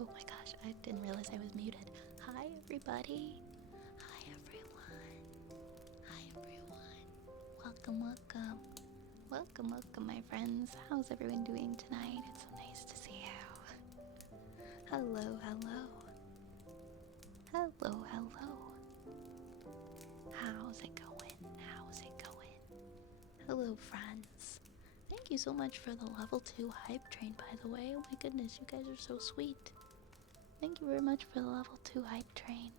Oh my gosh, I didn't realize I was muted. Hi everybody. Hi everyone. Hi everyone. Welcome, welcome. Welcome, welcome my friends. How's everyone doing tonight? It's so nice to see you. Hello, hello. Hello, hello. How's it going? How's it going? Hello, friends. Thank you so much for the level 2 hype train, by the way. Oh my goodness, you guys are so sweet. Thank you very much for the level 2 hype train.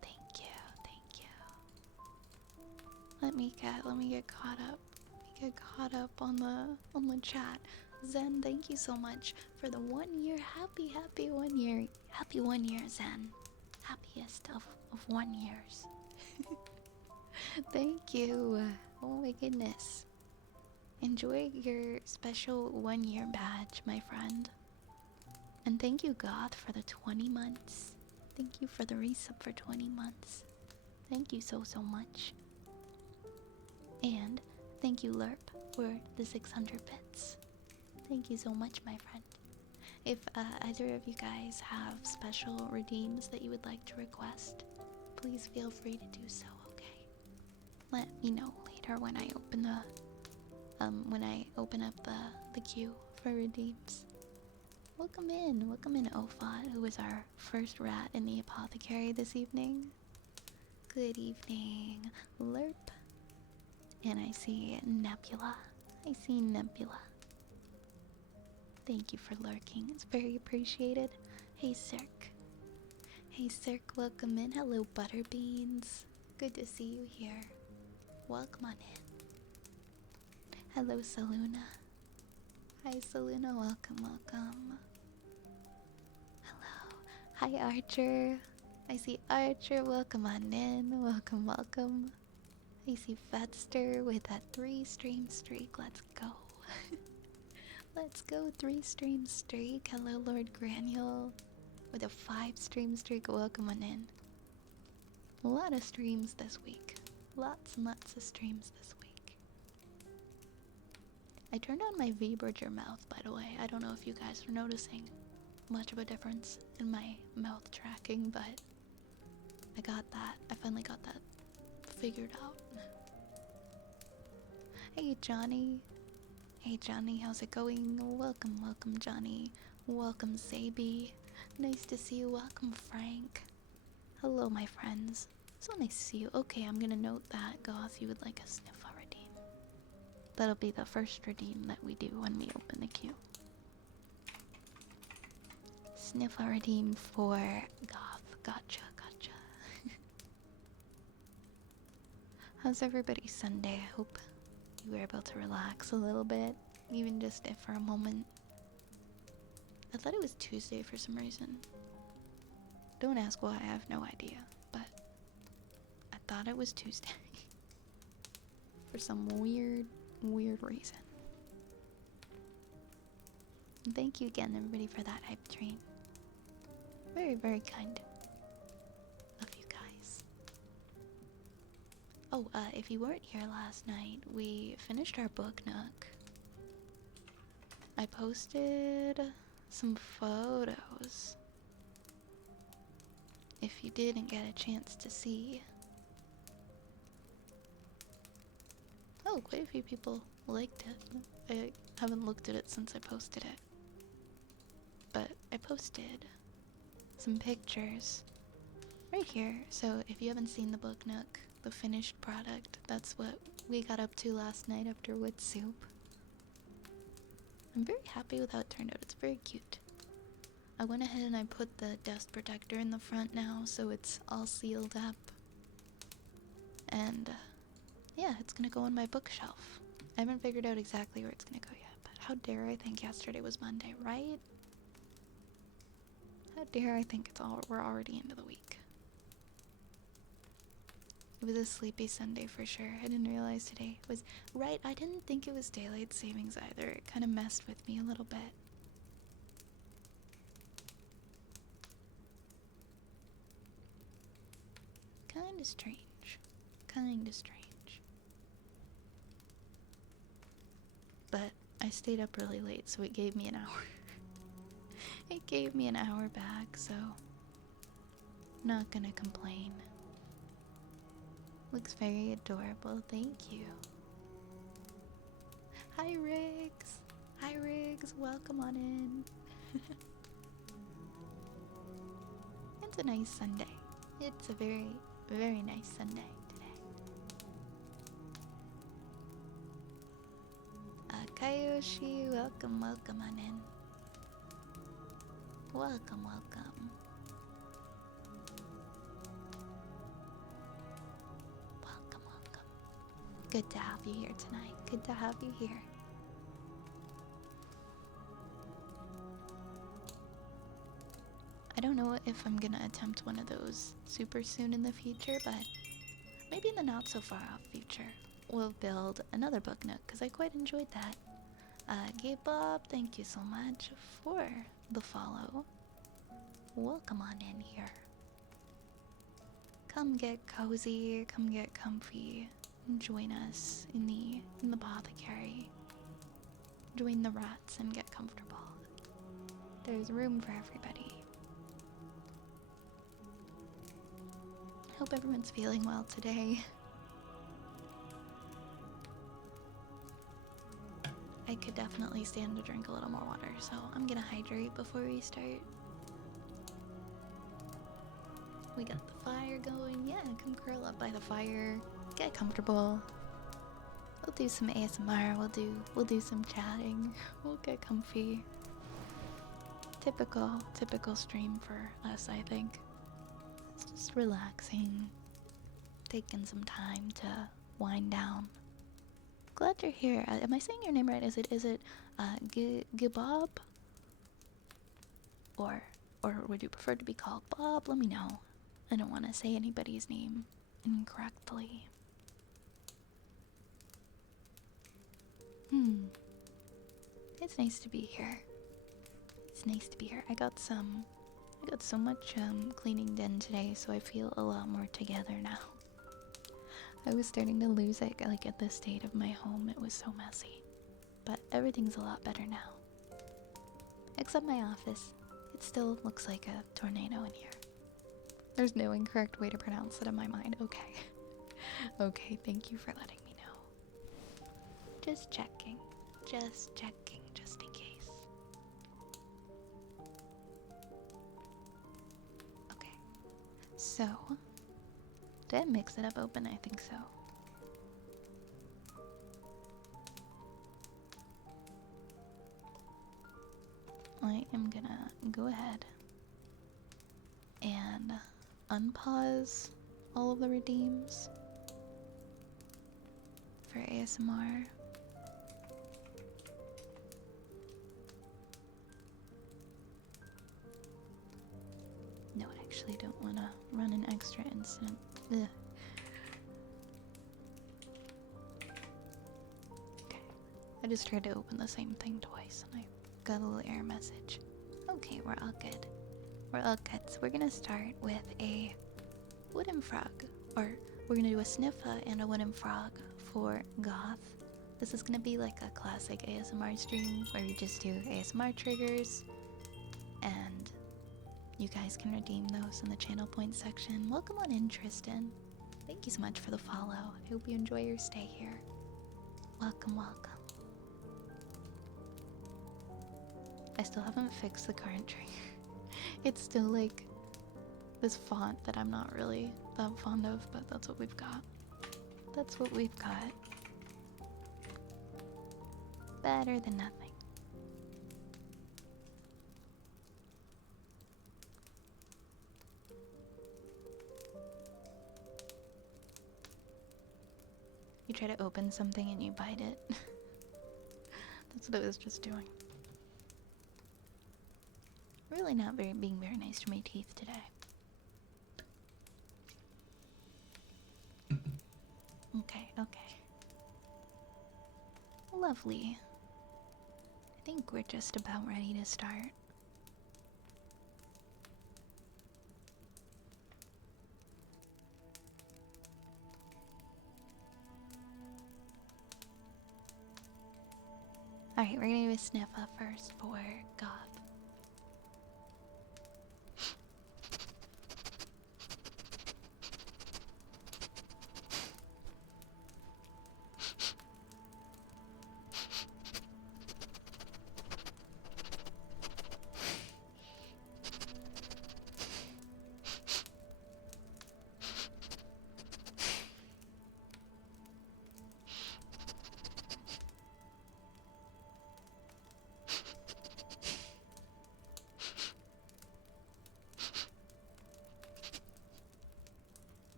Thank you, thank you. Let me get caught up. Let me get caught up on the chat. Zen, thank you so much for the 1 year. Happy 1 year. Happy 1 year, Zen. Happiest of 1 years. Thank you. Oh my goodness. Enjoy your special 1 year badge, my friend. And thank you, God, for the 20 months. Thank you for the resub for 20 months. Thank you so much. And thank you, Lerp, for the 600 bits. Thank you so much, my friend. If either of you guys have special redeems that you would like to request, please feel free to do so, okay? Let me know later when I open up the queue for redeems. Welcome in, Ophod, who is our first rat in the apothecary this evening. Good evening, Lerp. And I see Nebula. Thank you for lurking, it's very appreciated. Hey, Cirque. Hey, Cirque, welcome in. Hello, Butterbeans. Good to see you here. Welcome on in. Hello, Saluna. Hi, Saluna, welcome. Hello. Hi, Archer. I see Archer, welcome on in. Welcome. I see Fetster with that 3 stream streak. Let's go. Let's go, 3 stream streak. Hello, Lord Granule. With a 5 stream streak, welcome on in. A lot of streams this week. Lots and lots of streams this week. I turned on my V-Bridger mouth, by the way. I don't know if you guys are noticing much of a difference in my mouth tracking, but I got that. I finally got that figured out. Hey, Johnny. Hey, Johnny, how's it going? Welcome, Johnny. Welcome, Sabi. Nice to see you. Welcome, Frank. Hello, my friends. So nice to see you. Okay, I'm gonna note that, Goth, you would like a Sniffer redeem. That'll be the first redeem that we do when we open the queue. Sniffer redeem for Goth. Gotcha. How's everybody's Sunday? I hope you were able to relax a little bit, even just if for a moment. I thought it was Tuesday for some reason. Don't ask why, I have no idea, but I thought it was Tuesday. For some weird reason. And thank you again, everybody, for that hype train. Very kind of you guys. Oh, if you weren't here last night, we finished our book nook. I posted some photos. If you didn't get a chance to see. Oh, quite a few people liked it. I haven't looked at it since I posted it. But I posted some pictures right here. So if you haven't seen the book nook, the finished product, that's what we got up to last night after wood soup. I'm very happy with how it turned out. It's very cute. I went ahead and I put the dust protector in the front now, so it's all sealed up. And yeah, it's gonna go on my bookshelf. I haven't figured out exactly where it's gonna go yet, but how dare I think yesterday was Monday, right? How dare I think we're already into the week. It was a sleepy Sunday for sure. I didn't realize today was right. I didn't think it was daylight savings either. It kind of messed with me a little bit. Kinda strange. But I stayed up really late, so it gave me an hour. It gave me an hour back, so not gonna complain. Looks very adorable, thank you. Hi Riggs! Hi Riggs, welcome on in. It's a nice Sunday. It's a very, very nice Sunday today. Kayoshi, welcome, welcome on in. Welcome, welcome. Welcome, welcome. Good to have you here tonight. Good to have you here. I don't know if I'm gonna attempt one of those super soon in the future, but maybe in the not so far off future, we'll build another book nook, because I quite enjoyed that. Gabe Bob, thank you so much for the follow. Welcome on in here. Come get cozy, come get comfy, and join us in the apothecary. Join the rats and get comfortable. There's room for everybody. Hope everyone's feeling well today. I could definitely stand to drink a little more water, so I'm gonna hydrate before we start. We got the fire going. Yeah, come curl up by the fire. Get comfortable. We'll do some ASMR. We'll do some chatting. We'll get comfy. Typical stream for us, I think. It's just relaxing, taking some time to wind down. Glad you're here. Am I saying your name right? Is it Gibab? Or would you prefer to be called Bob? Let me know. I don't want to say anybody's name incorrectly. It's nice to be here. It's nice to be here. I got so much cleaning done today, so I feel a lot more together now. I was starting to lose it, like at the state of my home. It was so messy. But everything's a lot better now. Except my office. It still looks like a tornado in here. There's no incorrect way to pronounce it in my mind. Okay. Okay, thank you for letting me know. Just checking. Just checking, just in case. Okay. So, did I mix it up open? I think so. I am gonna go ahead and unpause all of the redeems for ASMR. No, I actually don't want to run an extra incident. Ugh. Okay, I just tried to open the same thing twice and I got a little error message. Okay, we're all good. We're all good. So we're gonna start with a wooden frog, or we're gonna do a sniffer and a wooden frog for Goth. This is gonna be like a classic ASMR stream where we just do ASMR triggers, and you guys can redeem those in the channel points section. Welcome on in, Tristan. Thank you so much for the follow. I hope you enjoy your stay here. Welcome, welcome. I still haven't fixed the current trigger. It's still like this font that I'm not really that fond of, but that's what we've got. That's what we've got. Better than nothing. You try to open something and you bite it. That's what I was just doing. Really not being very nice to my teeth today. Okay, okay. Lovely. I think we're just about ready to start. Alright, we're gonna do a sniff up first for Goth.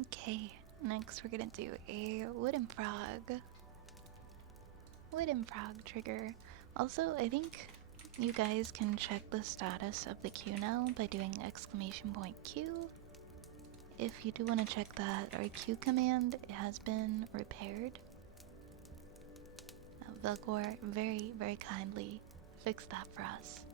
Okay, next we're gonna do a wooden frog. Wooden frog trigger. Also, I think you guys can check the status of the queue now by doing exclamation point Q. If you do want to check that, our Q command has been repaired. Velcor very, very kindly fixed that for us.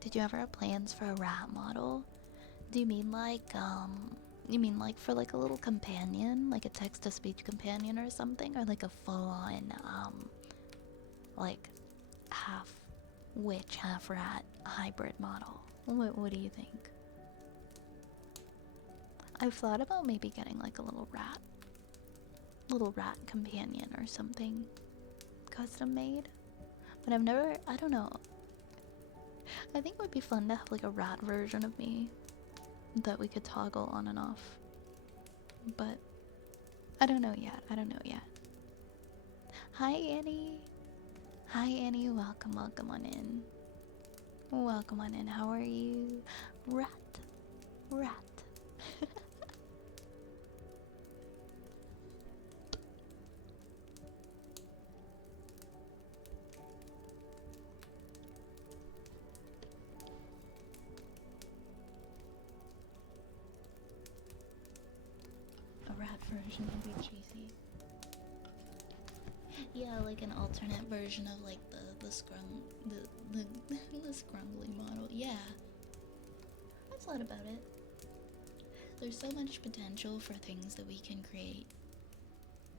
Did you ever have plans for a rat model? Do you mean like for like a little companion, like a text-to-speech companion or something, or like a full-on like half witch, half rat hybrid model? What do you think? I've thought about maybe getting like a little rat companion or something custom made, but I don't know. I think it would be fun to have like a rat version of me that we could toggle on and off, but I don't know yet. I don't know yet. Hi Annie. Hi Annie, welcome on in. Welcome on in. How are you? Rat. Rat. A rat version would be cheesy. Yeah, like an alternate version of like the the scrumbly model. Yeah. I've thought about it. There's so much potential for things that we can create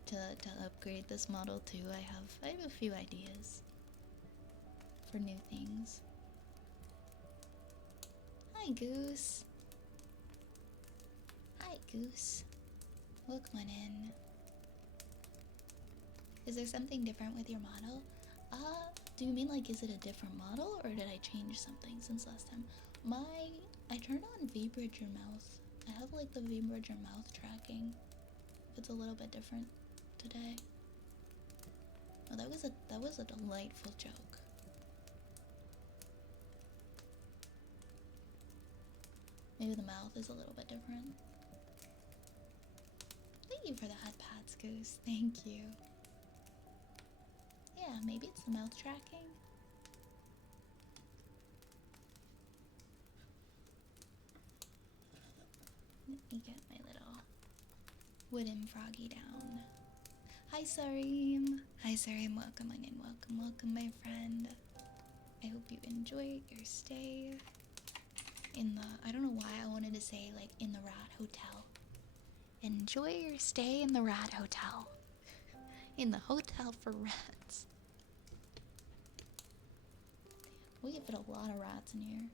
to upgrade this model too. I have a few ideas for new things. Hi Goose. Hi Goose. Welcome on in. Is there something different with your model? Do you mean like is it a different model or did I change something since last time? I turned on V-Bridge your mouth. I have like the V-Bridge your mouth tracking. It's a little bit different today. Oh, that was a delightful joke. Maybe the mouth is a little bit different. Thank you for the hot pats, Goose. Thank you. Yeah, maybe it's the mouth tracking. Let me get my little wooden froggy down. Hi Sareem. Hi Sareem, welcome on in. Welcome my friend. I hope you enjoy your stay in the, I don't know why I wanted to say like in the rat hotel. Enjoy your stay in the rat hotel. In the hotel for rats. We have put a lot of rats in here.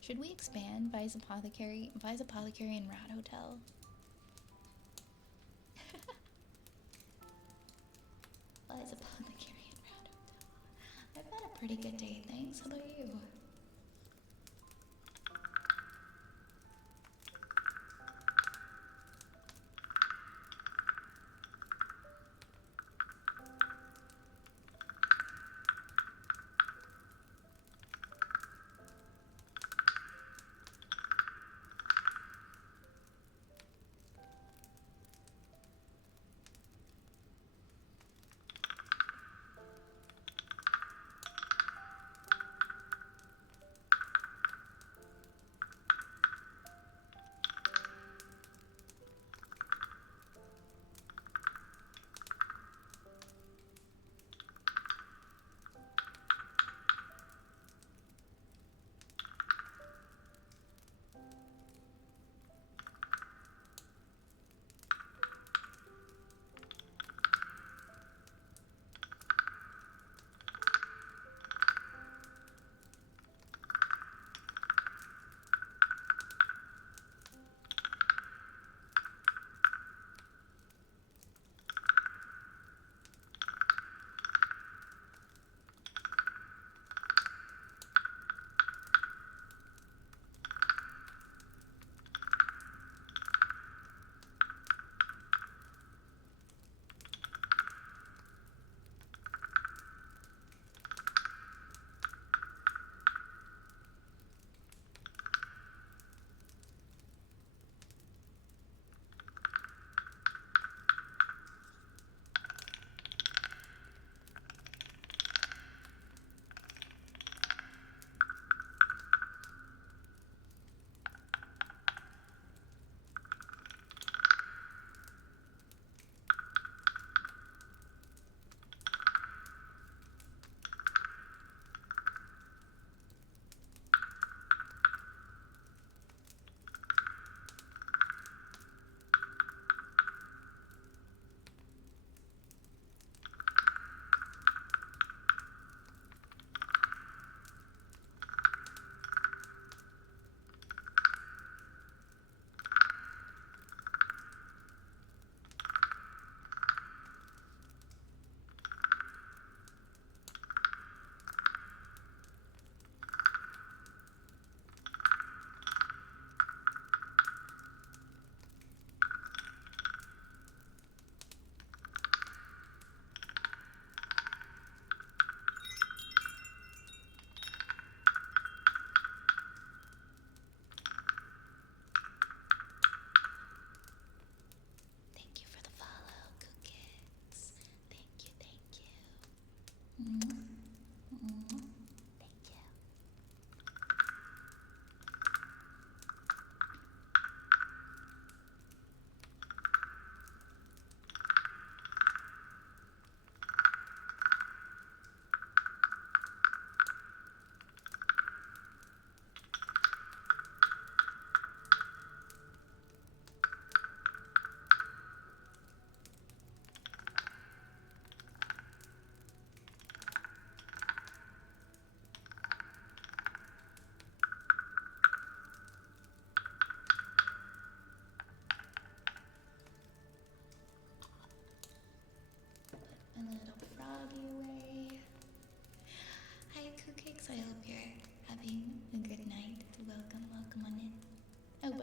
Should we expand Vice Apothecary and Rat Hotel? Vice Apothecary and Rat Hotel. I've had a pretty good day, thanks. How about you?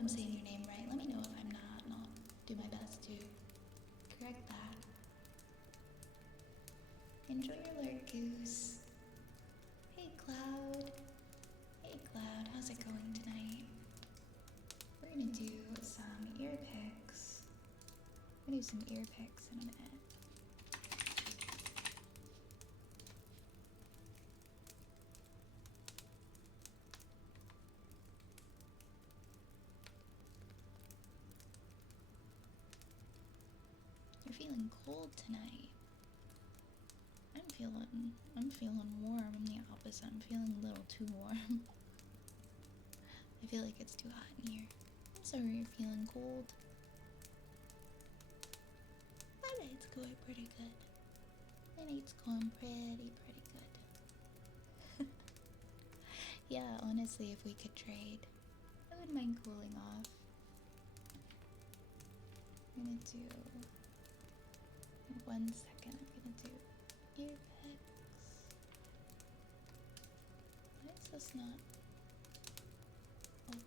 I'm saying your name right. Let me know if I'm not, and I'll do my best to correct that. Enjoy your lurk, Goose. Hey, Cloud. Hey, Cloud. How's it going tonight? We're gonna do some ear picks. We're gonna do some ear picks in a minute. You're feeling cold tonight. I'm feeling warm. I'm the opposite. I'm feeling a little too warm. I feel like it's too hot in here. I'm sorry you're feeling cold. My night's going pretty good. My night's going pretty good. Yeah, honestly, if we could trade, I wouldn't mind cooling off. I'm gonna do... In 1 second, I'm gonna do ear picks. Why is this not open?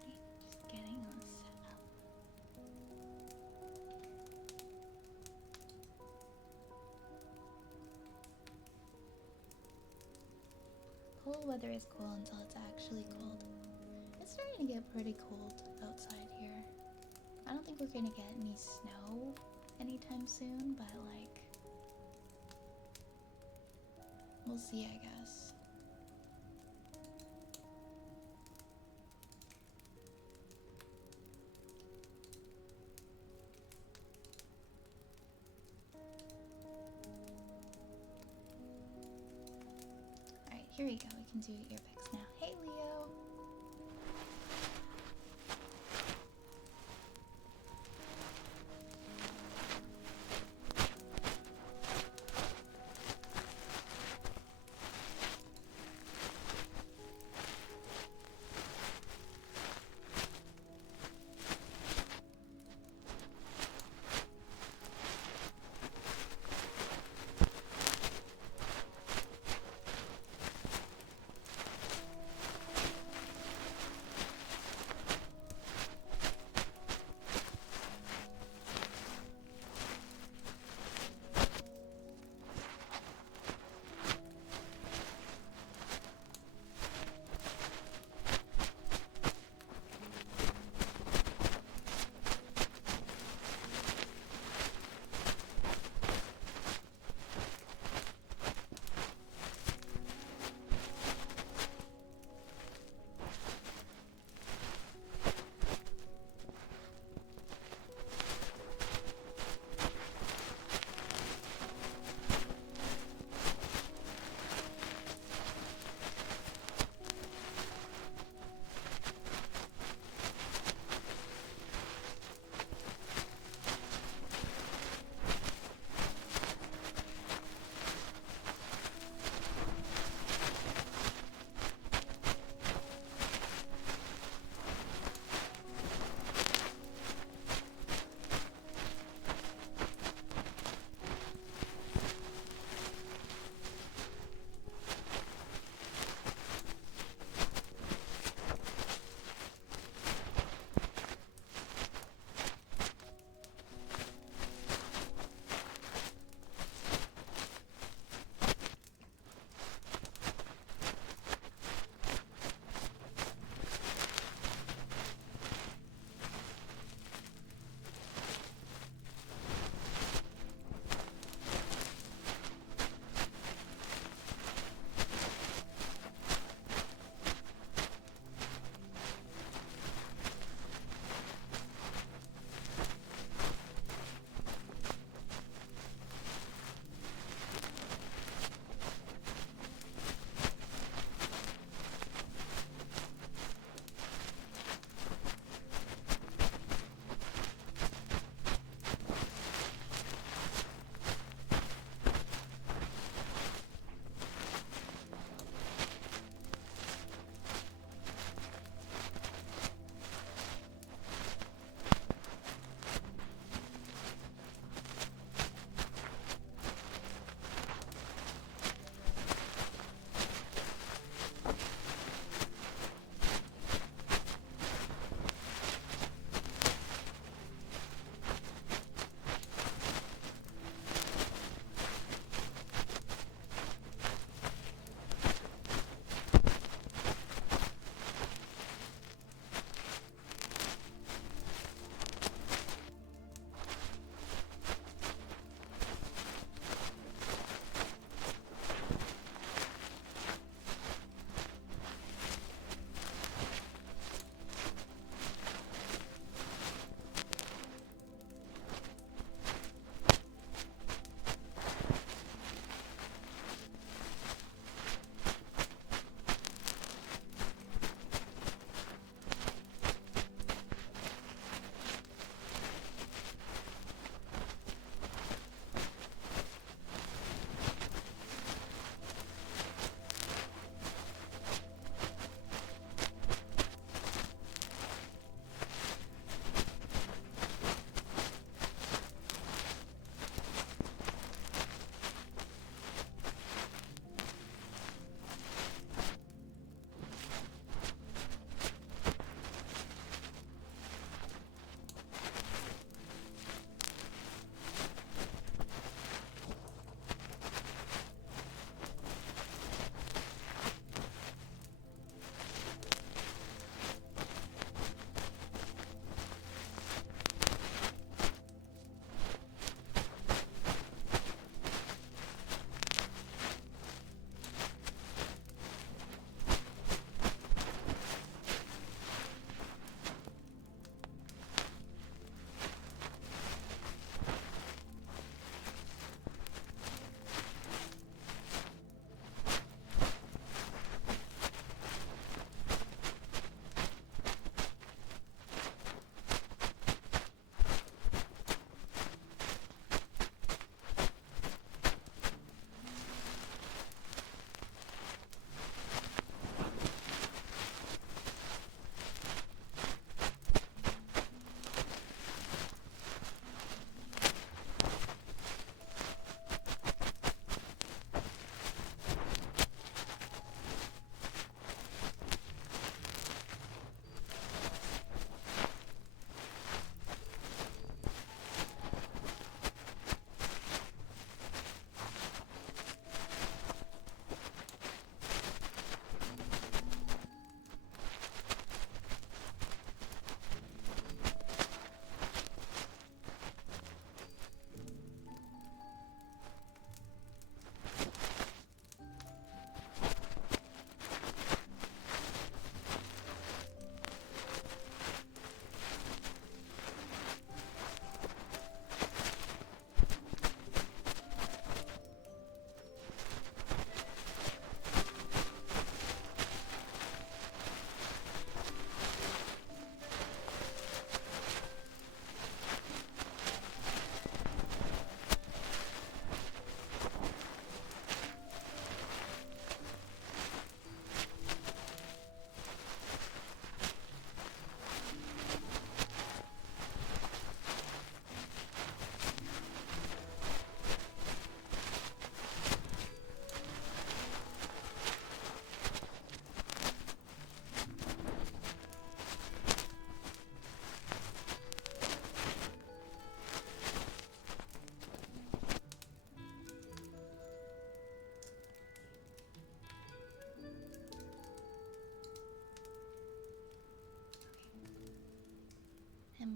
Just getting all set up. Cold weather is cool until it's actually cold. It's starting to get pretty cold outside here. I don't think we're gonna get any snow anytime soon, but like, we'll see, I guess. Alright, here we go. We can do ear picks now. Hey, Leo!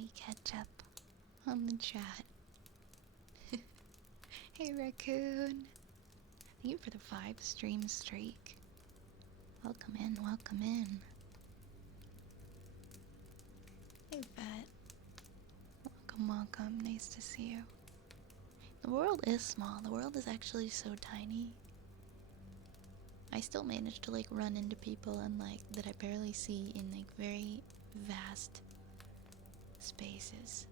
me ketchup on the chat. Hey Raccoon! Thank you for the 5 stream streak. Welcome in, welcome in. Hey Fat. Welcome, welcome. Nice to see you. The world is small. The world is actually so tiny. I still manage to like run into people and like that I barely see in like very vast spaces.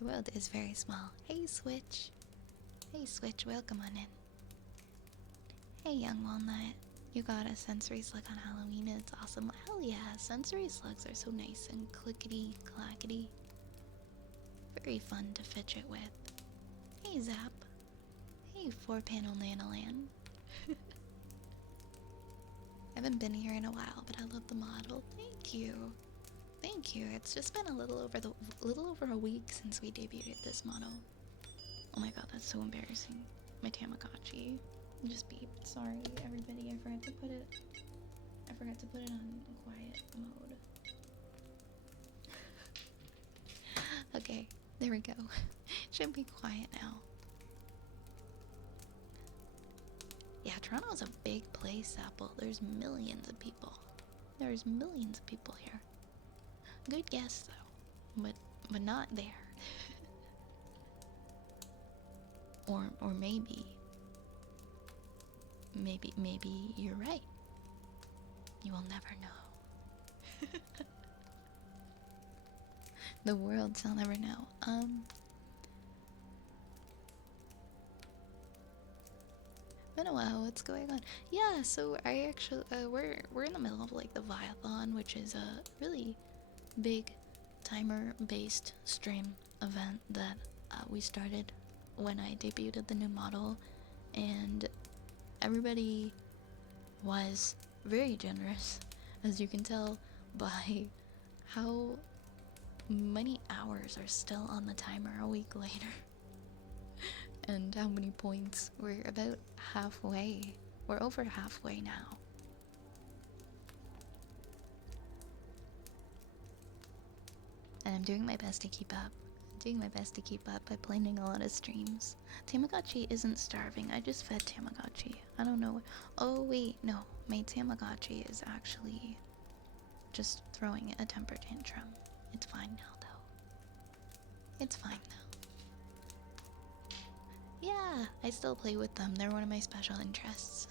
The world is very small. Hey Switch. Hey Switch, welcome on in. Hey Young Walnut. You got a sensory slug on Halloween and it's awesome. Hell yeah, sensory slugs are so nice and clickety clackety. Very fun to fidget with. Hey Zap. Hey 4-panel Nanoland. I haven't been here in a while, but I love the model. Thank you. Thank you. It's just been a little over a week since we debuted this model. Oh my god, that's so embarrassing. My Tamagotchi just beeped. Sorry, everybody. I forgot to put it on quiet mode. Okay, there we go. Should be quiet now. Yeah, Toronto's a big place, Apple. There's millions of people. There's millions of people here. Good guess though, but not there. or maybe you're right. You will never know. The world shall never know. Been a while. What's going on? Yeah, so I actually we're in the middle of like the Viathon, which is a really big timer-based stream event that we started when I debuted the new model, and everybody was very generous, as you can tell by how many hours are still on the timer a week later. And how many points? We're about halfway. We're over halfway now. And I'm doing my best to keep up. By planning a lot of streams. Tamagotchi isn't starving. I just fed Tamagotchi. I don't know. Oh wait, no. My Tamagotchi is actually just throwing a temper tantrum. It's fine now though. It's fine now. Yeah, I still play with them. They're one of my special interests.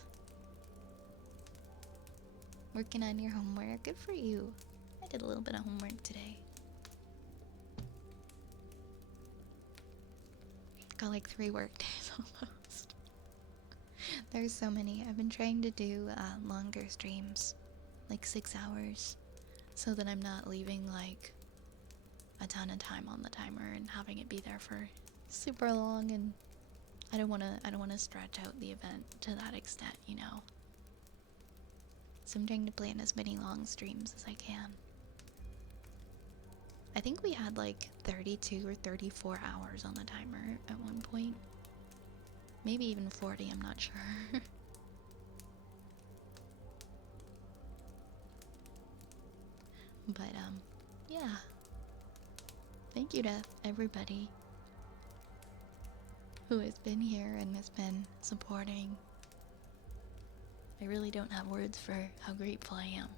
Working on your homework. Good for you. I did a little bit of homework today. Got like 3 work days almost. There's so many. I've been trying to do longer streams, like 6 hours, so that I'm not leaving like a ton of time on the timer and having it be there for super long, and I don't want to stretch out the event to that extent, you know. So I'm trying to plan as many long streams as I can. I think we had like 32 or 34 hours on the timer at one point. Maybe even 40, I'm not sure. But yeah. Thank you to everybody who has been here and has been supporting. I really don't have words for how grateful I am.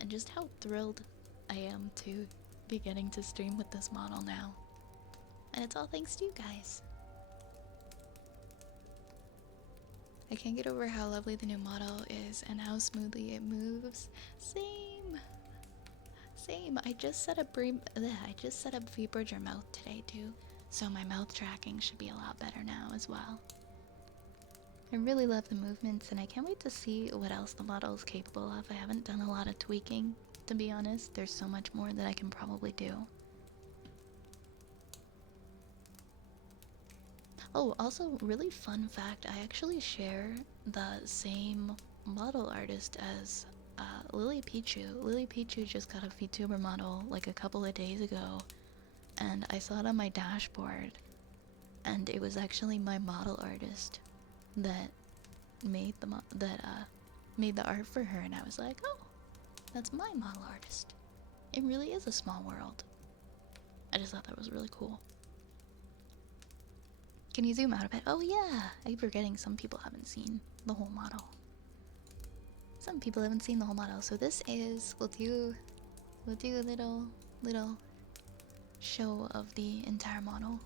And just how thrilled I am to be getting to stream with this model now. And it's all thanks to you guys. I can't get over how lovely the new model is and how smoothly it moves. Same. I just set up V-Bridger mouth today too, so my mouth tracking should be a lot better now as well. I really love the movements, and I can't wait to see what else the model is capable of. I haven't done a lot of tweaking, to be honest. There's so much more that I can probably do. Oh, also, really fun fact, I actually share the same model artist as Lily Pichu. Lily Pichu just got a VTuber model like a couple of days ago, and I saw it on my dashboard, and it was actually my model artist that made the art for her, and I was like, oh, That's my model artist. It really is a small world. I just thought that was really cool. Can you zoom out a bit? Oh yeah, I keep forgetting some people haven't seen the whole model. Some people haven't seen the whole model, so this is we'll do a little show of the entire model.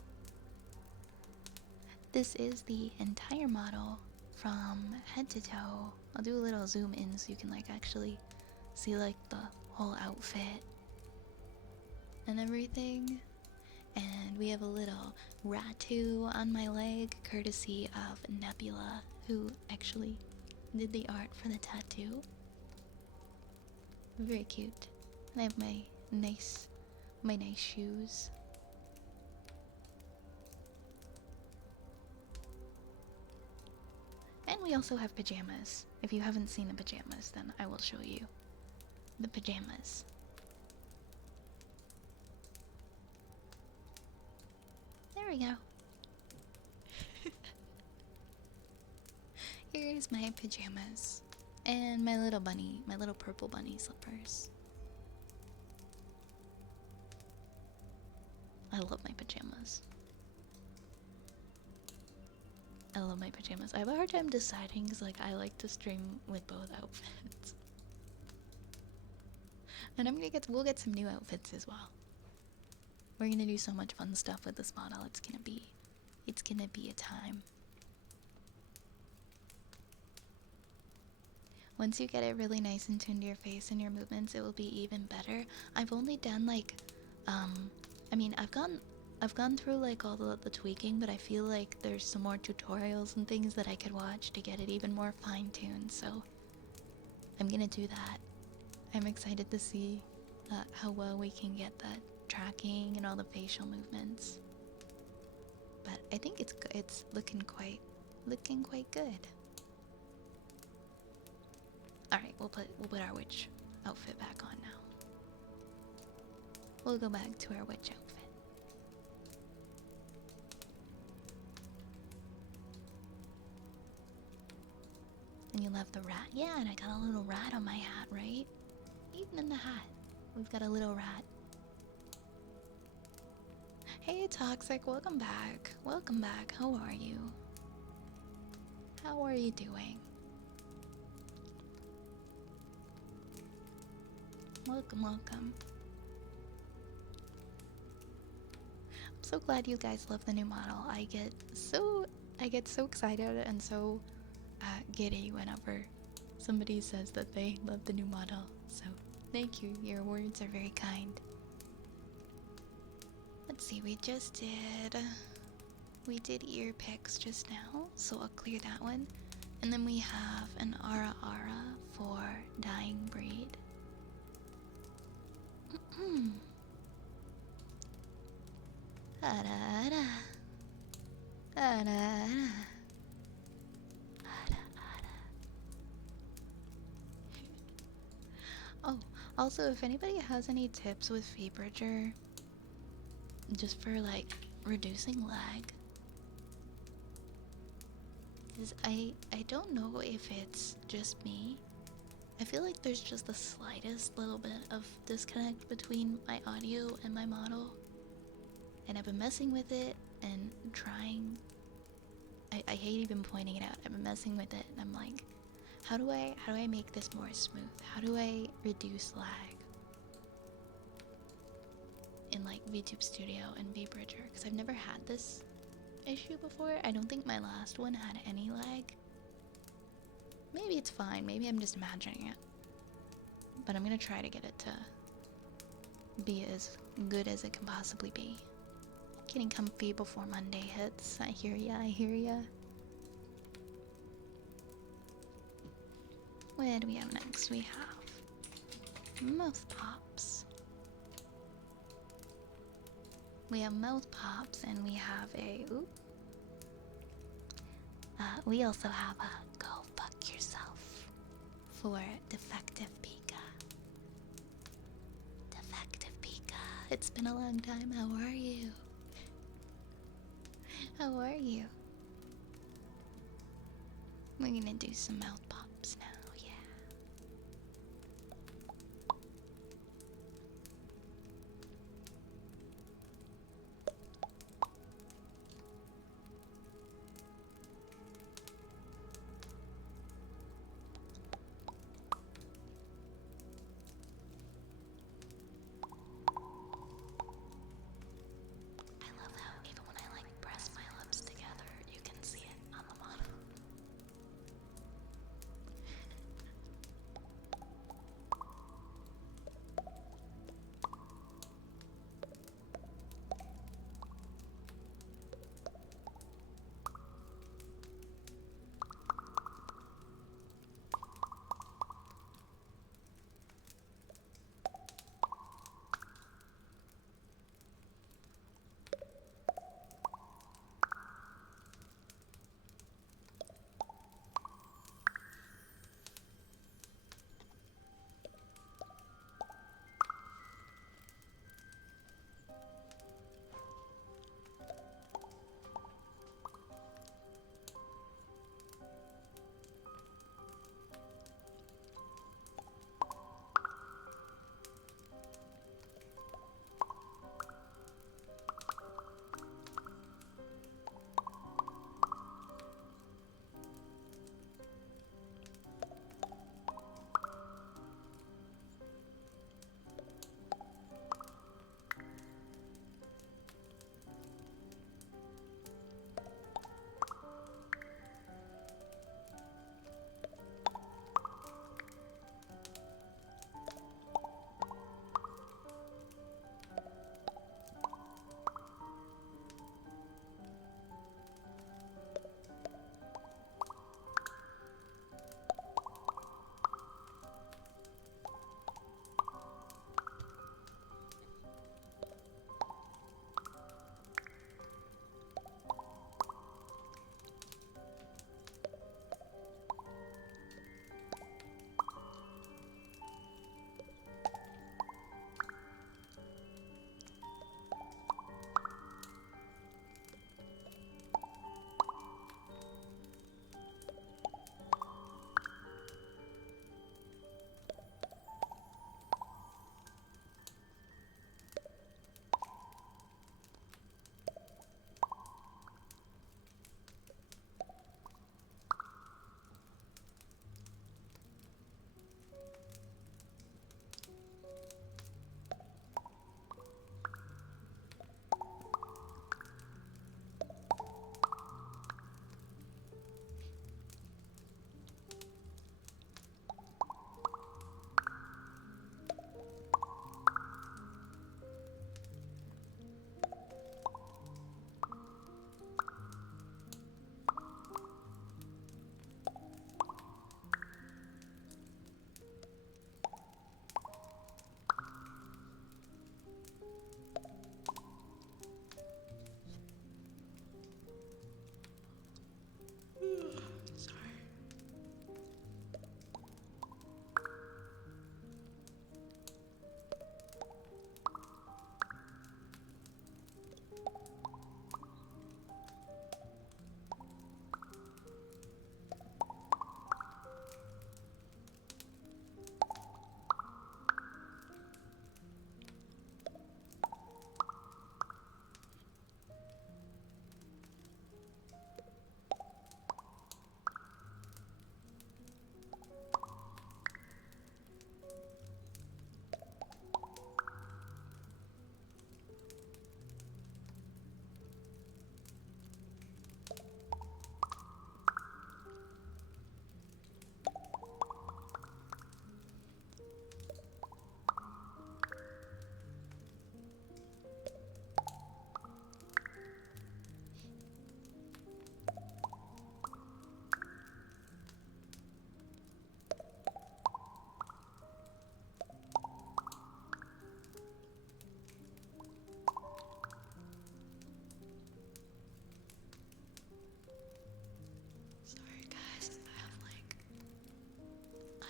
This is the entire model from head to toe. I'll do a little zoom in so you can like actually see like the whole outfit and everything. And we have a little tattoo on my leg, courtesy of Nebula, who actually did the art for the tattoo. Very cute. And I have my nice shoes. And we also have pajamas. If you haven't seen the pajamas, then I will show you the pajamas. There we go. Here's my pajamas. And my little bunny, my little purple bunny slippers. I love my pajamas. I love my pajamas. I have a hard time deciding because like I like to stream with both outfits. And we'll get some new outfits as well. We're gonna do so much fun stuff with this model. It's gonna be a time. Once you get it really nice and tuned to your face and your movements, it will be even better. I've only done like, I mean, I've gone through like all the tweaking, but I feel like there's some more tutorials and things that I could watch to get it even more fine-tuned, so I'm gonna do that. I'm excited to see how well we can get that tracking and all the facial movements. But I think it's looking quite good. Alright, we'll put our witch outfit back on now. We'll go back to our witch outfit. And you'll have the rat. Yeah, and I got a little rat on my hat, right? Even in the hat, we've got a little rat. Hey, Toxic, welcome back. Welcome back. How are you? How are you doing? Welcome, welcome. I'm so glad you guys love the new model. I get so excited and so giddy whenever somebody says that they love the new model. So thank you. Your words are very kind. Let's see. We did ear picks just now, so I'll clear that one. And then we have an Ara for dying breed. Oh, also, if anybody has any tips with Febrager, just for like reducing lag, because I don't know if it's just me. I feel like there's just the slightest little bit of disconnect between my audio and my model, and I've been messing with it and trying. I hate even pointing it out. I've been messing with it and I'm like, how do I make this more smooth? How do I reduce lag in like VTube Studio and VBridger? Because I've never had this issue before. I don't think my last one had any lag. Maybe it's fine. Maybe I'm just imagining it. But I'm gonna try to get it to be as good as it can possibly be. Getting comfy before Monday hits. I hear ya, I hear ya. What do we have next? We have mouth pops. We have mouth pops and we have a we also have a go fuck yourself for defective Pika. Defective Pika. It's been a long time. How are you? How are you? We're gonna do some mouth pops now, yeah.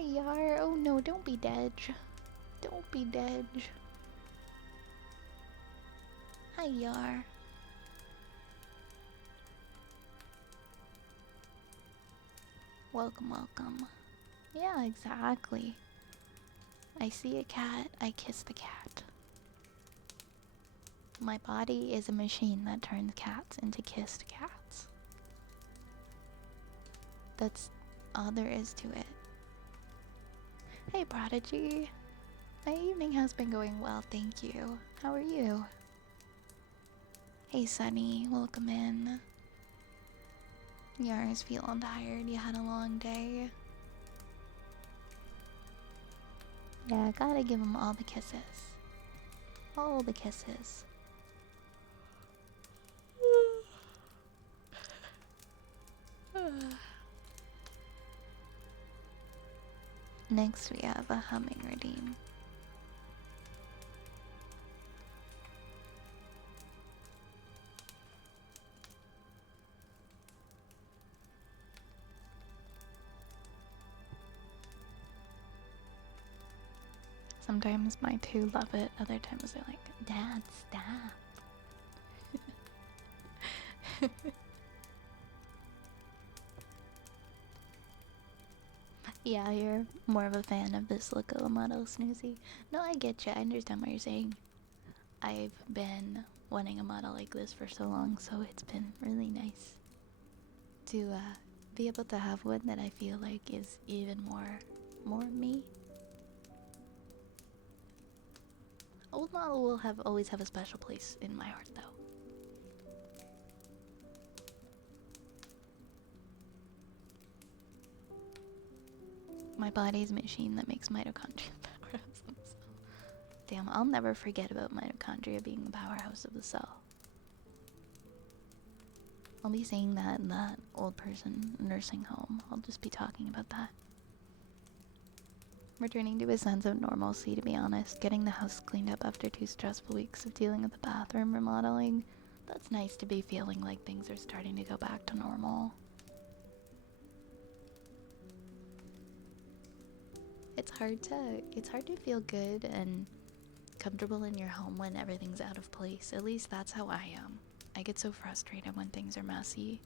Hi, Yar. Oh no, don't be dead. Don't be dead. Hi, Yar. Welcome, welcome. Yeah, exactly. I see a cat, I kiss the cat. My body is a machine that turns cats into kissed cats. That's all there is to it. Hey, Prodigy. My evening has been going well, thank you. How are you? Hey, Sunny. Welcome in. Yara's feeling tired. You had a long day. Yeah, gotta give him all the kisses. All the kisses. Next, we have a humming redeem. Sometimes my two love it, other times they're like, Dad, stop. Yeah, you're more of a fan of this look of the model, Snoozy. No, I get you. I understand what you're saying. I've been wanting a model like this for so long, so it's been really nice to be able to have one that I feel like is even more me. Old model will always have a special place in my heart, though. My body's a machine that makes mitochondria powerhouse of the cell. Damn, I'll never forget about mitochondria being the powerhouse of the cell. I'll be saying that in that old person nursing home. I'll just be talking about that. Returning to a sense of normalcy, to be honest. Getting the house cleaned up after 2 stressful weeks of dealing with the bathroom remodeling. That's nice to be feeling like things are starting to go back to normal. It's hard to feel good and comfortable in your home when everything's out of place. At least that's how I am. I get so frustrated when things are messy.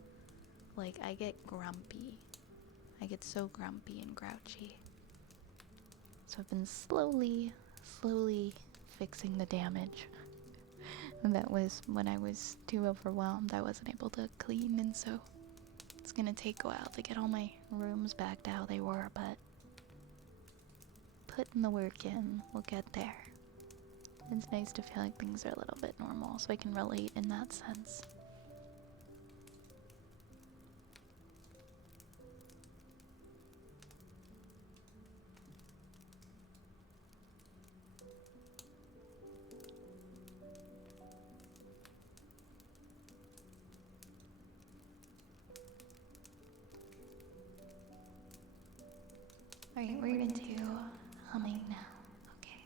Like, I get grumpy. I get so grumpy and grouchy. So I've been slowly fixing the damage. And that was when I was too overwhelmed. I wasn't able to clean, and so it's gonna take a while to get all my rooms back to how they were, but putting the work in, we'll get there. It's nice to feel like things are a little bit normal, so I can relate in that sense. Alright, we're gonna do humming now. Okay.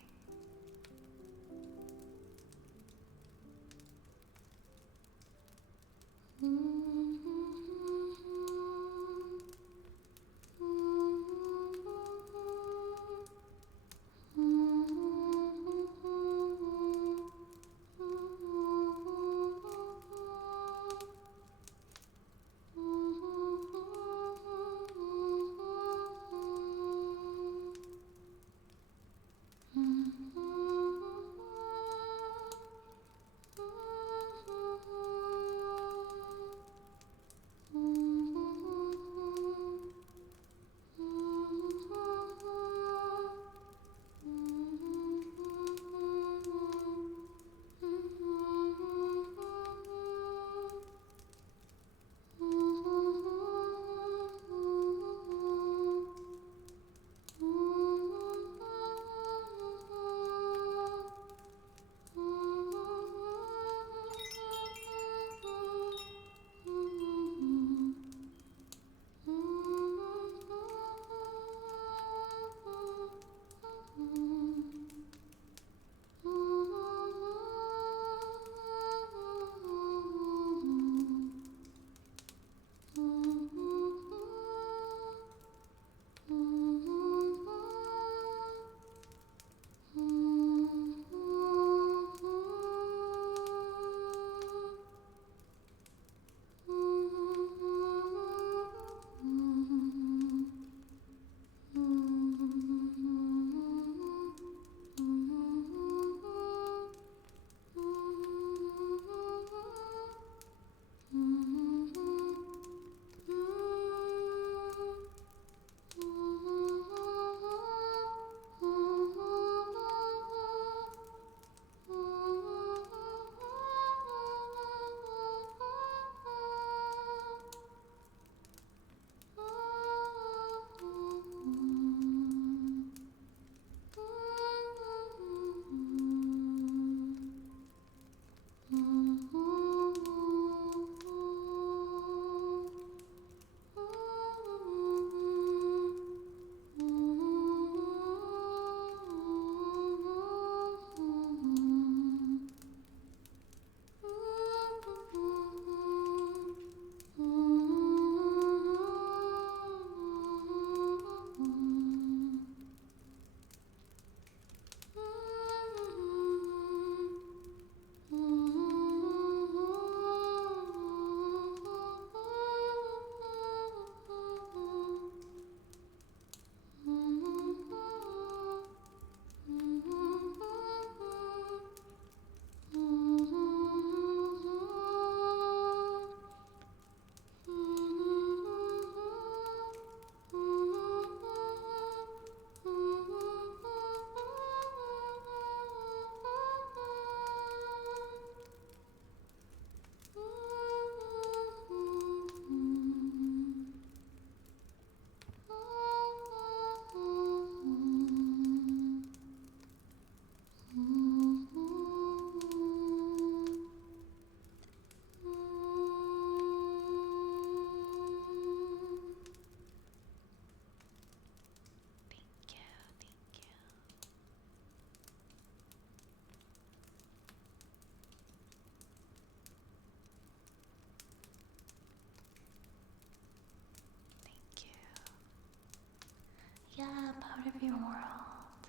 Party World.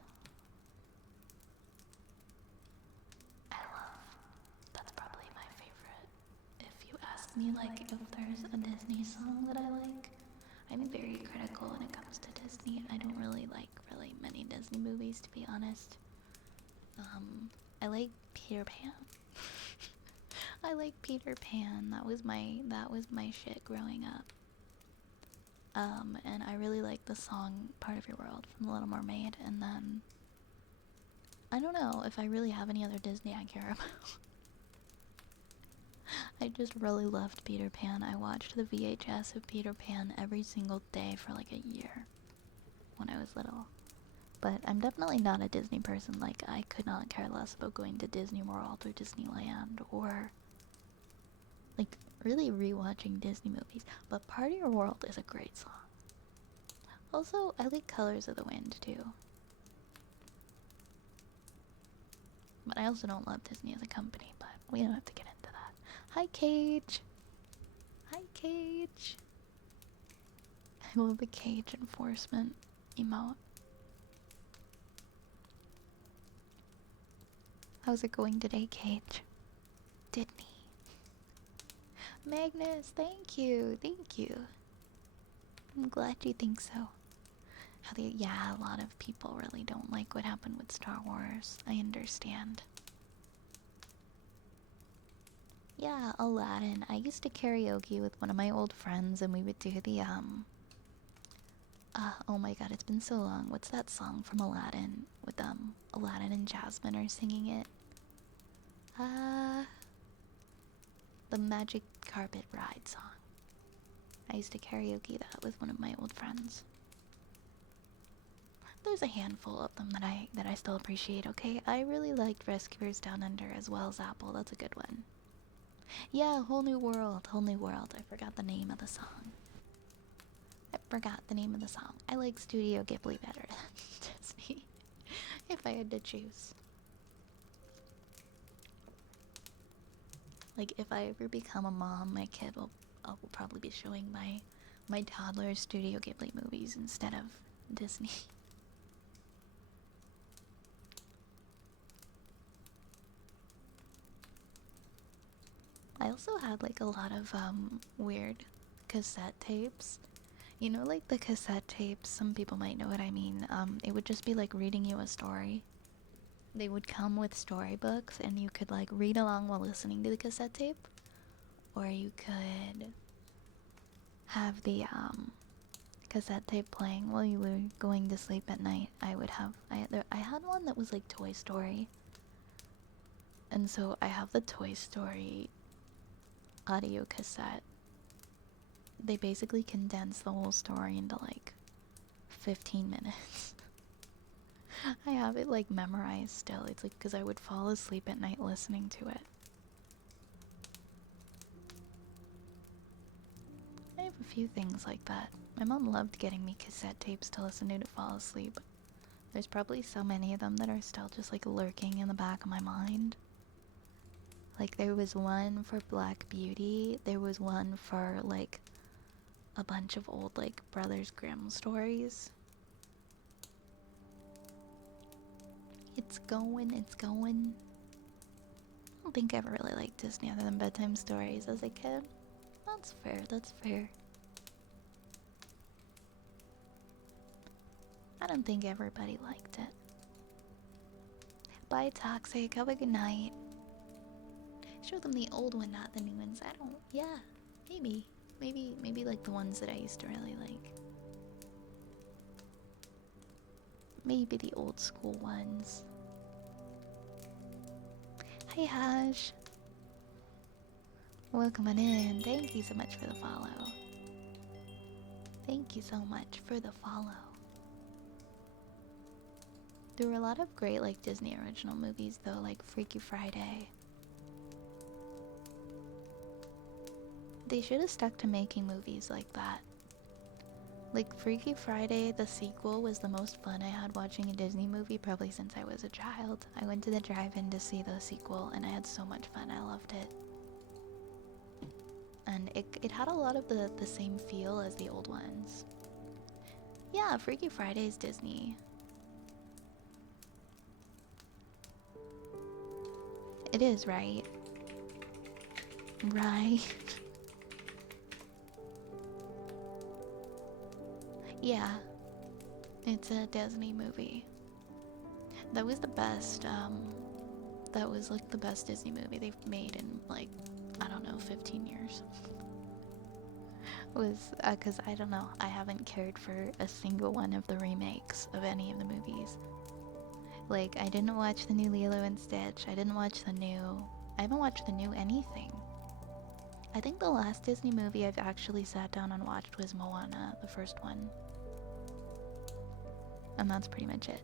I love. That's probably my favorite. If you ask me, like, if there's a Disney song that I like, I'm very critical when it comes to Disney. I don't really like really many Disney movies, to be honest. I like Peter Pan. I like Peter Pan. That was my shit growing up. And I really like the song Part of Your World from The Little Mermaid, and then I don't know if I really have any other Disney I care about. I just really loved Peter Pan. I watched the VHS of Peter Pan every single day for like a year when I was little. But I'm definitely not a Disney person. Like, I could not care less about going to Disney World or Disneyland or, like, really rewatching Disney movies. But Party Your World is a great song. Also, I like Colors of the Wind, too. But I also don't love Disney as a company, but we don't have to get into that. Hi, Cage! Hi, Cage! I love the cage enforcement emote. How's it going today, Cage? Disney. Magnus, thank you, thank you. I'm glad you think so. Yeah, a lot of people really don't like what happened with Star Wars. I understand. Yeah, Aladdin. I used to karaoke with one of my old friends and we would do the, oh my god, it's been so long. What's that song from Aladdin? With, Aladdin and Jasmine are singing it. The Magic Carpet Ride song. I used to karaoke that with one of my old friends. There's a handful of them that I still appreciate, okay? I really liked Rescuers Down Under as well as Apple. That's a good one. Yeah, Whole New World, Whole New World. I forgot the name of the song. I like Studio Ghibli better than Disney, if I had to choose. Like, if I ever become a mom, my kid will probably be showing my toddler Studio Ghibli movies instead of Disney. I also had like a lot of weird cassette tapes. You know, like the cassette tapes, some people might know what I mean. It would just be like reading you a story. They would come with storybooks and you could like read along while listening to the cassette tape. Or you could have the cassette tape playing while you were going to sleep at night. I had one that was like Toy Story. And so I have the Toy Story audio cassette. They basically condense the whole story into like 15 minutes. I have it like memorized still. It's like because I would fall asleep at night listening to it. I have a few things like that. My mom loved getting me cassette tapes to listen to fall asleep. There's probably so many of them that are still just like lurking in the back of my mind. Like there was one for Black Beauty. There was one for like a bunch of old like Brothers Grimm stories. It's going. I don't think I ever really liked Disney other than bedtime stories as a kid. That's fair. I don't think everybody liked it. Bye, Toxic. Have a good night. Show them the old one, not the new ones. I don't. Yeah, maybe. Maybe like the ones that I used to really like. Maybe the old school ones. Hi, Hash. Welcome on in. Thank you so much for the follow. Thank you so much for the follow. There were a lot of great like Disney original movies though, like Freaky Friday. They should have stuck to making movies like that. Like Freaky Friday, the sequel, was the most fun I had watching a Disney movie probably since I was a child. I went to the drive-in to see the sequel and I had so much fun. I loved it. And it had a lot of the same feel as the old ones. Yeah, Freaky Friday is Disney. It is, right? Right. Yeah, it's a Disney movie. That was the best, that was like the best Disney movie they've made in like, I don't know, 15 years. Was, cause I don't know, I haven't cared for a single one of the remakes of any of the movies. Like, I didn't watch the new Lilo and Stitch, I haven't watched the new anything. I think the last Disney movie I've actually sat down and watched was Moana, the first one. And that's pretty much it.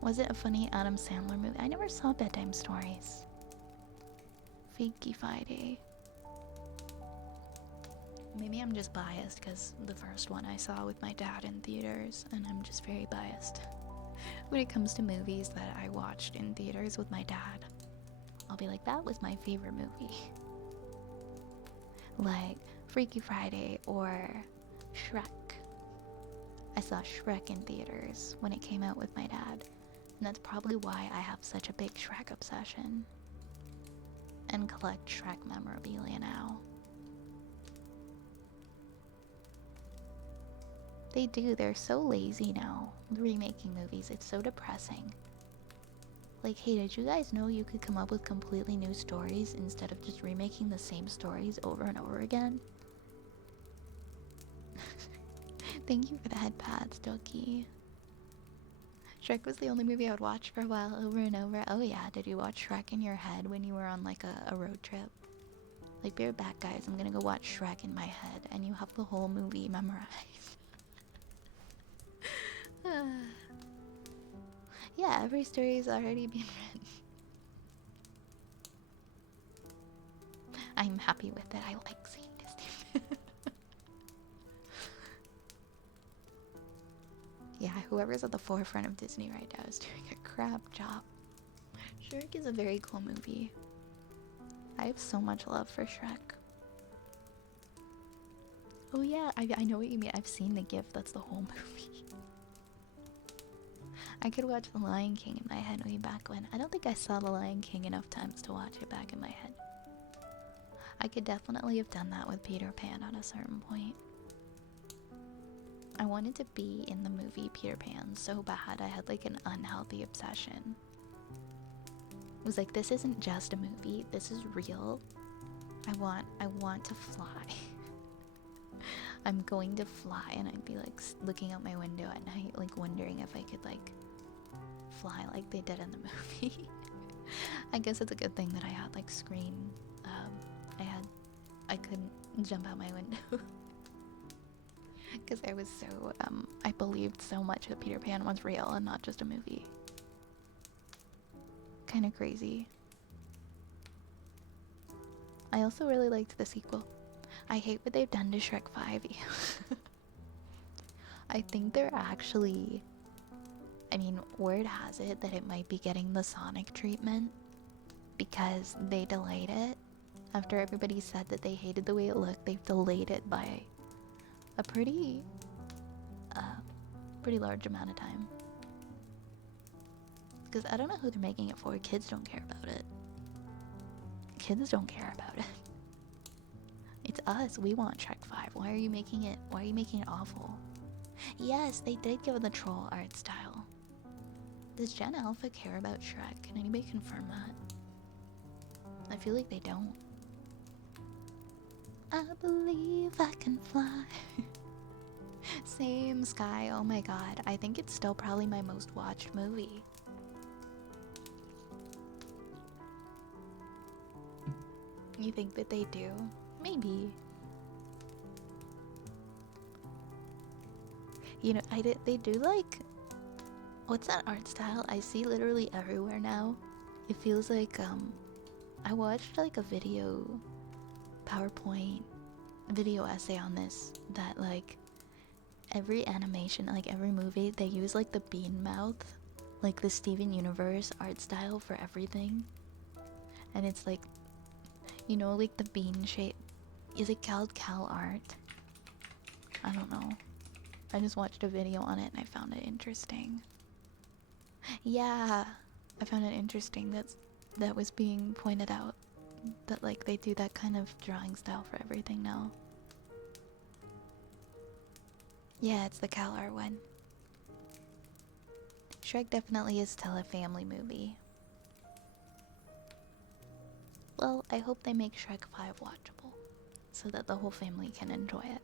Was it a funny Adam Sandler movie? I never saw Bedtime Stories. Freaky Friday. Maybe I'm just biased because the first one I saw with my dad in theaters, and I'm just very biased. When it comes to movies that I watched in theaters with my dad, I'll be like, that was my favorite movie. Like Freaky Friday or Shrek. I saw Shrek in theaters when it came out with my dad, and that's probably why I have such a big Shrek obsession and collect Shrek memorabilia now. They do, they're so lazy now, remaking movies, it's so depressing. Like, hey, did you guys know you could come up with completely new stories instead of just remaking the same stories over and over again? Thank you for the head pads, Doki. Shrek was the only movie I would watch for a while, over and over. Oh yeah, did you watch Shrek in your head when you were on like a road trip? Like, be right back, guys, I'm gonna go watch Shrek in my head, and you have the whole movie memorized. Yeah, every story's already been written. I'm happy with it. I like seeing Disney. Yeah, whoever's at the forefront of Disney right now is doing a crap job. Shrek is a very cool movie. I have so much love for Shrek. Oh yeah, I know what you mean. I've seen the GIF. That's the whole movie. I could watch The Lion King in my head way back when. I don't think I saw The Lion King enough times to watch it back in my head. I could definitely have done that with Peter Pan at a certain point. I wanted to be in the movie Peter Pan so bad. I had like an unhealthy obsession. It was like, this isn't just a movie, this is real. I want to fly. I'm going to fly, and I'd be like looking out my window at night, like wondering if I could like fly like they did in the movie. I guess it's a good thing that I had like screen. I couldn't jump out my window because I was so I believed so much that Peter Pan was real and not just a movie. Kind of crazy. I also really liked the sequel. I hate what they've done to Shrek 5. I think they're actually, I mean, word has it that it might be getting the Sonic treatment because they delayed it. After everybody said that they hated the way it looked, they've delayed it by a pretty large amount of time. Because I don't know who they're making it for. Kids don't care about it. Kids don't care about it. It's us. We want Shrek 5. Why are you making it awful? Yes, they did give it the troll art style. Does Gen Alpha care about Shrek? Can anybody confirm that? I feel like they don't. I believe I can fly. Same, Sky. Oh my god. I think it's still probably my most watched movie. You think that they do? Maybe. You know, they do like, what's that art style I see literally everywhere now? It feels like I watched like a video PowerPoint video essay on this, that like every animation, like every movie, they use like the bean mouth, like the Steven Universe art style for everything. And it's like, you know, like the bean shape. Is it called Cal Art? I don't know. I just watched a video on it and I found it interesting. Yeah. I found it interesting that was being pointed out that like they do that kind of drawing style for everything now. Yeah, it's the CalR one. Shrek definitely is still a family movie. Well, I hope they make Shrek 5 watchable so that the whole family can enjoy it.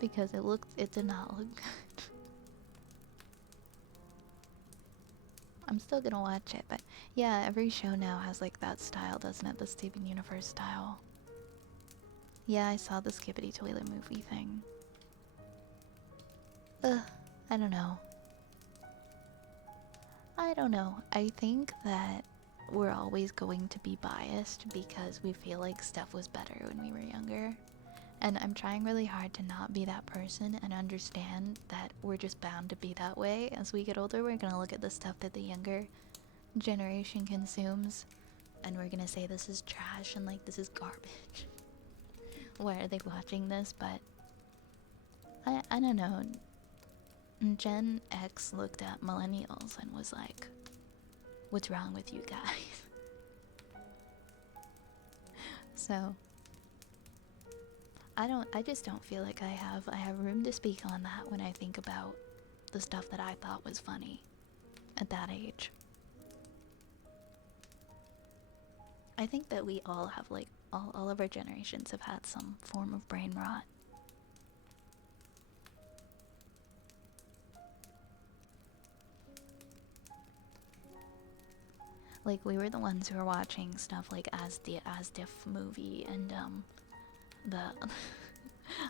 Because it did not look good. I'm still gonna watch it, but yeah, every show now has like that style, doesn't it? The Steven Universe style. Yeah, I saw the Skibbity Toilet movie thing. Ugh, I don't know. I don't know. I think that we're always going to be biased because we feel like stuff was better when we were younger. And I'm trying really hard to not be that person and understand that we're just bound to be that way. As we get older, we're gonna look at the stuff that the younger generation consumes and we're gonna say this is trash and like this is garbage. Why are they watching this? But I don't know. Gen X looked at millennials and was like, what's wrong with you guys? So I just don't feel like I have room to speak on that when I think about the stuff that I thought was funny at that age. I think that we all have like all of our generations have had some form of brain rot. Like we were the ones who were watching stuff like as the Asdiff movie and the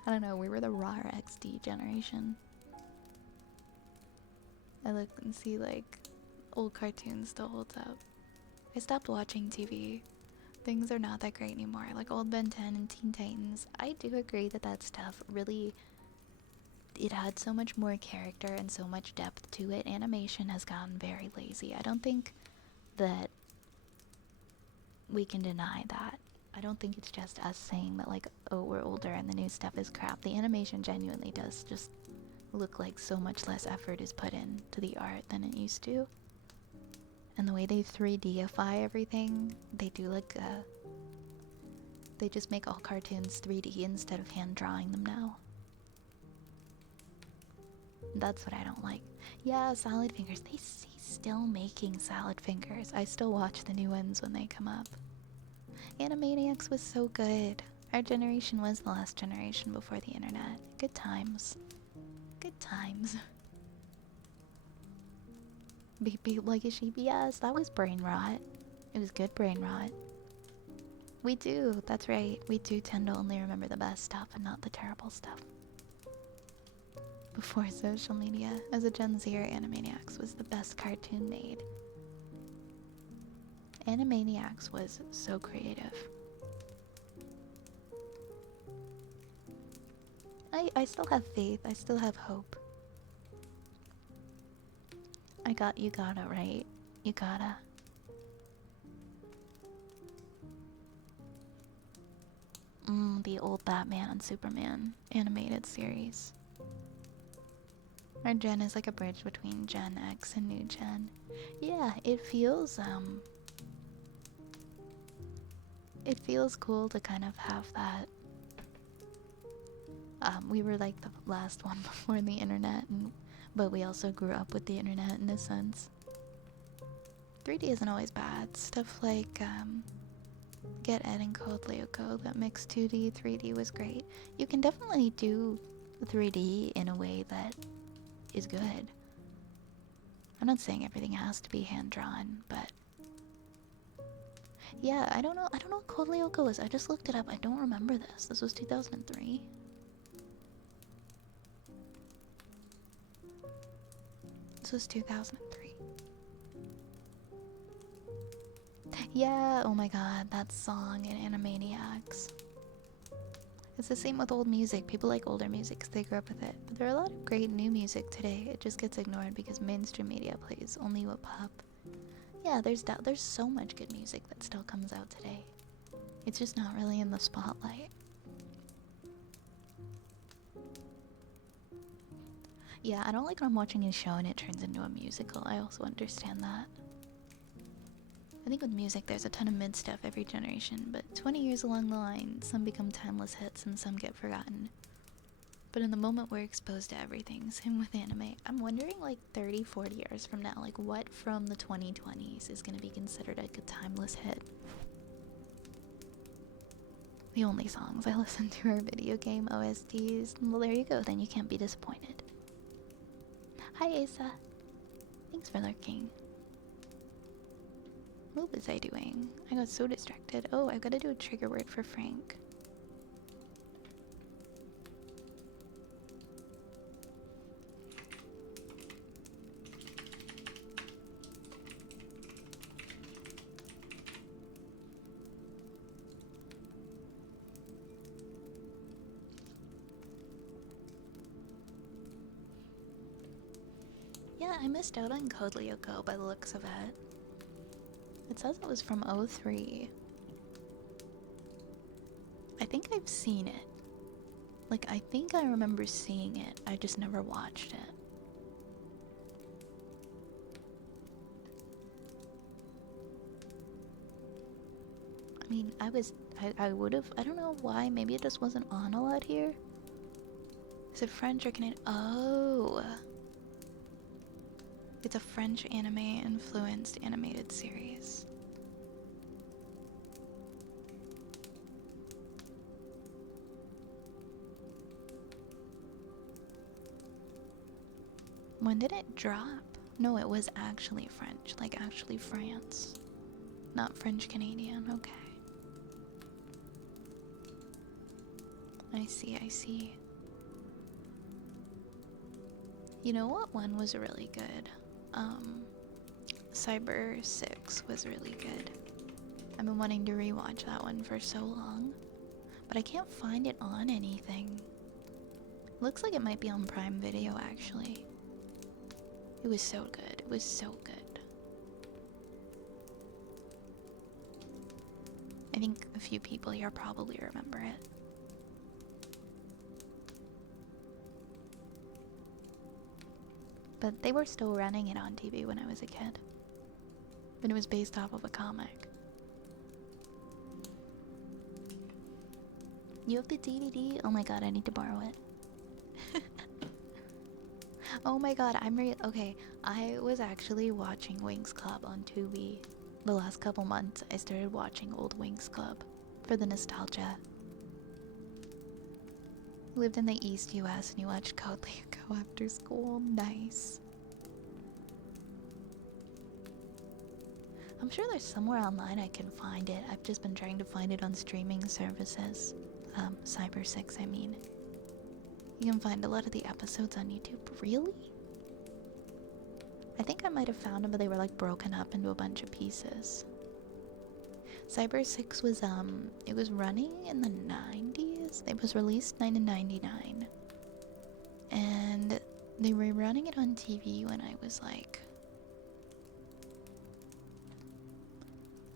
I don't know, we were the raw XD generation. I look and see like old cartoons still holds up. I stopped watching TV. Things are not that great anymore. Like old Ben 10 and Teen Titans. I do agree that that stuff really, it had so much more character and so much depth to it. Animation has gotten very lazy. I don't think that we can deny that. I don't think it's just us saying that like, oh, we're older and the new stuff is crap. The animation genuinely does just look like so much less effort is put into the art than it used to. And the way they 3Dify everything, they do like they just make all cartoons 3D instead of hand drawing them now. That's what I don't like. Yeah, Salad Fingers. He's still making Salad Fingers. I still watch the new ones when they come up. Animaniacs was so good. Our generation was the last generation before the internet. Good times. Good times. Beep like a sheep. Yes, that was brain rot. It was good brain rot. We do, that's right. We do tend to only remember the best stuff and not the terrible stuff. Before social media, as a Gen Zer, Animaniacs was the best cartoon made. Animaniacs was so creative. I still have faith. I still have hope. You gotta, right? You gotta. The old Batman and Superman animated series. Our gen is like a bridge between Gen X and new gen. Yeah, it feels cool to kind of have that. We were like the last one before the internet, but we also grew up with the internet in a sense. 3D isn't always bad. Stuff like Get Ed and Code Lyoko that mixed 2D, 3D was great. You can definitely do 3D in a way that is good. I'm not saying everything has to be hand drawn, but yeah, I don't know what Code Lyoko was. I just looked it up. I don't remember this. This was 2003. This was 2003. Yeah, oh my god, that song in Animaniacs. It's the same with old music. People like older music because they grew up with it. But there are a lot of great new music today. It just gets ignored because mainstream media plays only what pop. Yeah, there's so much good music that still comes out today. It's just not really in the spotlight. Yeah, I don't like when I'm watching a show and it turns into a musical. I also understand that. I think with music, there's a ton of mid stuff every generation, but 20 years along the line, some become timeless hits and some get forgotten. But in the moment, we're exposed to everything. Same with anime. I'm wondering, like, 30, 40 years from now, like, what from the 2020s is going to be considered like a timeless hit? The only songs I listen to are video game OSTs. Well, there you go, then you can't be disappointed. Hi, Asa. Thanks for lurking. What was I doing? I got so distracted. Oh, I've got to do a trigger word for Frank. Yeah, I missed out on Code Lyoko by the looks of it. It says it was from '03. I think I've seen it. Like, I think I remember seeing it. I just never watched it. I mean, I would have, I don't know why, maybe it just wasn't on a lot here. Is it French or Canadian? Oh. It's a French anime-influenced animated series. When did it drop? No, it was actually French, like actually France. Not French-Canadian, okay. I see, I see. You know what one was really good? Cyber 6 was really good. I've been wanting to rewatch that one for so long, but I can't find it on anything. Looks like it might be on Prime Video, actually. It was so good. It was so good. I think a few people here probably remember it. But they were still running it on TV when I was a kid. And it was based off of a comic. You have the DVD? Oh my god, I need to borrow it. Oh my god, okay, I was actually watching Winx Club on Tubi. The last couple months, I started watching old Winx Club for the nostalgia. Lived in the East US and you watched Code Lyoko after school. Nice. I'm sure there's somewhere online I can find it. I've just been trying to find it on streaming services. Cyber 6, I mean. You can find a lot of the episodes on YouTube. Really? I think I might have found them, but they were like broken up into a bunch of pieces. Cyber 6 was, it was running in the 90s. It was released in 1999. And they were running it on TV when I was like,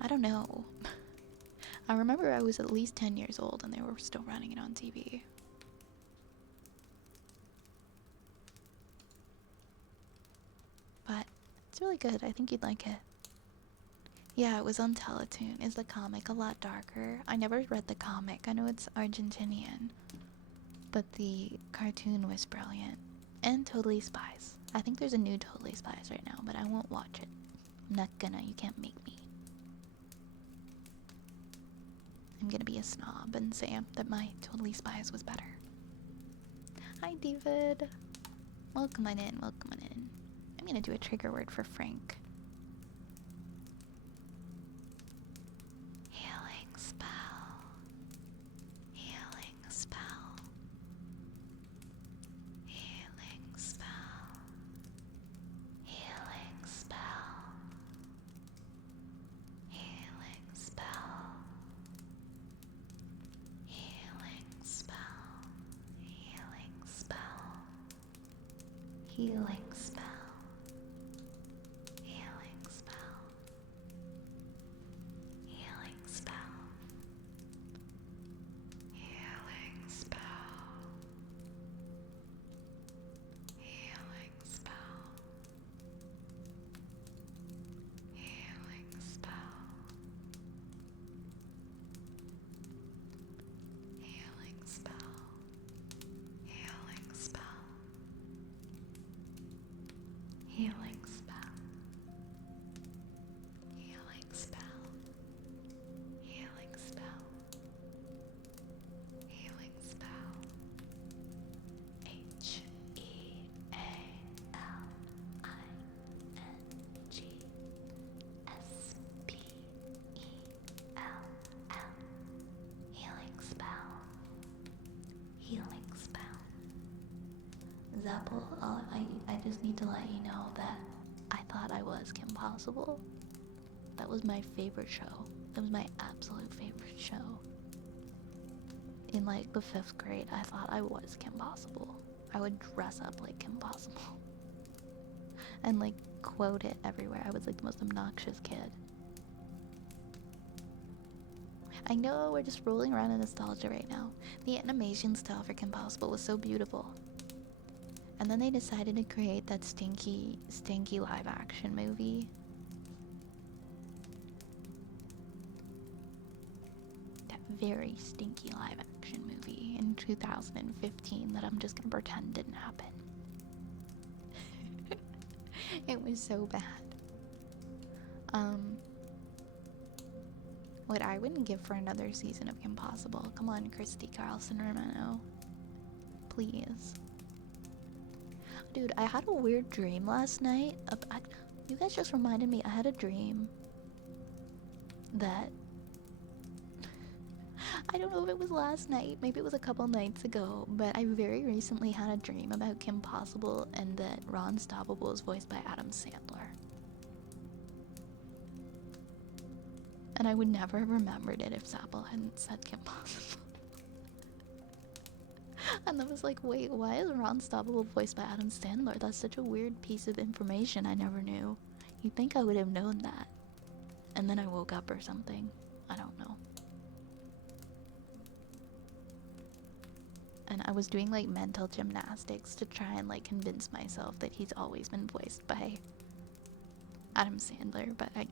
I don't know. I remember I was at least 10 years old and they were still running it on TV. But it's really good. I think you'd like it. Yeah, it was on Teletoon. Is the comic a lot darker? I never read the comic. I know it's Argentinian. But the cartoon was brilliant. And Totally Spies. I think there's a new Totally Spies right now, but I won't watch it. I'm not gonna. You can't make me. I'm gonna be a snob and say that my Totally Spies was better. Hi, David. Welcome on in, welcome on in. I'm gonna do a trigger word for Frank. Healing spell. Healing spell. Healing spell. Healing spell. Healing spell. Healing spell. Healing spell. Healing spell. Healing spell. Healing spell. Healing spell. Healing Healing spell. Healing spell. Healing spell. Healing spell. HEALINGSPELL. Healing spell. Healing spell. Zapple, I just need to let you know that I thought I was Kim Possible. That was my favorite show. That was my absolute favorite show. In like the 5th grade, I thought I was Kim Possible. I would dress up like Kim Possible. And like quote it everywhere. I was like the most obnoxious kid. I know we're just rolling around in nostalgia right now. The animation style for Kim Possible was so beautiful. And then they decided to create that stinky live action movie. That very stinky live action movie in 2015 that I'm just gonna pretend didn't happen. It was so bad. What I wouldn't give for another season of Kim Possible. Come on, Christy Carlson Romano. Please. Dude, I had a weird dream last night. You guys just reminded me, I had a dream that... I don't know if it was last night, maybe it was a couple nights ago, but I very recently had a dream about Kim Possible and that Ron Stoppable is voiced by Adam Sandler. And I would never have remembered it if Zapple hadn't said Kim Possible. And I was like, wait, why is Ron Stoppable voiced by Adam Sandler? That's such a weird piece of information I never knew. You'd think I would have known that. And then I woke up or something. I don't know. And I was doing like mental gymnastics to try and like convince myself that he's always been voiced by Adam Sandler, but I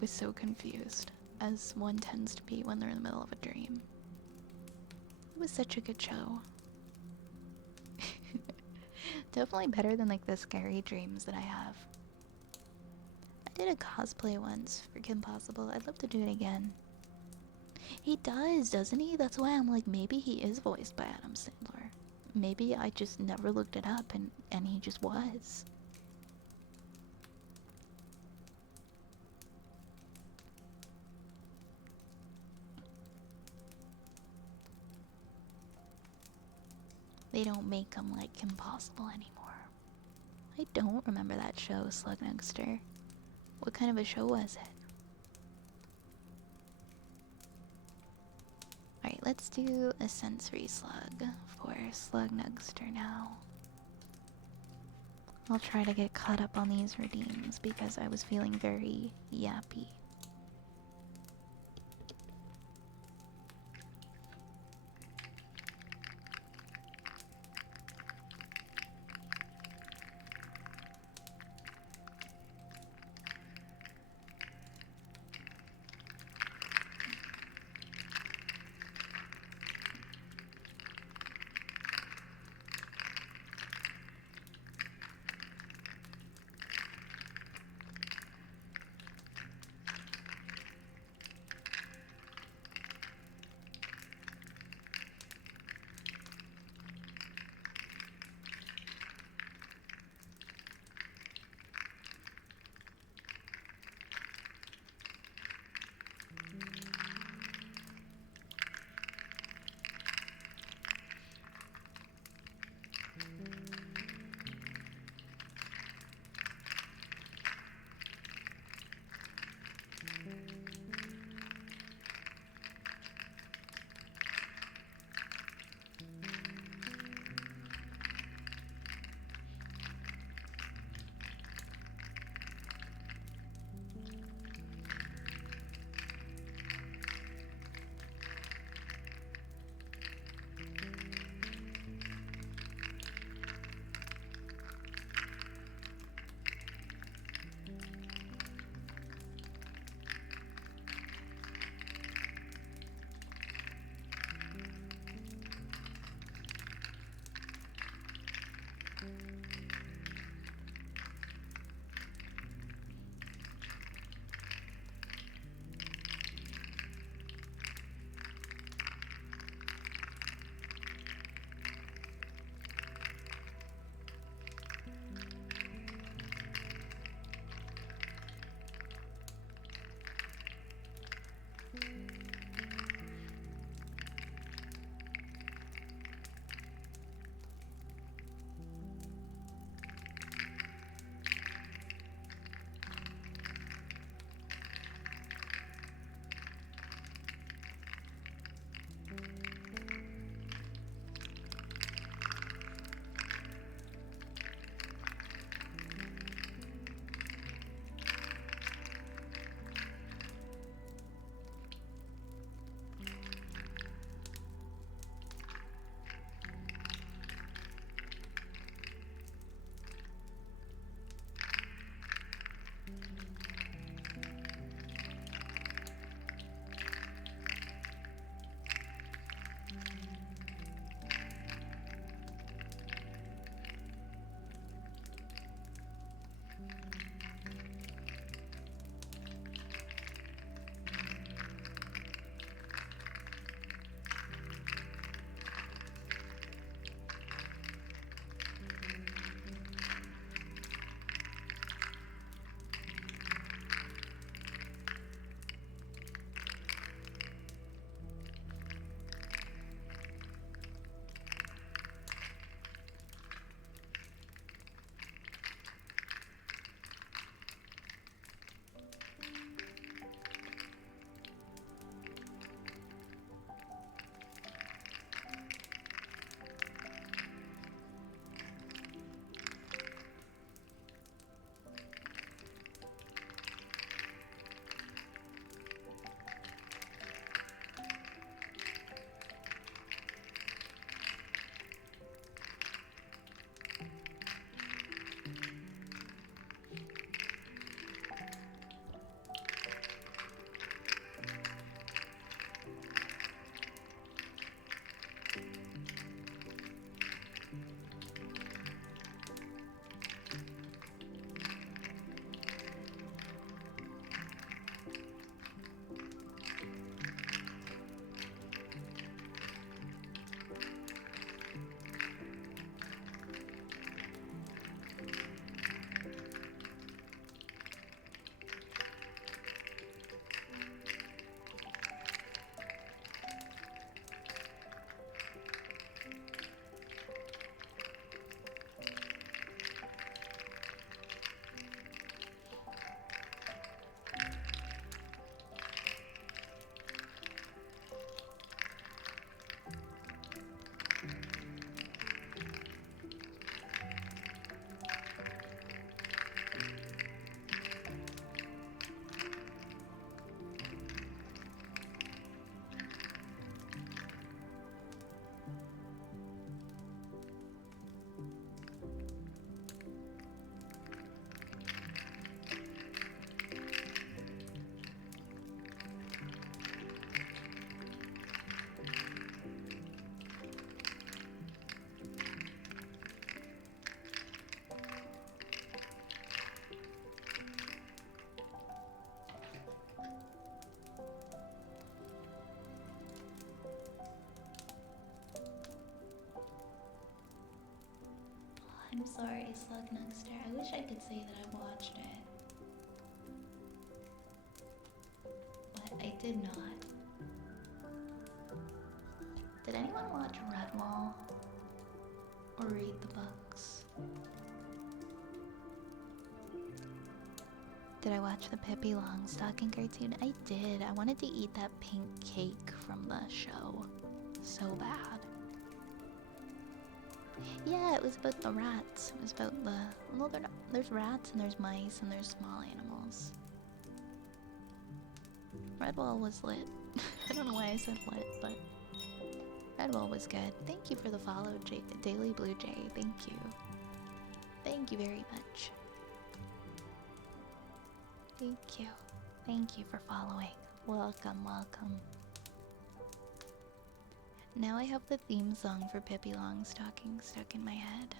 was so confused, as one tends to be when they're in the middle of a dream. It was such a good show. Definitely better than like the scary dreams that I have. I did a cosplay once for Kim Possible. I'd love to do it again. He does, doesn't he? That's why I'm like, maybe he is voiced by Adam Sandler. Maybe I just never looked it up and he just was. They don't make him like Kim Possible anymore. I don't remember that show, Slugnugster. What kind of a show was it? Alright, let's do a sensory slug for Slugnugster now. I'll try to get caught up on these redeems because I was feeling very yappy. I'm sorry, Slugnuxter. I wish I could say that I watched it. But I did not. Did anyone watch Redwall? Or read the books? Did I watch the Pippi Longstocking cartoon? I did. I wanted to eat that pink cake from the show so bad. Yeah, it was about the rats. It was about the... Well, they're not, there's rats and there's mice and there's small animals. Redwall was lit. I don't know why I said lit, but... Redwall was good. Thank you for the follow, Daily Blue Jay. Thank you. Thank you very much. Thank you. Thank you for following. Welcome, welcome. Now I have the theme song for Pippi Longstocking stuck in my head.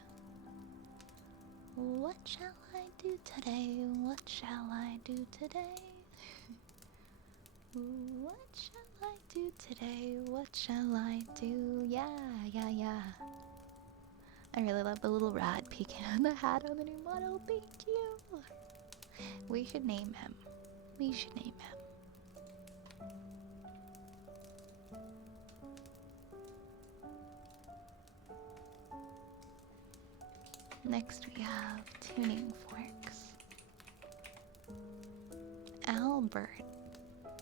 What shall I do today? What shall I do today? What shall I do today? What shall I do? Yeah, yeah, yeah. I really love the little rat peeking on the hat on the new model. Thank you. We should name him. We should name him. Next we have tuning forks. Albert.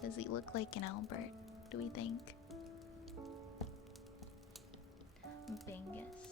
Does he look like an Albert, do we think? Bingus.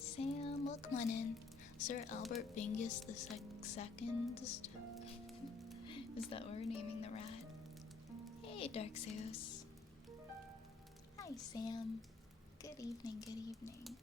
Sam, well, come on in. Sir Albert Bingus the second. Is that what we're naming the rat? Hey, Dark Zeus. Hi, Sam. Good evening, good evening.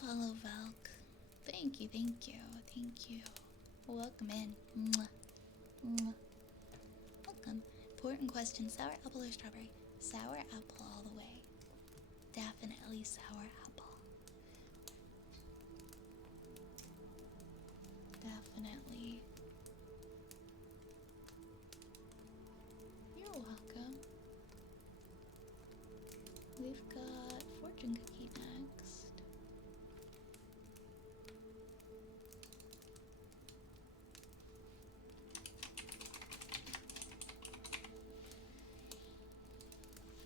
follow, Valk. Thank you, thank you, thank you. Welcome in. Mwah. Mwah. Welcome. Important question, sour apple or strawberry? Sour apple all the way. Definitely sour apple. Definitely. You're welcome. We've got fortune cookie next.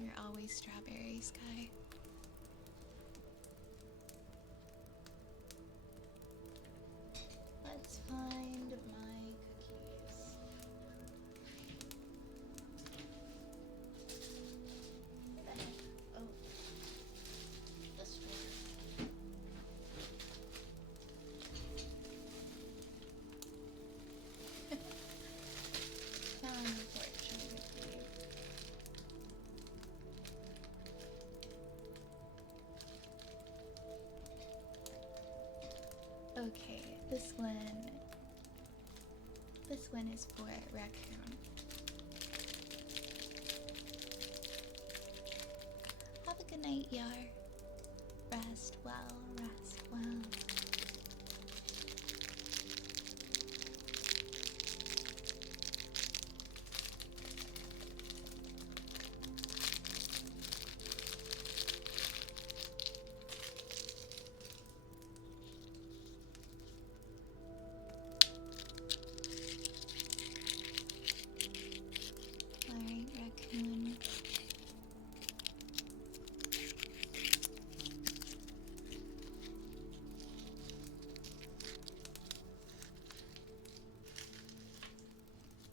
You're always strawberry, Sky. Let's find my cookies. Where the heck? Oh. The store. Found the fortune cookie. Okay, this one is for Raccoon. Have a good night, Yar. Rest well, rest well. Alright, Raccoon.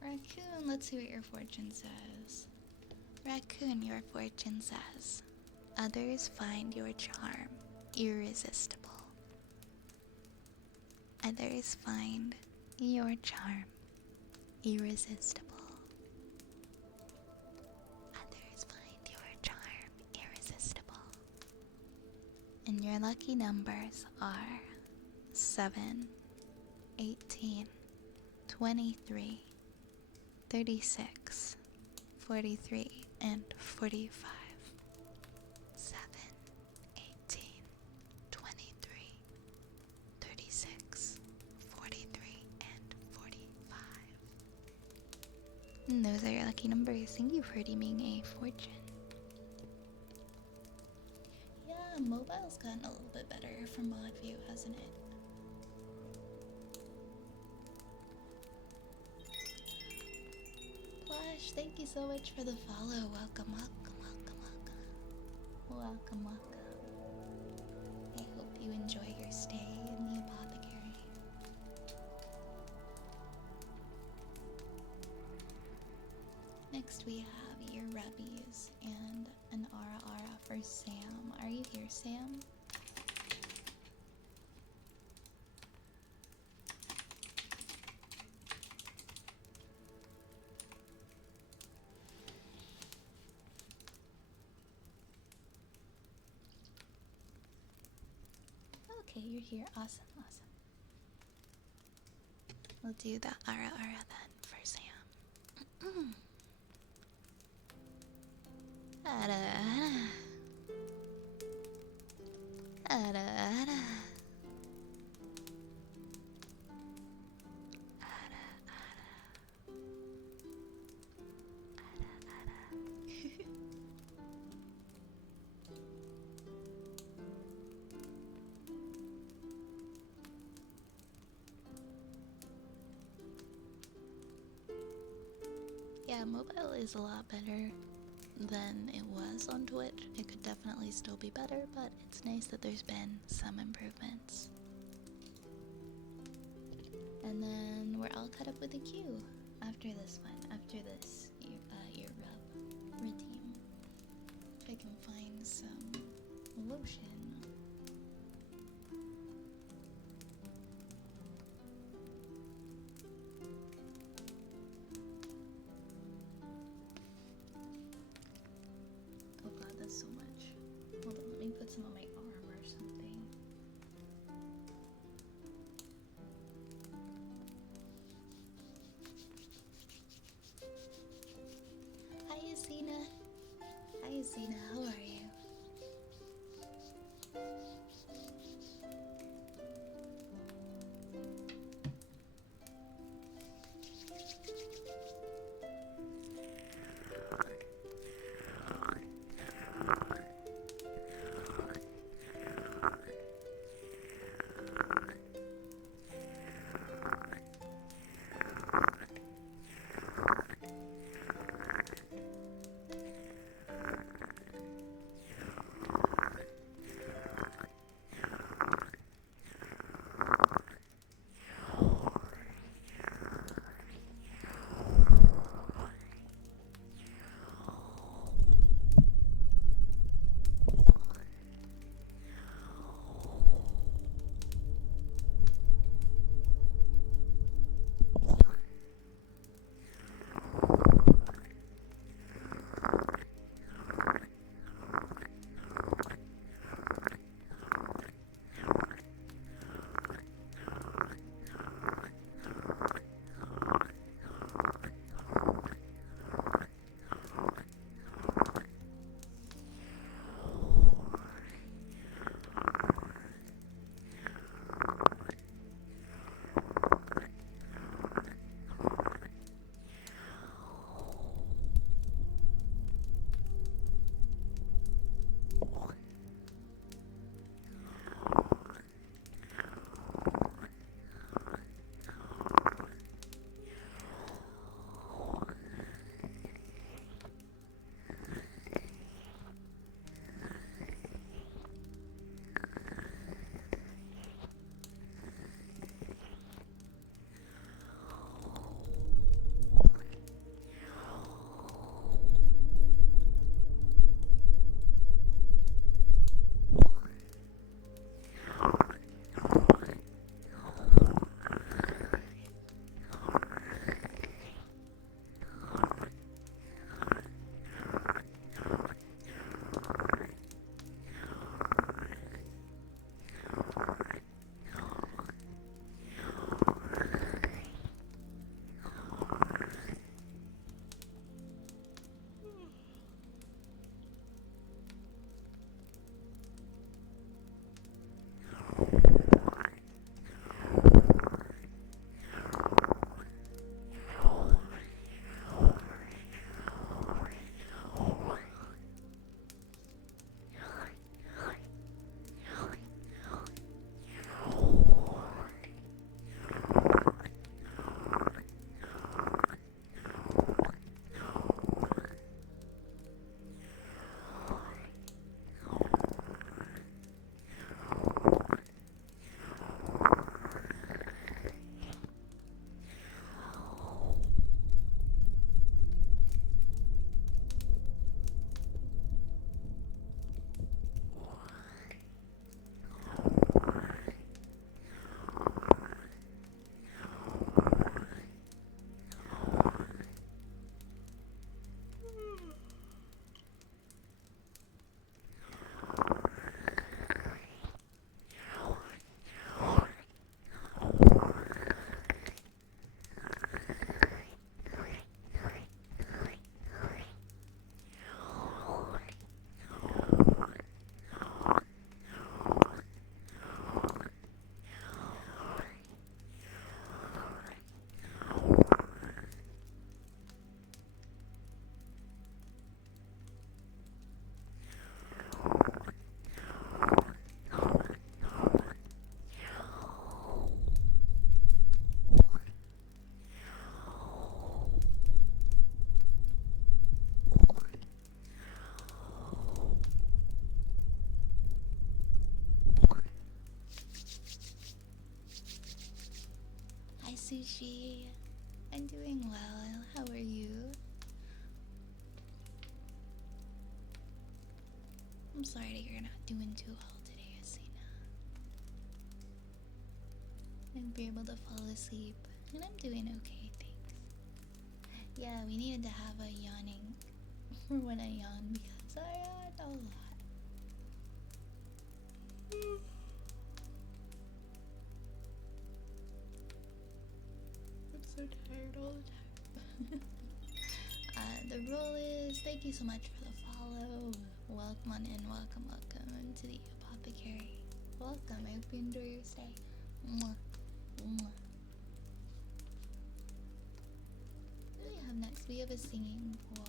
Raccoon, let's see what your fortune says. Raccoon, your fortune says, others find your charm irresistible. Others find your charm irresistible. Others find your charm irresistible. And your lucky numbers are 7, 18, 23, 36, 43, and 45. 7, 18, 23, 36, 43, and 45. And those are your lucky numbers. Thank you for redeeming a fortune. Yeah, mobile's gotten a little bit better from mod view, hasn't it? Plush, thank you so much for the follow. Welcome, welcome, welcome, welcome. Welcome, welcome. I hope you enjoy your stay in the apothecary. Next we have your Rubbies and an Ara Ara for Sam. Are you here, Sam? Okay, you're here. Awesome, awesome. We'll do the Ara Ara then for Sam. Ara Ara. Ara Ara. Ara Ara. Ara Ara. Yeah, mobile is a lot better than it was on Twitch. It could definitely still be better, but it's nice that there's been some improvements. And then we're all caught up with the queue after this one, after this your rub redeem. If I can find some lotion. Oh god, that's so much. Hold on, let me put some on my arm or something. Asina, how are you? Hi, Sushi. I'm doing well. How are you? I'm sorry that you're not doing too well today, Asina. I'd be able to fall asleep, and I'm doing okay, thanks. Yeah, we needed to have a yawning for when I yawn because I yawn a lot. I'm so tired all the time. The rule is thank you so much for the follow. Welcome on in, welcome to the apothecary. Welcome, I hope you enjoy your stay. Mwah. Mwah. What do we have next? We have a singing pool.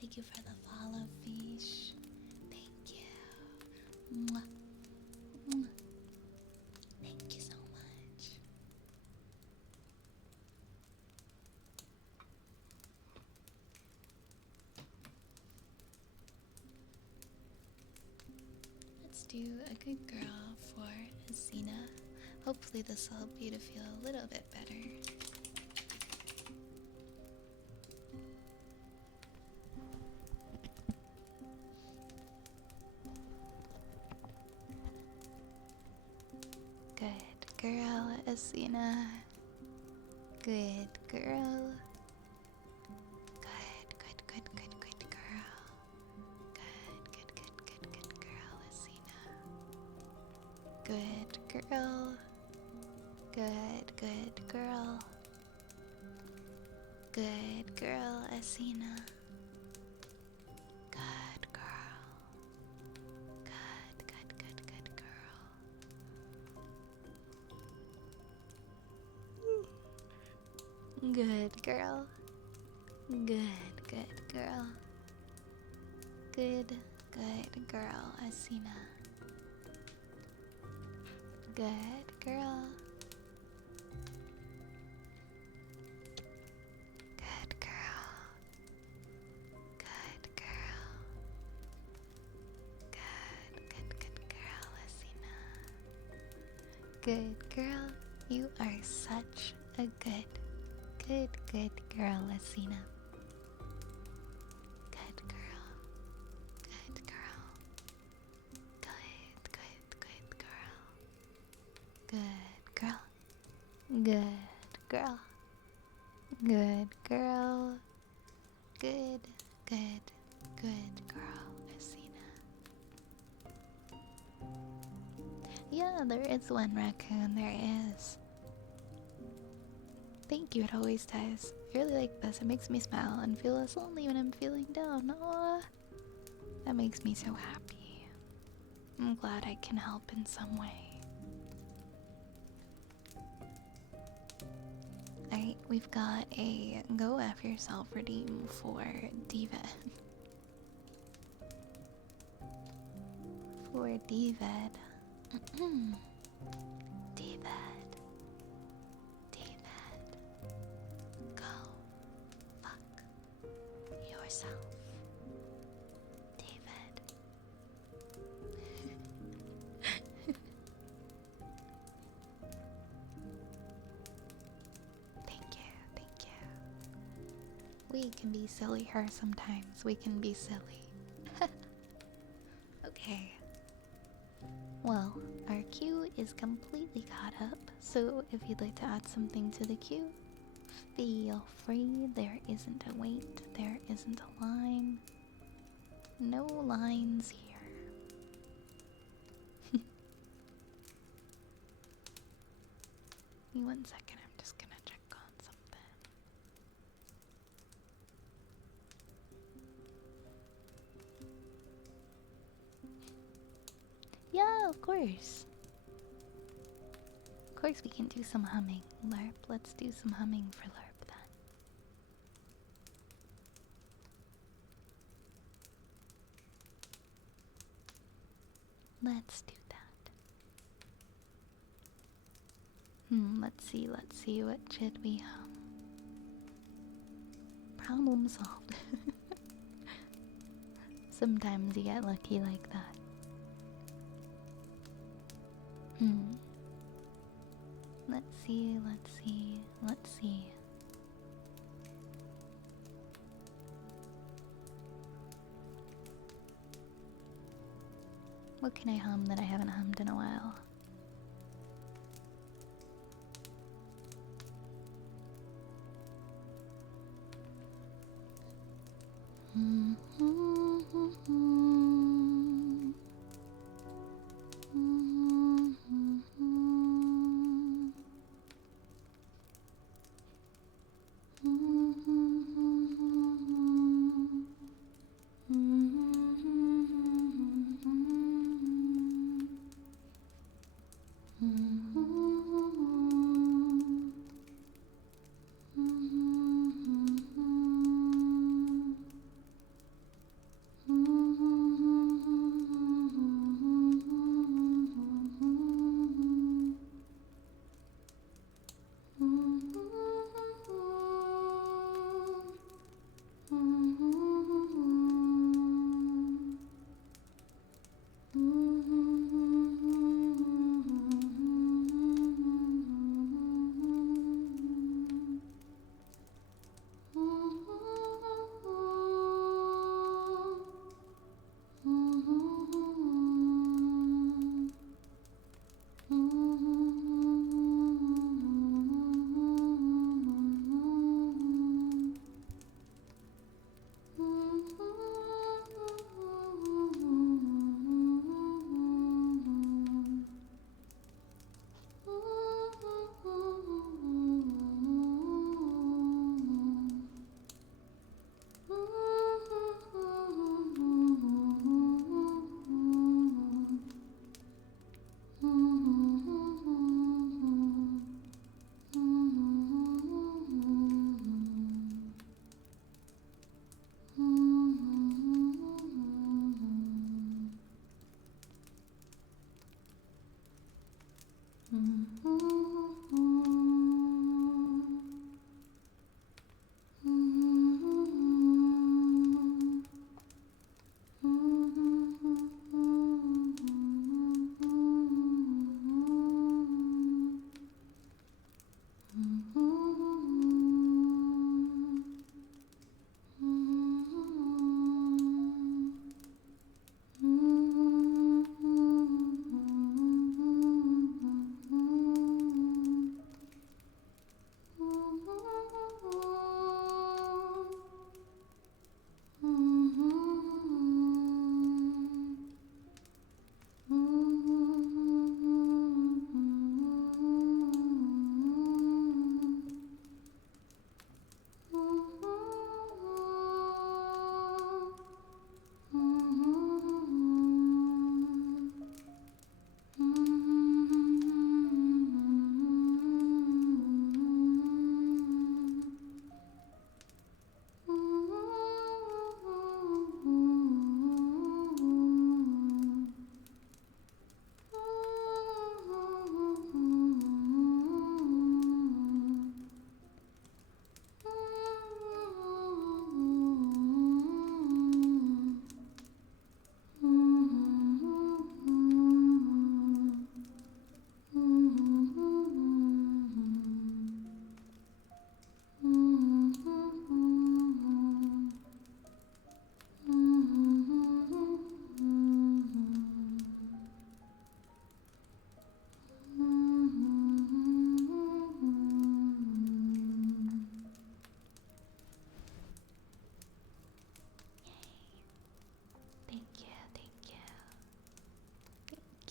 Thank you for the follow, fish. Thank you. Mwah. Mwah. Thank you so much. do a good girl for Asina. Hopefully this will help you to feel a little bit better. Good girl, Asina. Good girl. Good girl. Good girl, Asina. Good girl. Good girl. Good girl, Asina. Good girl. Good girl. Good girl. Good girl. Good girl, Asina. Good girl. Good girl. Good girl. Good girl, Asina. Good girl. You are such a good girl, Asina. Good girl. Good girl. Good girl. Good girl. Good girl. Good girl. Good girl, Asina. Yeah, there is one raccoon, there is. Thank you, it always does. I really like this. It makes me smile and feel less lonely when I'm feeling down. Aww. That makes me so happy. I'm glad I can help in some way. Alright, we've got a Go F Yourself redeem for DVED. For DVED. DVED. Go fuck yourself. David. Thank you. We can be silly here sometimes. We can be silly. Okay. Well, our queue is completely caught up, so if you'd like to add something to the queue, feel free. There isn't a wait, there isn't a line. No lines here. Give me 1 second, I'm just gonna check on something. Yeah, of course. Of course we can do some humming. LARP, let's do some humming for LARP then. Let's do that. Let's see, what should we hum? Problem solved. Sometimes you get lucky like that. Let's see. What can I hum that I haven't hummed in a while?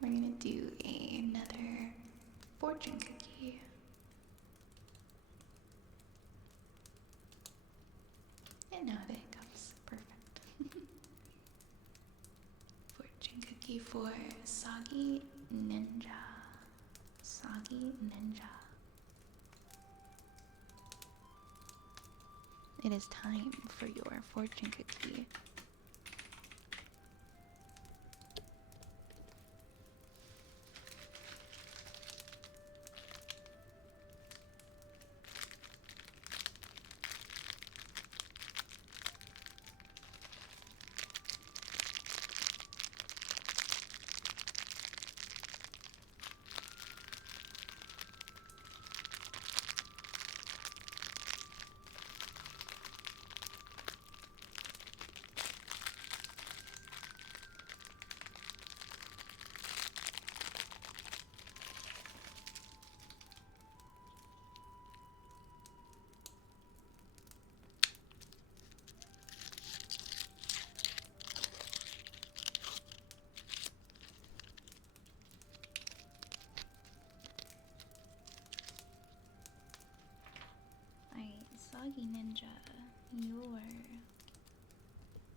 we're gonna do another fortune cookie. And now there it comes. Perfect. Fortune cookie for Soggy Ninja. Soggy Ninja. It is time for your fortune cookie. Soggy Ninja, your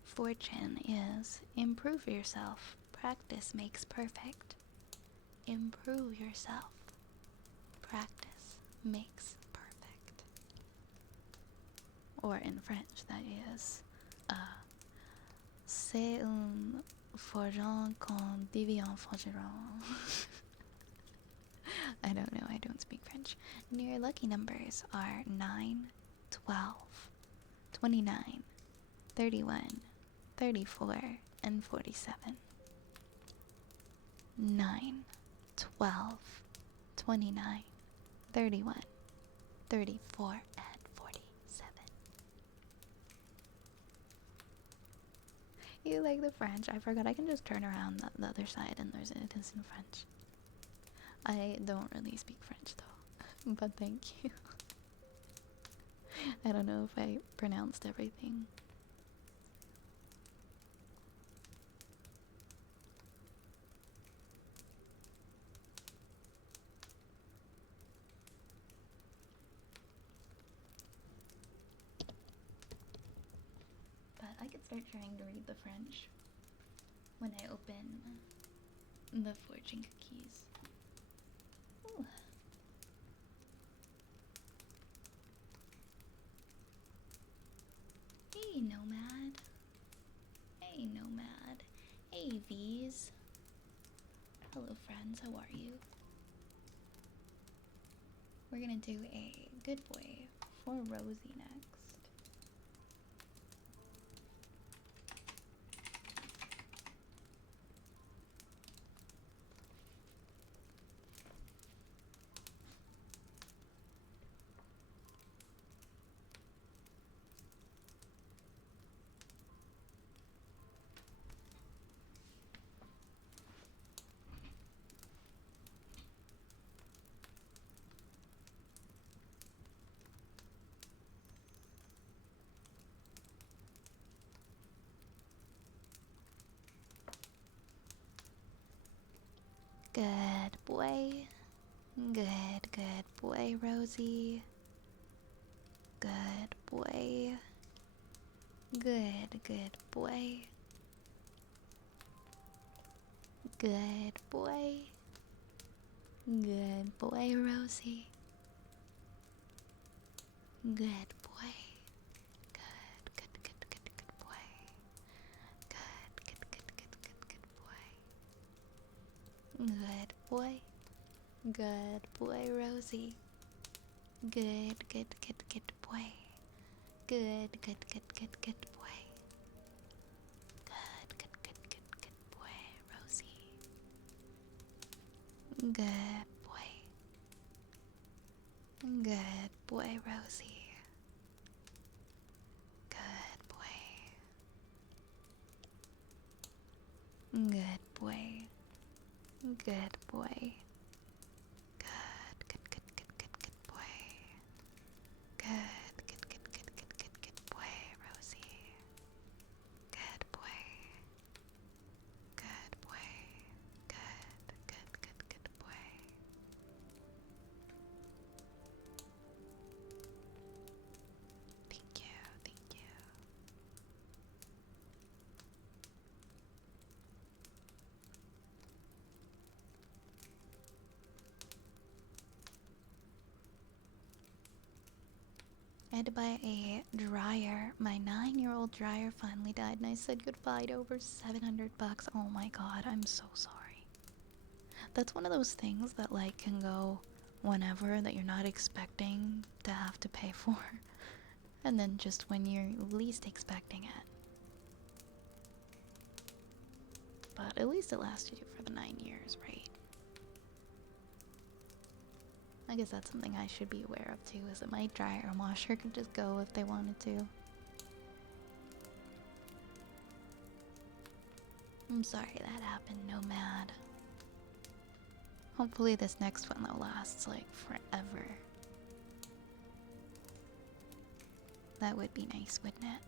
fortune is improve yourself. Practice makes perfect. Improve yourself. Practice makes perfect. Or in French, that is, c'est un forgeron qu'on devient forgeron. I don't know, I don't speak French. And your lucky numbers are 9, 12, 29, 31, 34, and 47. 9, 12, 29, 31, 34, and 47. You like the French? I forgot I can just turn around the other side and it is in French. I don't really speak French though, but thank you. I don't know if I pronounced everything. But I could start trying to read the French when I open the fortune cookies. Ooh. Hey, Nomad. Hey, Nomad. Hey, V's. Hello, friends. How are you? We're gonna do a good boy for Rosie next. Good boy. Good boy, Rosie. Good boy. Good boy. Good boy. Good boy, Rosie. Good boy. Good boy. Good boy. Good boy. Good boy, Rosie. Good boy. Good boy. Good boy, Rosie. Good boy. Good boy, Rosie. Good boy. Good boy. Good boy. Good boy. Good boy, Rosie. Good boy. Good boy. had to buy a dryer. My 9-year-old dryer finally died, and I said goodbye to over 700 bucks. Oh my god, I'm so sorry. That's one of those things that, like, can go whenever that you're not expecting to have to pay for. And then just when you're least expecting it. But at least it lasted you for the 9 years, right? I guess that's something I should be aware of too, is that my dryer and washer could just go if they wanted to. I'm sorry that happened, Nomad. Hopefully this next one though lasts like forever. That would be nice, wouldn't it?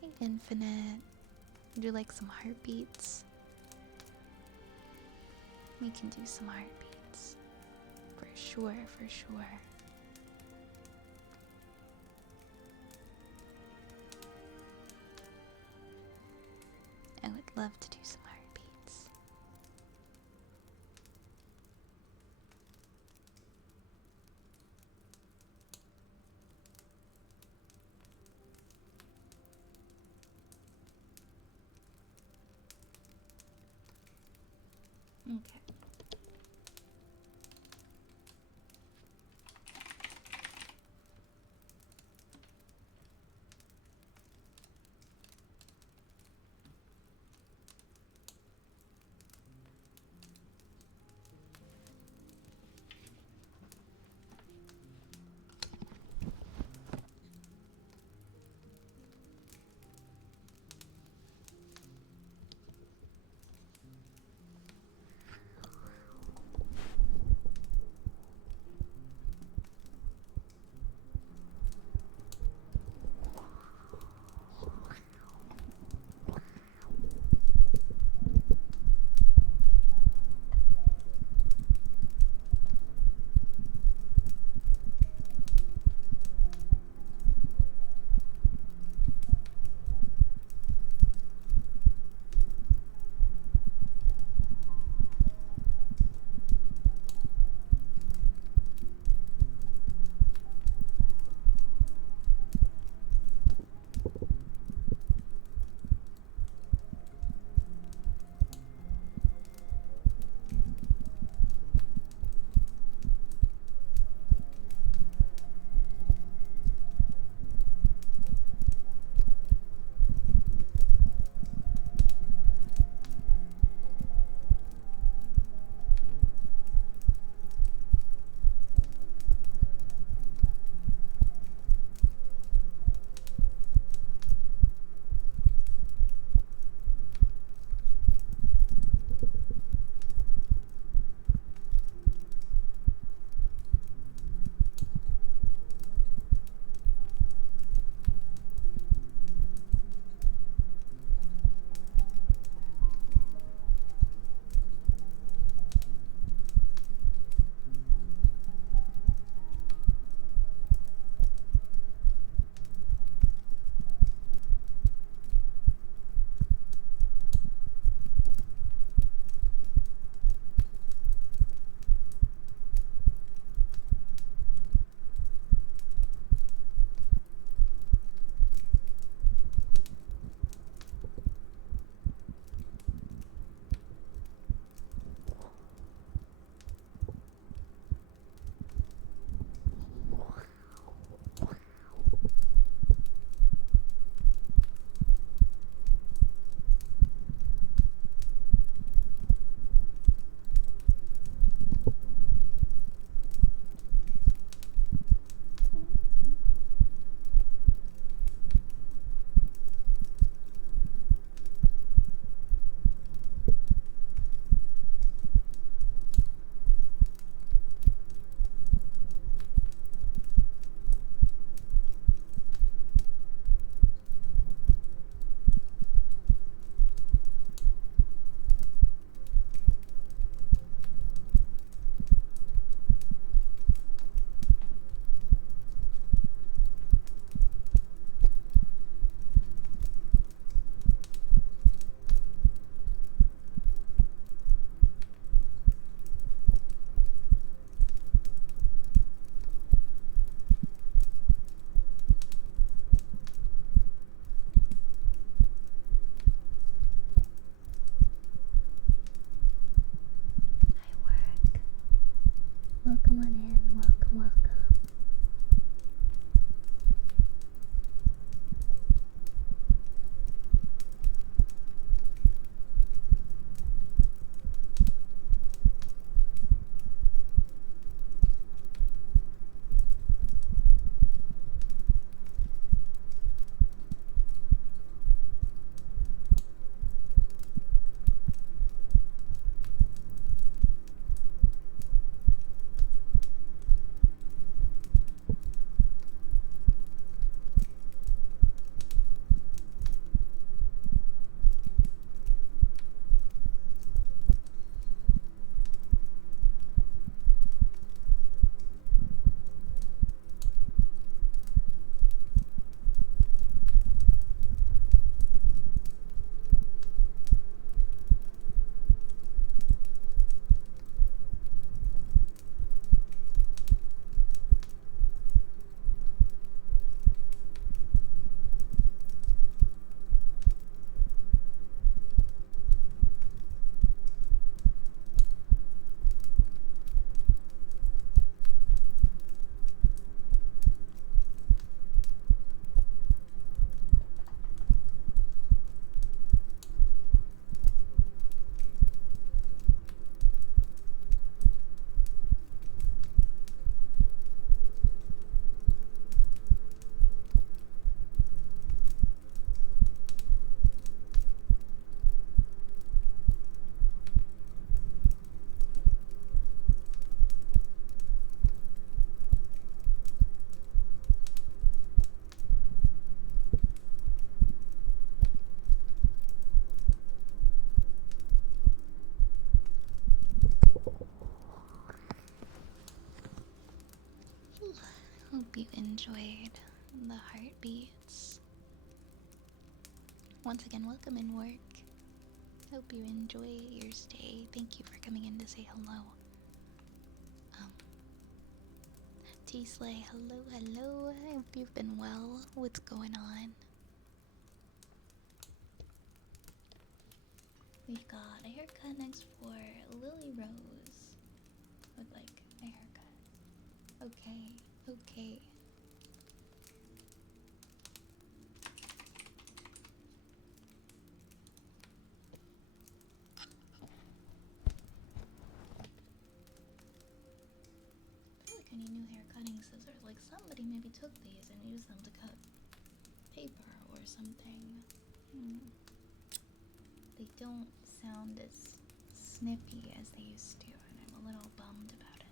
Hey, Infinite. Would you like some heartbeats? We can do some heartbeats. For sure, for sure. I would love to do some heartbeats. Okay. enjoyed the heartbeats. Once again, welcome in work. Hope you enjoy your stay. Thank you for coming in to say hello. T-Slay, hello, hello. I hope you've been well. What's going on? We've got a haircut next for Lily Rose. With like a haircut. Okay, okay. I feel like I need new hair cutting scissors. Like somebody maybe took these and used them to cut paper or something. They don't sound as snippy as they used to, and I'm a little bummed about it.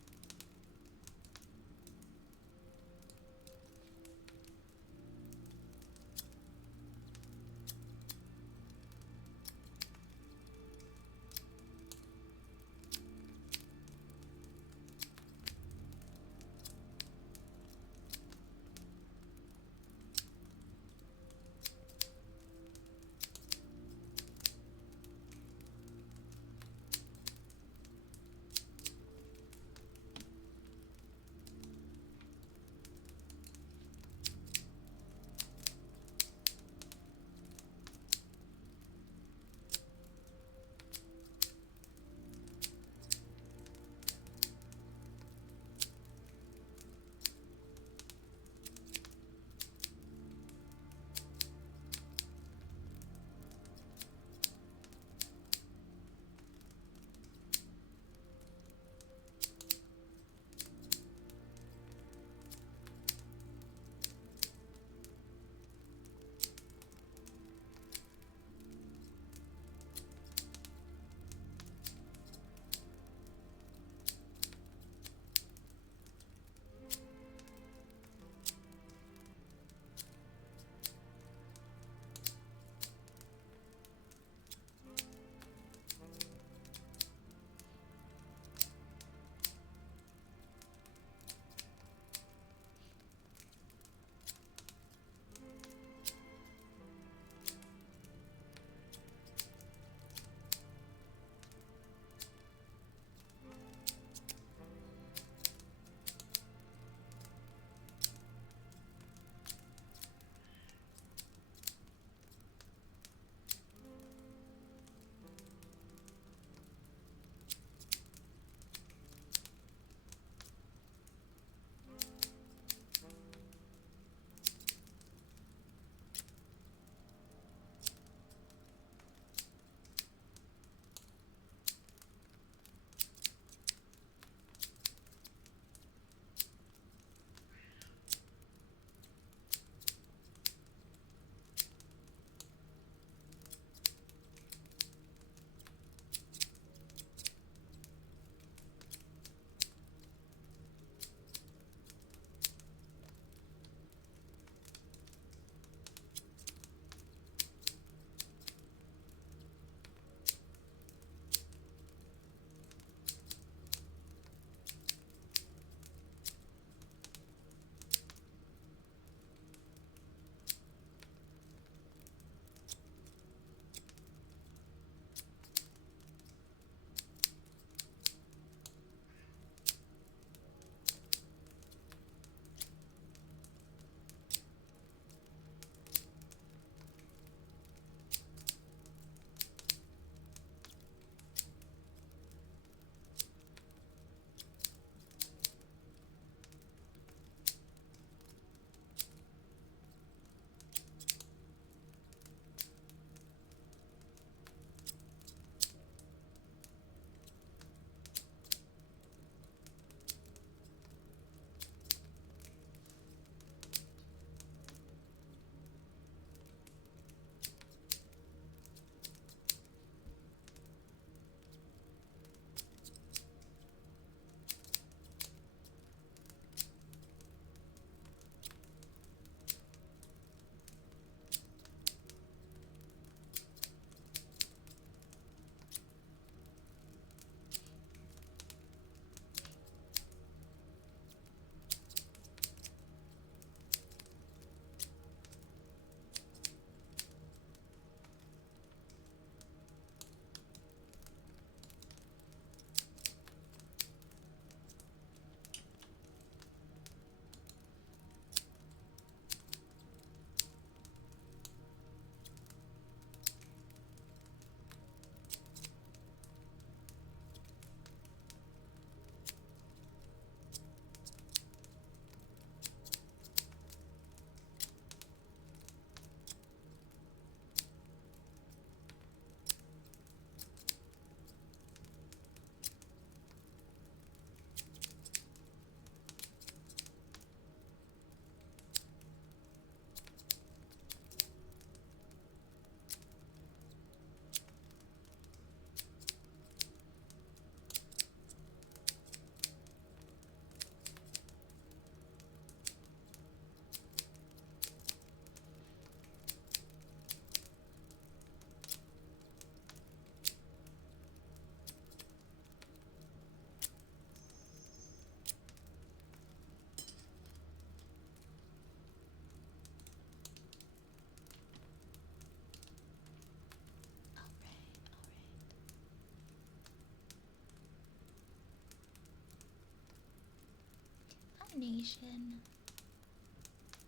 vacation.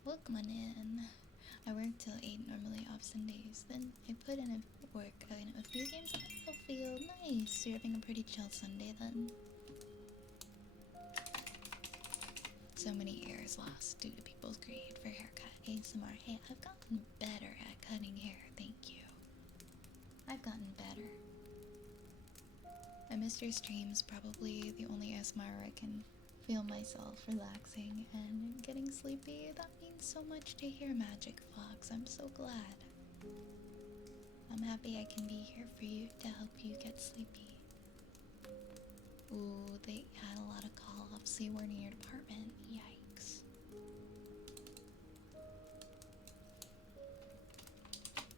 Welcome on in. I work till 8 normally off Sundays. Then I put in a few games on Battlefield. Nice. So you're having a pretty chill Sunday then. So many years lost due to people's greed for haircut ASMR. Hey, I've gotten better at cutting hair, thank you. I've gotten better. I missed your streams, probably the only ASMR where I can feel myself relaxing and getting sleepy. That means so much to hear, Magic Fox. I'm so glad. I'm happy I can be here for you to help you get sleepy. Ooh, they had a lot of call-ups. They weren't in your department. Yikes.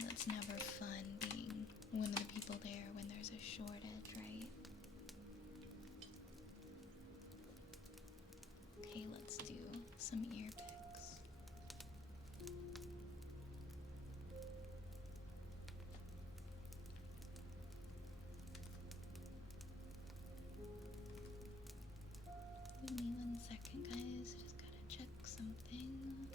That's never fun being one of the people there when there's a shortage, right? Okay, let's do some ear picks. Give me 1 second, guys. Just gotta check something.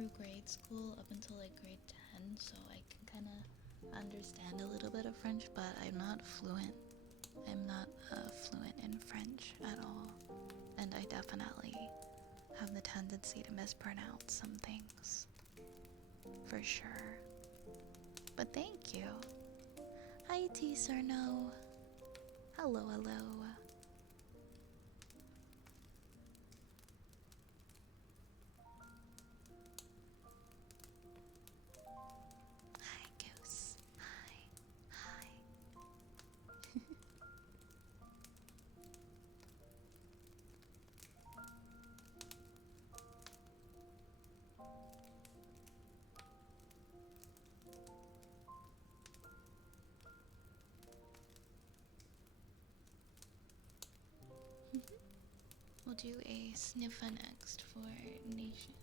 through grade school up until like grade 10, so I can kind of understand a little bit of French, but I'm not fluent. I'm not fluent in French at all, and I definitely have the tendency to mispronounce some things, for sure. But thank you. Hi T Cerno. Hello, hello. Hi Goose. Hi. Hi. We'll do a sniffer next for Nation.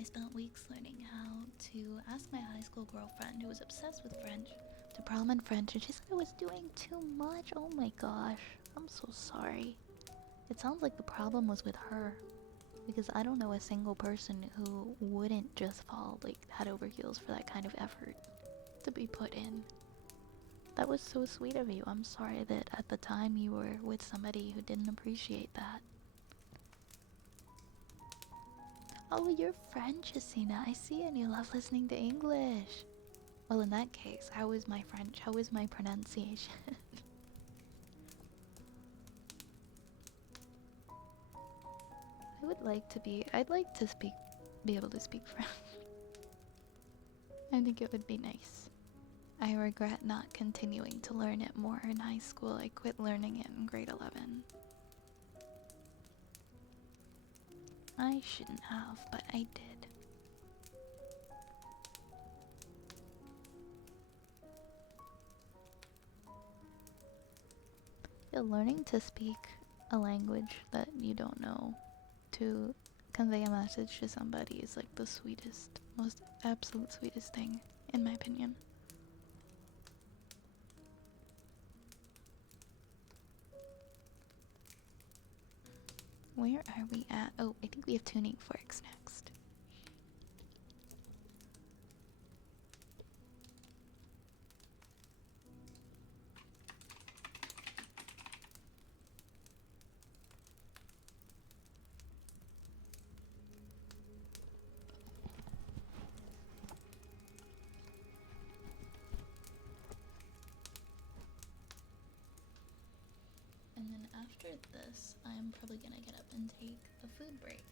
I spent weeks learning how to ask my high school girlfriend, who was obsessed with French, to prom in French, and she said I was doing too much. Oh my gosh, I'm so sorry. It sounds like the problem was with her, because I don't know a single person who wouldn't just fall like head over heels for that kind of effort to be put in. That was so sweet of you. I'm sorry that at the time you were with somebody who didn't appreciate that. Oh, you're French, Asina. I see, and you love listening to English. Well, in that case, how is my French? How is my pronunciation? I'd like to be able to speak French. I think it would be nice. I regret not continuing to learn it more in high school. I quit learning it in grade 11. I shouldn't have, but I did. Yeah, learning to speak a language that you don't know to convey a message to somebody is like the sweetest, most absolute sweetest thing, in my opinion. Where are we at? Oh, I think we have tuning forks next. after this, I'm probably gonna get up and take a food break.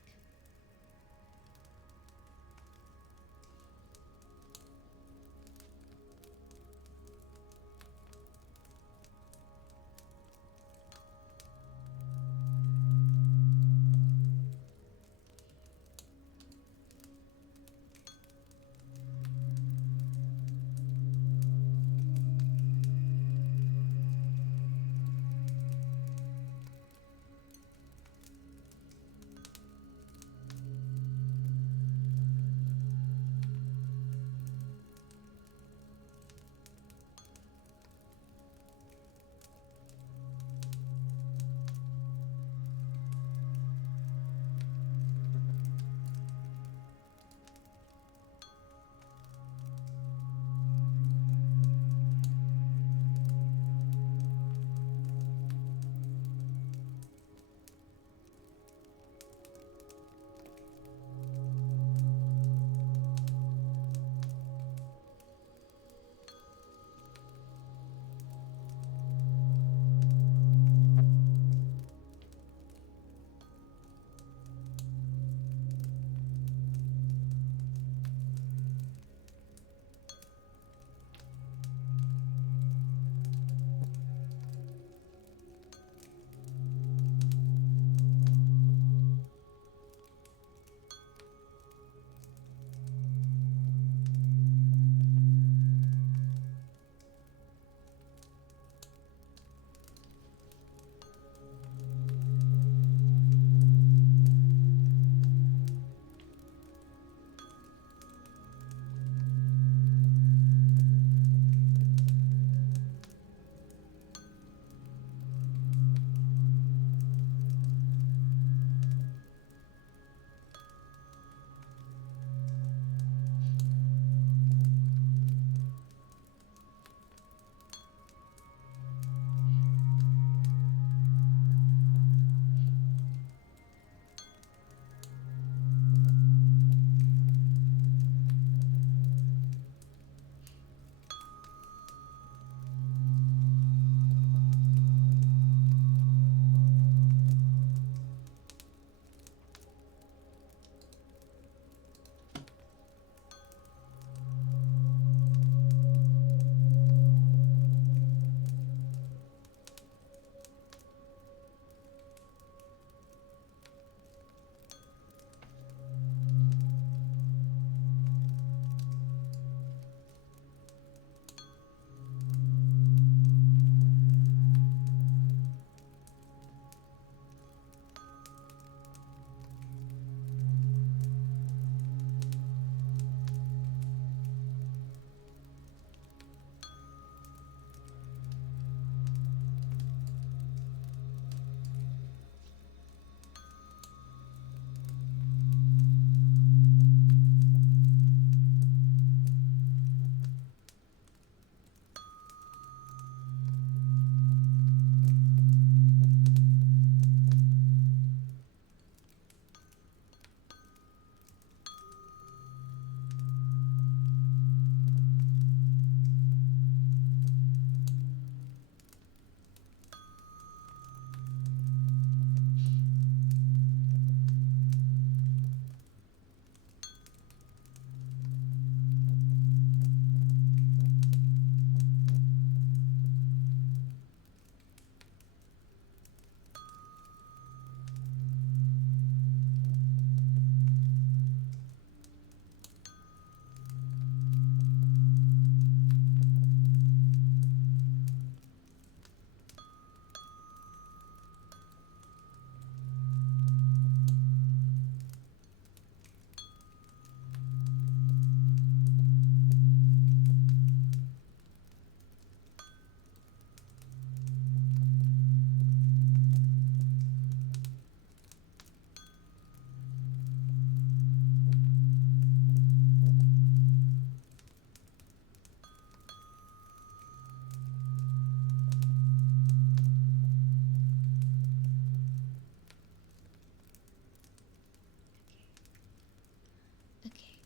Okay.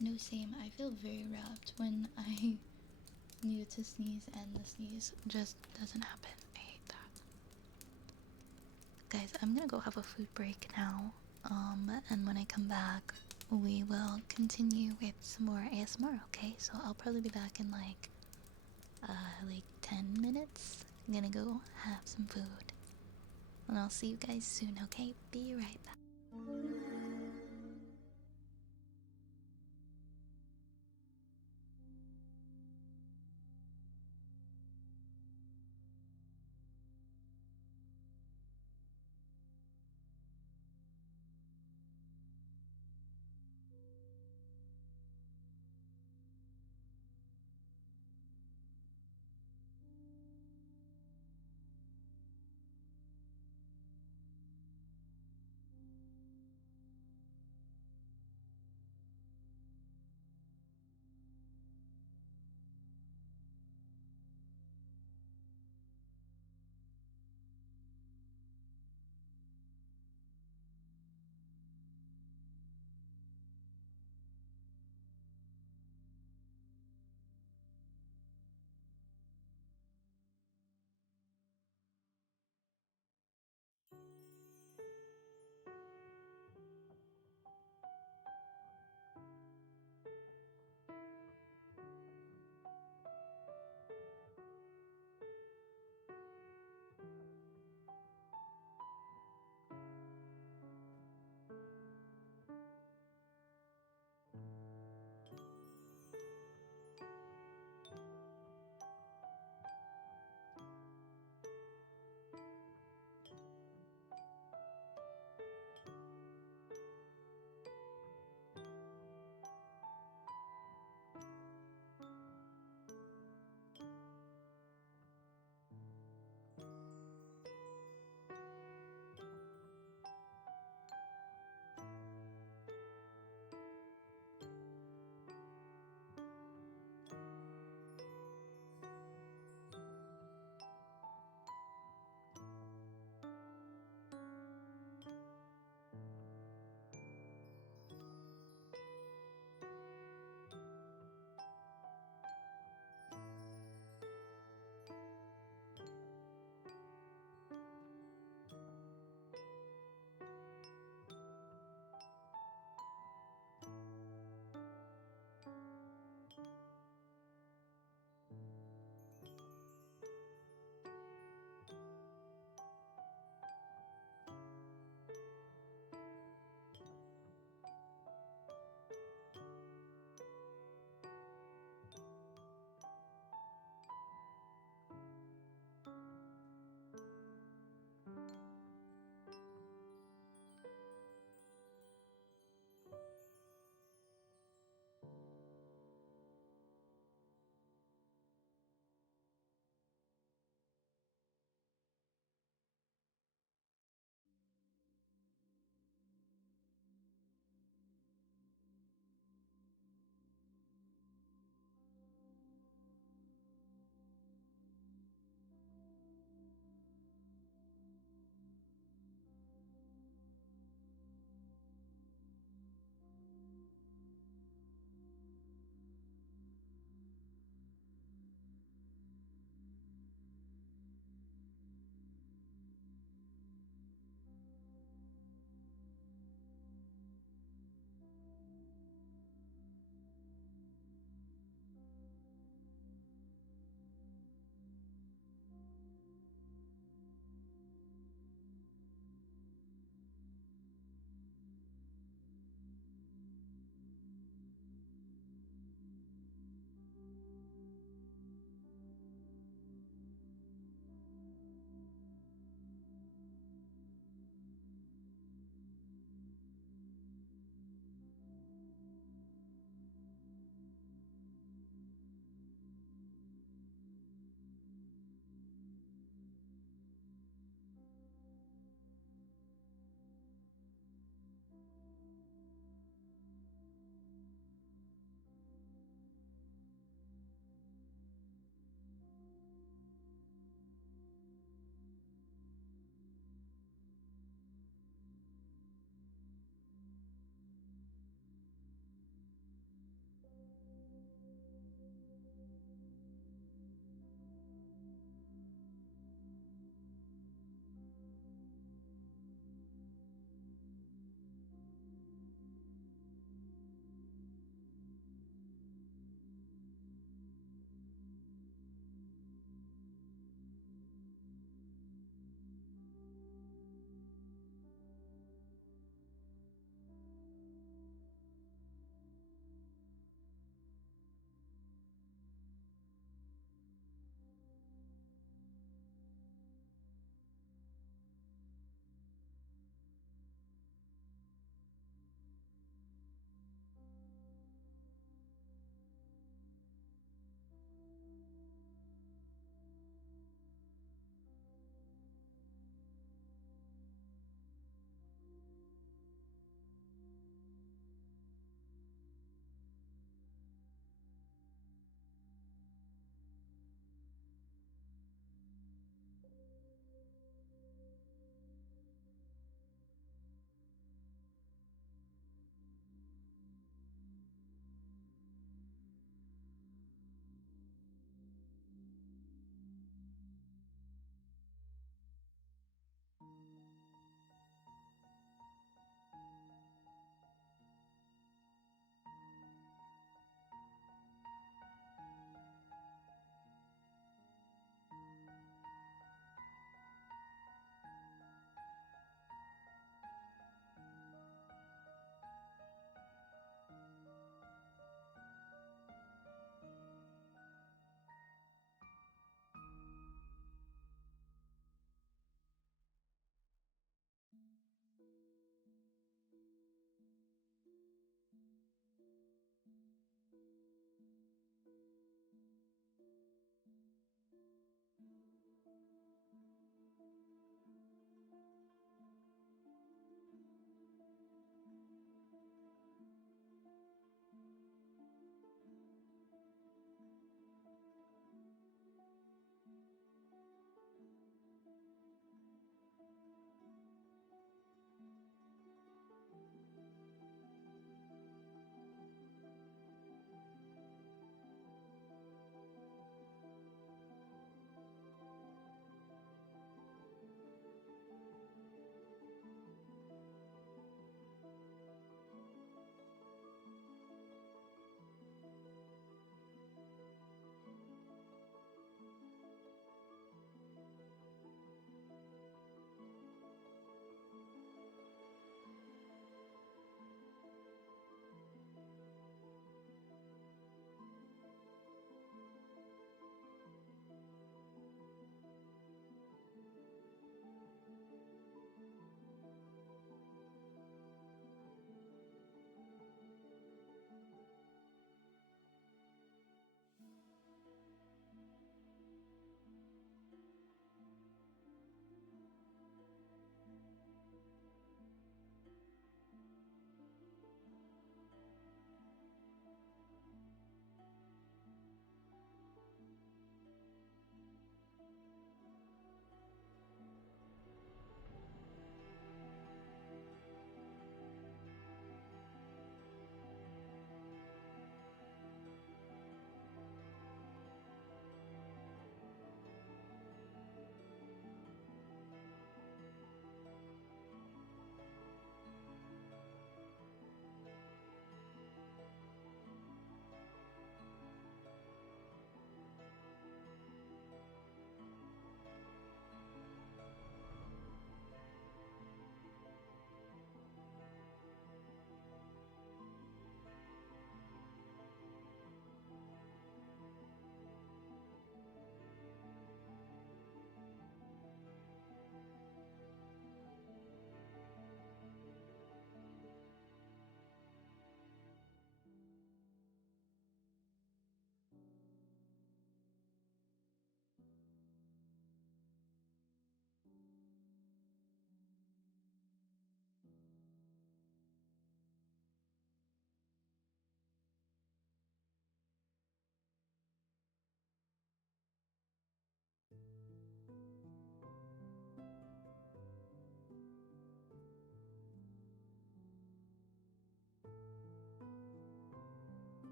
No, same. I feel very wrapped when I need to sneeze and the sneeze just doesn't happen. I hate that. guys, I'm gonna go have a food break now. And when I come back, we will continue with some more ASMR, okay? So I'll probably be back in like 10 minutes. I'm gonna go have some food. And I'll see you guys soon, okay? Be right back.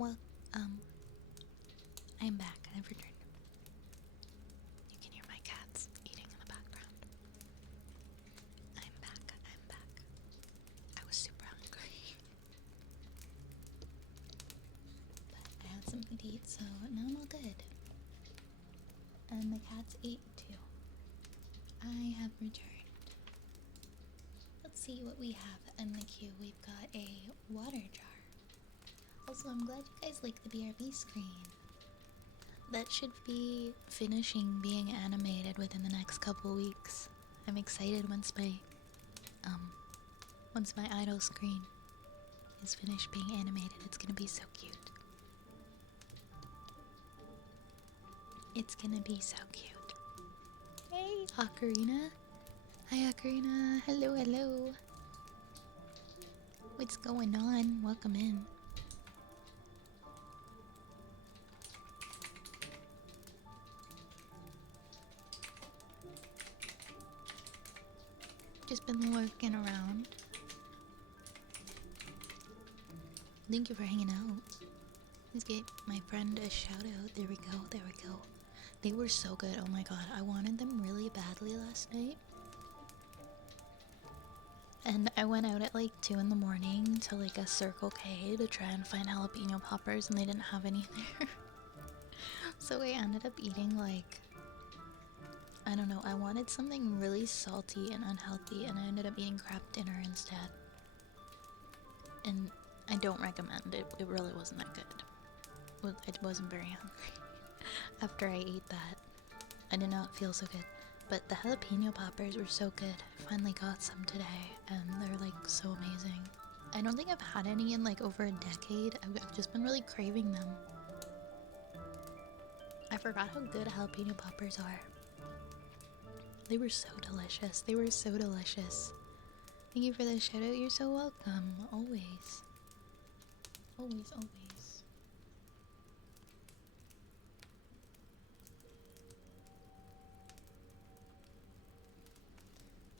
well, I am back. I've returned. You can hear my cats eating in the background. I'm back. I'm back. I was super hungry. But I had something to eat, so now I'm all good. And the cats ate too. I have returned. Let's see what we have in the queue. We've got a water jar. Also, I'm glad you guys like the BRB screen. That should be finishing being animated within the next couple weeks. I'm excited once my idle screen is finished being animated. It's gonna be so cute. It's gonna be so cute. Hey, Ocarina. Hi, Ocarina. Hello, hello. What's going on? Welcome in. Just been lurking around. Thank you for hanging out. Let's get my friend a shout out. There we go, there we go. They were so good. Oh my god, I wanted them really badly last night. And I went out at like 2 in the morning to like a Circle K to try and find jalapeno poppers, and they didn't have any there. So I ended up eating like, I don't know, I wanted something really salty and unhealthy, and I ended up eating crab dinner instead. And I don't recommend it. It really wasn't that good. I wasn't very hungry after I ate that. I did not feel so good. But the jalapeno poppers were so good. I finally got some today, and they're like so amazing. I don't think I've had any in like over a decade. I've just been really craving them. I forgot how good jalapeno poppers are. They were so delicious. They were so delicious. Thank you for the shout out. You're so welcome. Always. Always, always.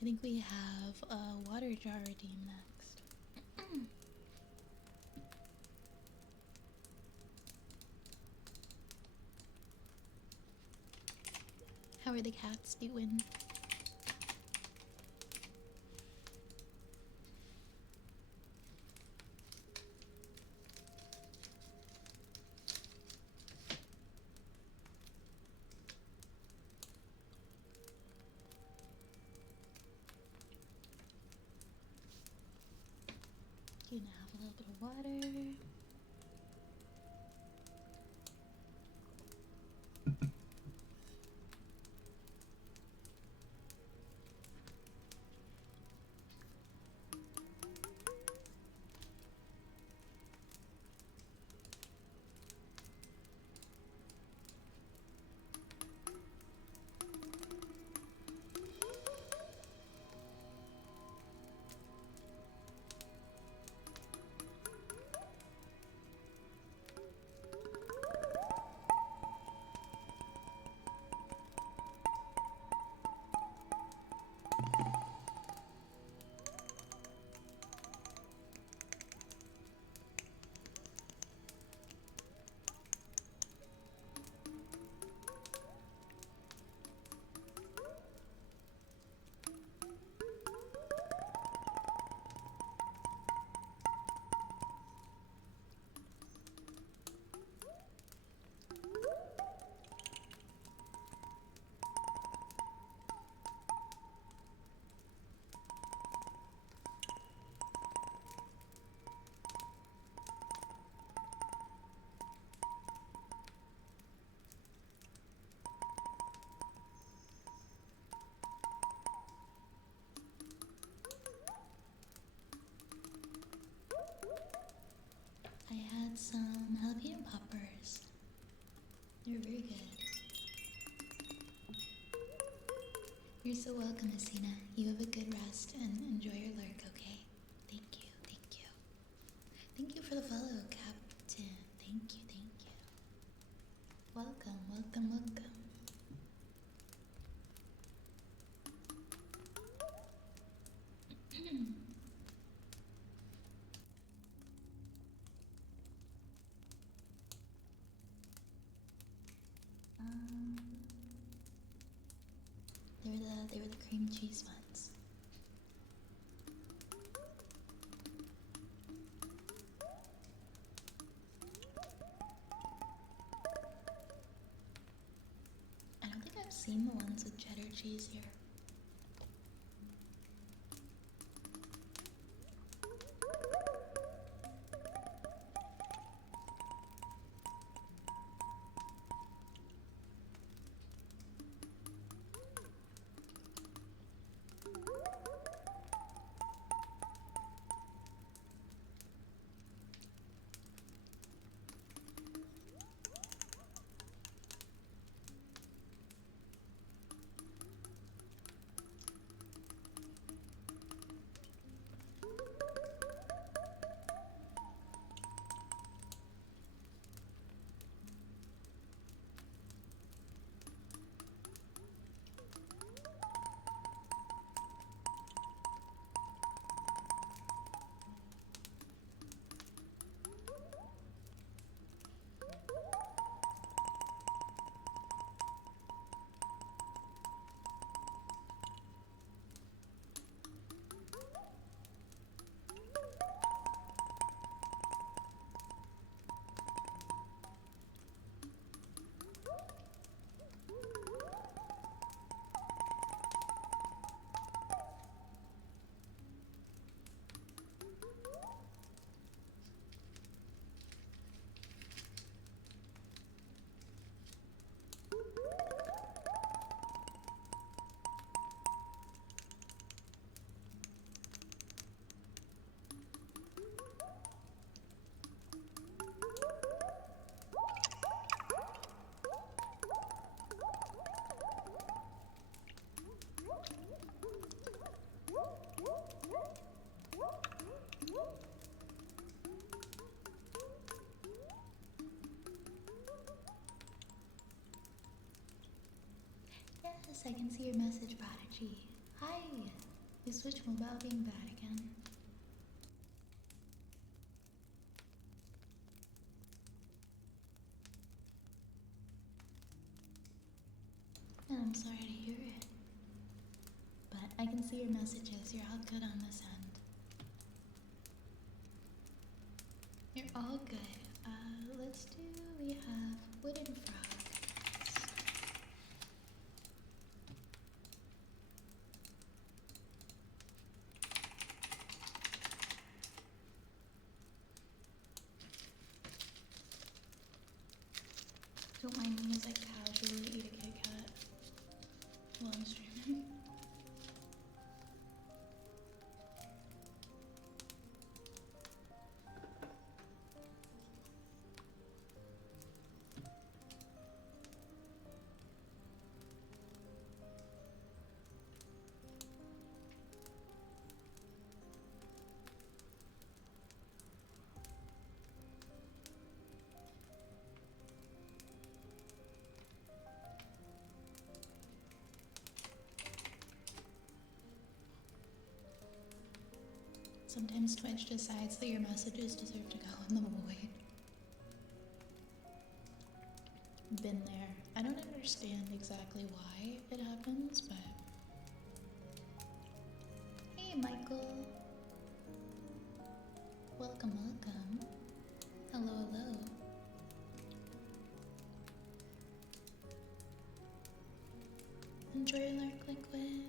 I think we have a water jar redeem next. How are the cats doing? Gonna have a little bit of water. I had some jalapeno poppers. They're very good. You're so welcome, Asina. You have a good rest and enjoy your lurk, okay? Thank you, thank you. Thank you for the follow, Captain. Thank you, thank you. Welcome, welcome, welcome. these ones. I don't think I've seen the ones with cheddar cheese here. Yes, I can see your message, Prodigy. Hi! You switched mobile being bad again. I'm sorry to hear it. But I can see your messages. You're all good on this end. You're all good. Let's do, we have wooden frogs. Don't mind me as I casually eat a Kit Kat while I'm streaming. Sometimes Twitch decides that your messages deserve to go in the void. Been there. I don't understand exactly why it happens, but... Hey, Michael. Welcome, welcome. Hello, hello. Enjoy your Lark Liquid.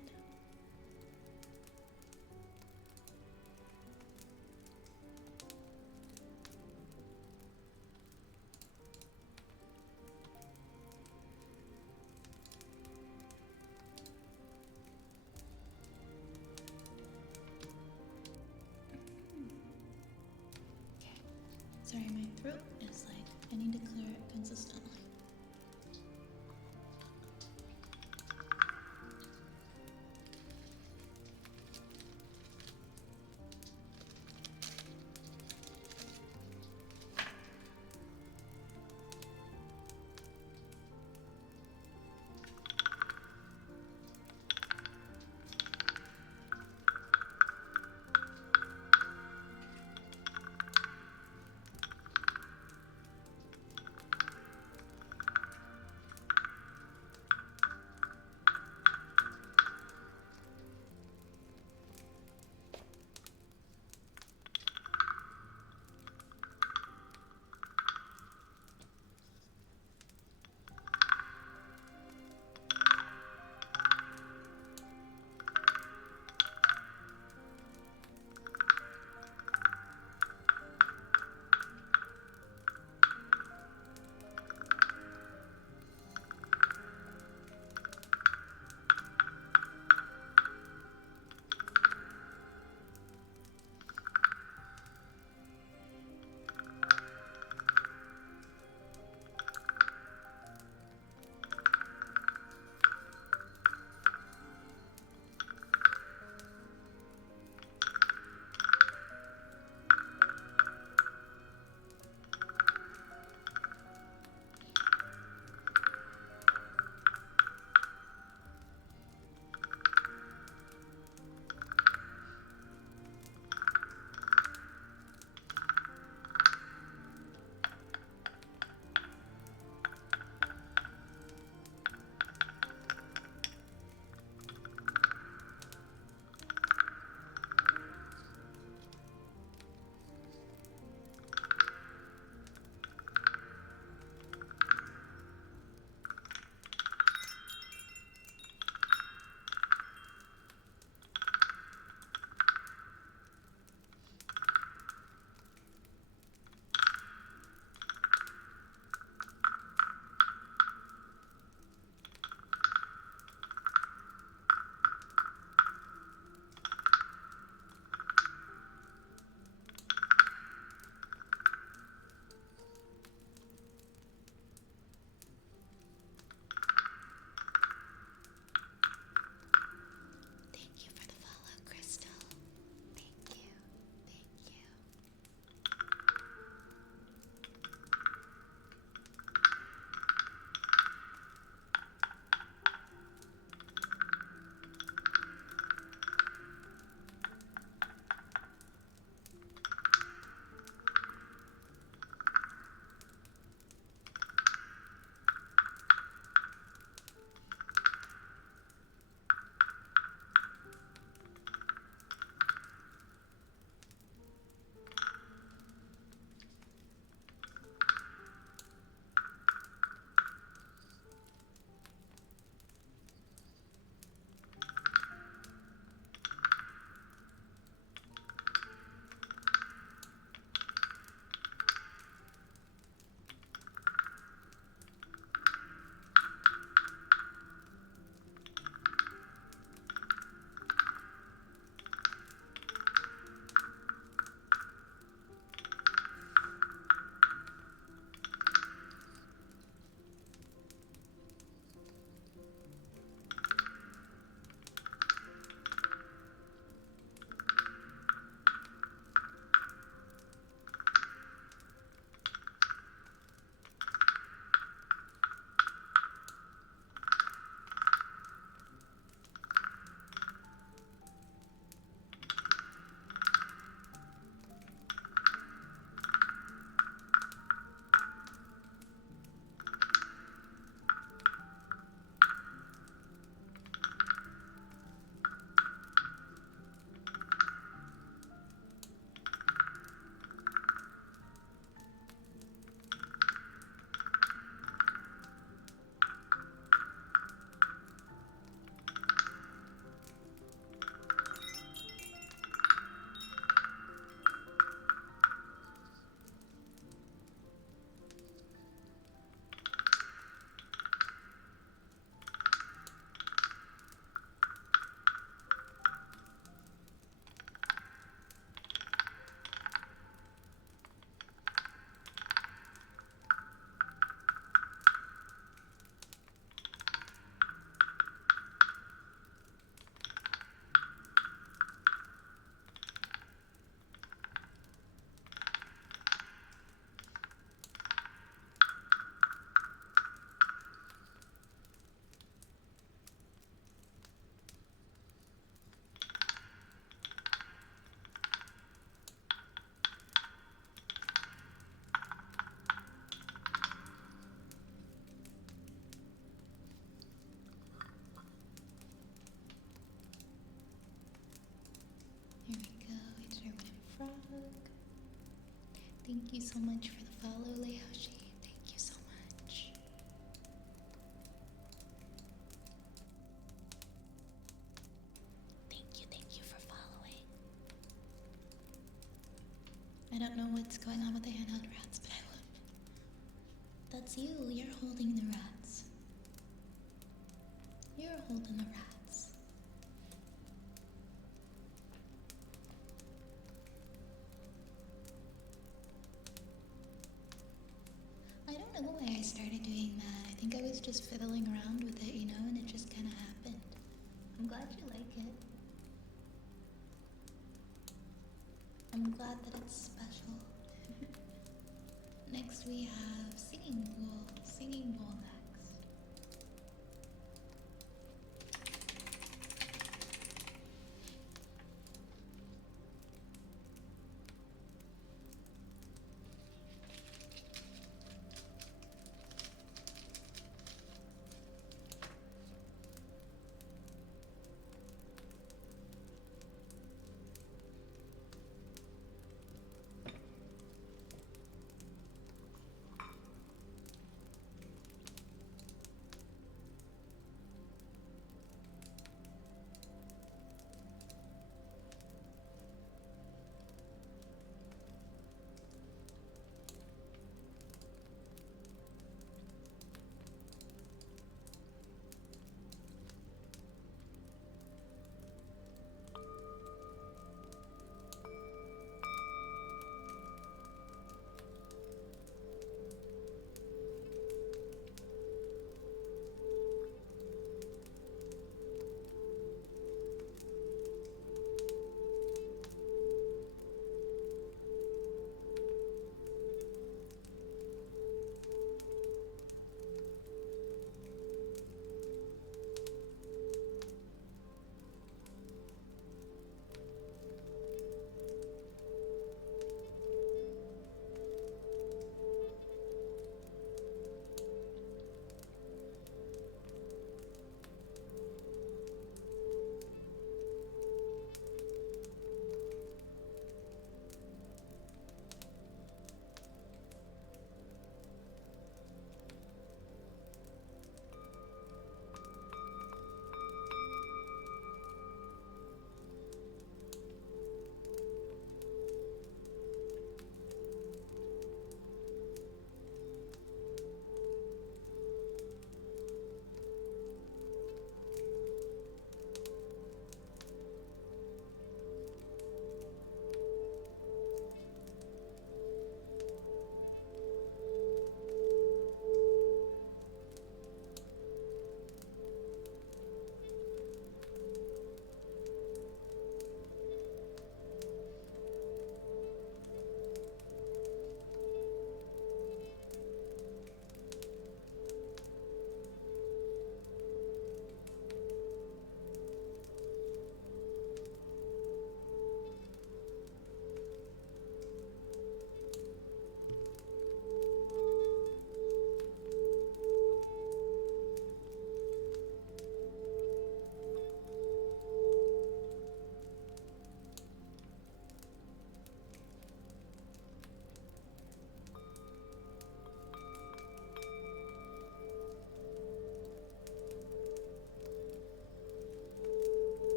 Sorry, my throat is like, I need to clear it consistently. Thank you so much for the follow, Leoshi. Thank you so much. Thank you for following. I don't know what's going on with the handheld rats, but I love it. That's you. You're holding the rats. You're holding the rats. I don't know why I started doing that. I think I was just fiddling around with it, you know, and it just kind of happened. I'm glad you like it. I'm glad that it's special. Next we have Singing Bowl. Singing Bowl next.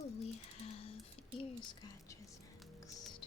Ooh, we have ear scratches next.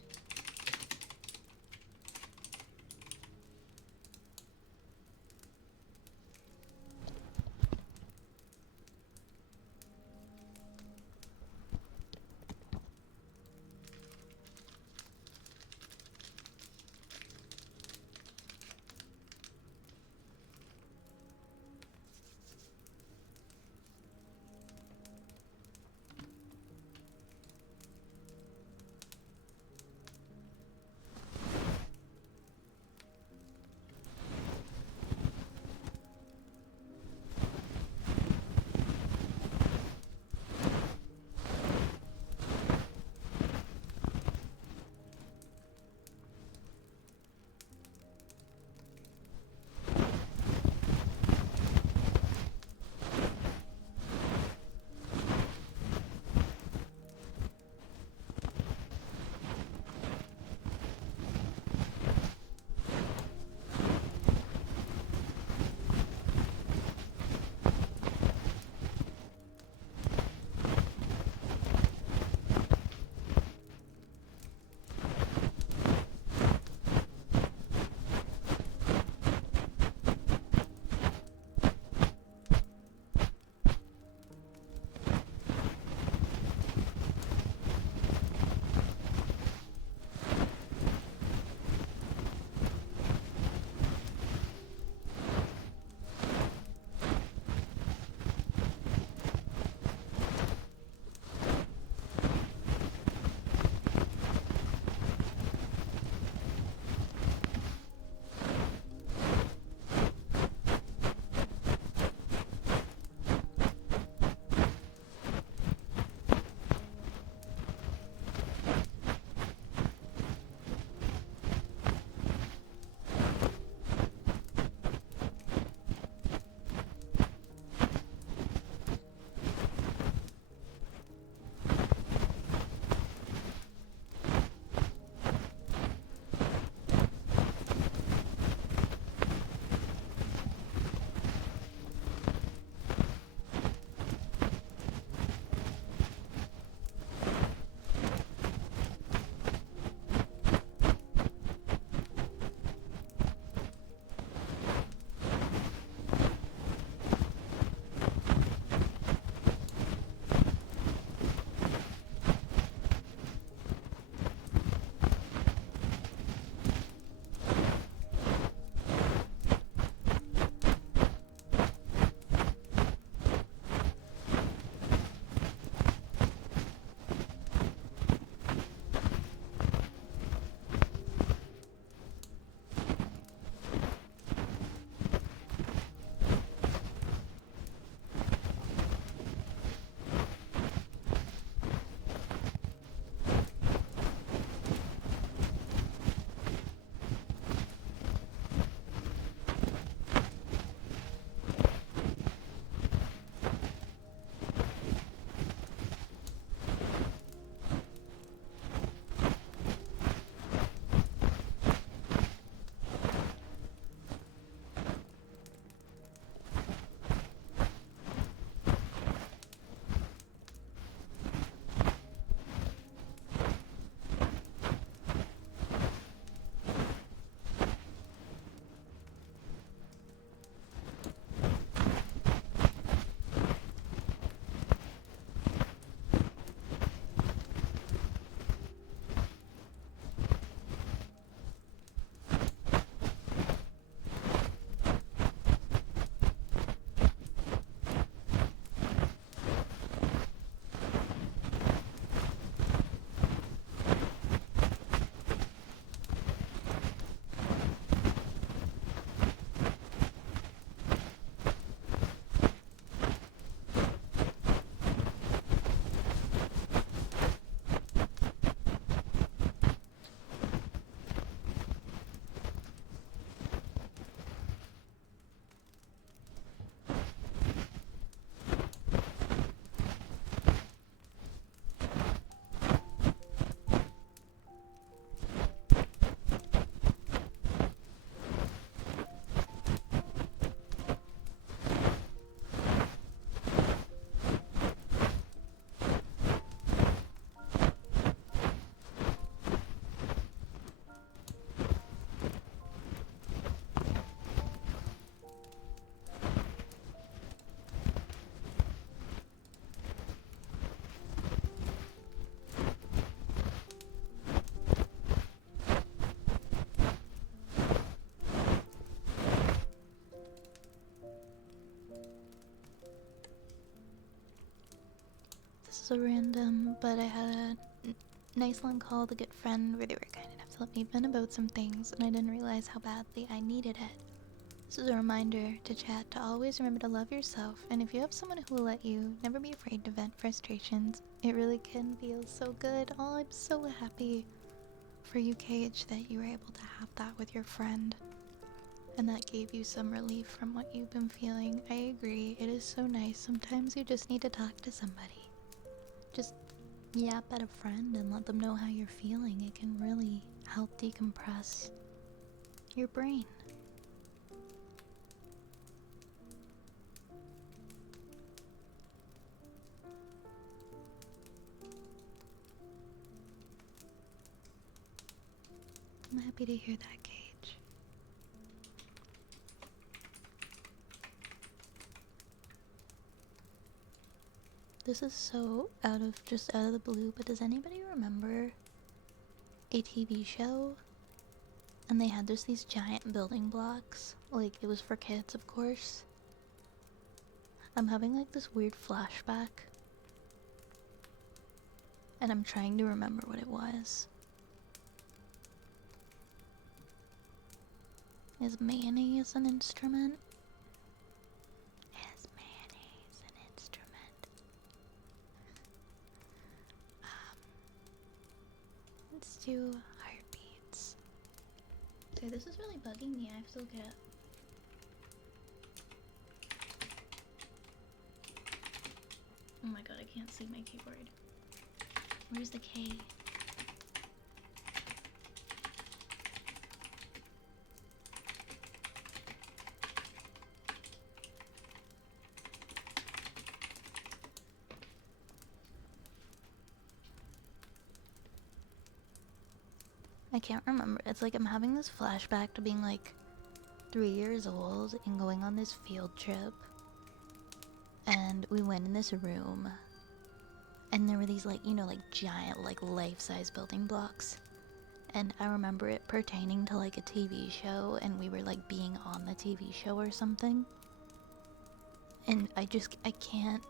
is so random, but I had a nice long call with a good friend where they were kind enough to let me vent about some things, and I didn't realize how badly I needed it. This is a reminder to chat to always remember to love yourself, and if you have someone who will let you, never be afraid to vent frustrations. It really can feel so good. Oh, I'm so happy for you, Cage, that you were able to have that with your friend. And that gave you some relief from what you've been feeling. I agree, it is so nice. Sometimes you just need to talk to somebody. Just yap at a friend and let them know how you're feeling. It can really help decompress your brain. I'm happy to hear that, Cage. This is so out of the blue, but does anybody remember a TV show? And they had just these giant building blocks. Like, it was for kids, of course. I'm having like this weird flashback. And I'm trying to remember what it was. Is mayonnaise an instrument? Is mayonnaise an instrument? Let's do heartbeats. Okay, this is really bugging me. I have to look it up. Oh my god, I can't see my keyboard. Where's the K? I can't remember. It's like I'm having this flashback to being like 3 years old and going on this field trip. And we went in this room. And there were these like, you know, like giant, like life-size building blocks. And I remember it pertaining to like a TV show, and we were like being on the TV show or something. And I can't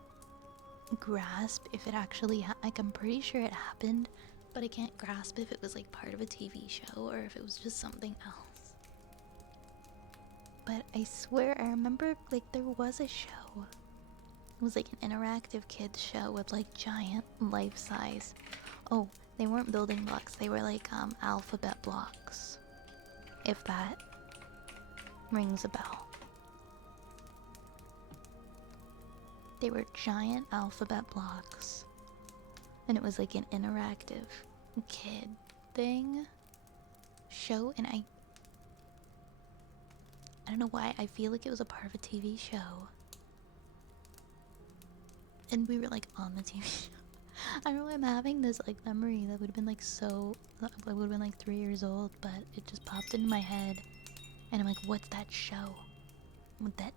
grasp if it actually, like I'm pretty sure it happened, but I can't grasp if it was like part of a TV show or if it was just something else. But I swear I remember like there was a show. It was like an interactive kids show with like giant life-size. Oh, they weren't building blocks, they were like alphabet blocks. If that rings a bell. They were giant alphabet blocks. And it was like an interactive kid thing show, and I don't know why I feel like it was a part of a TV show. And we were like on the TV show. I don't know why I'm having this like memory that would have been like so, I would have been like 3 years old, but it just popped into my head. And I'm like, what's that show? That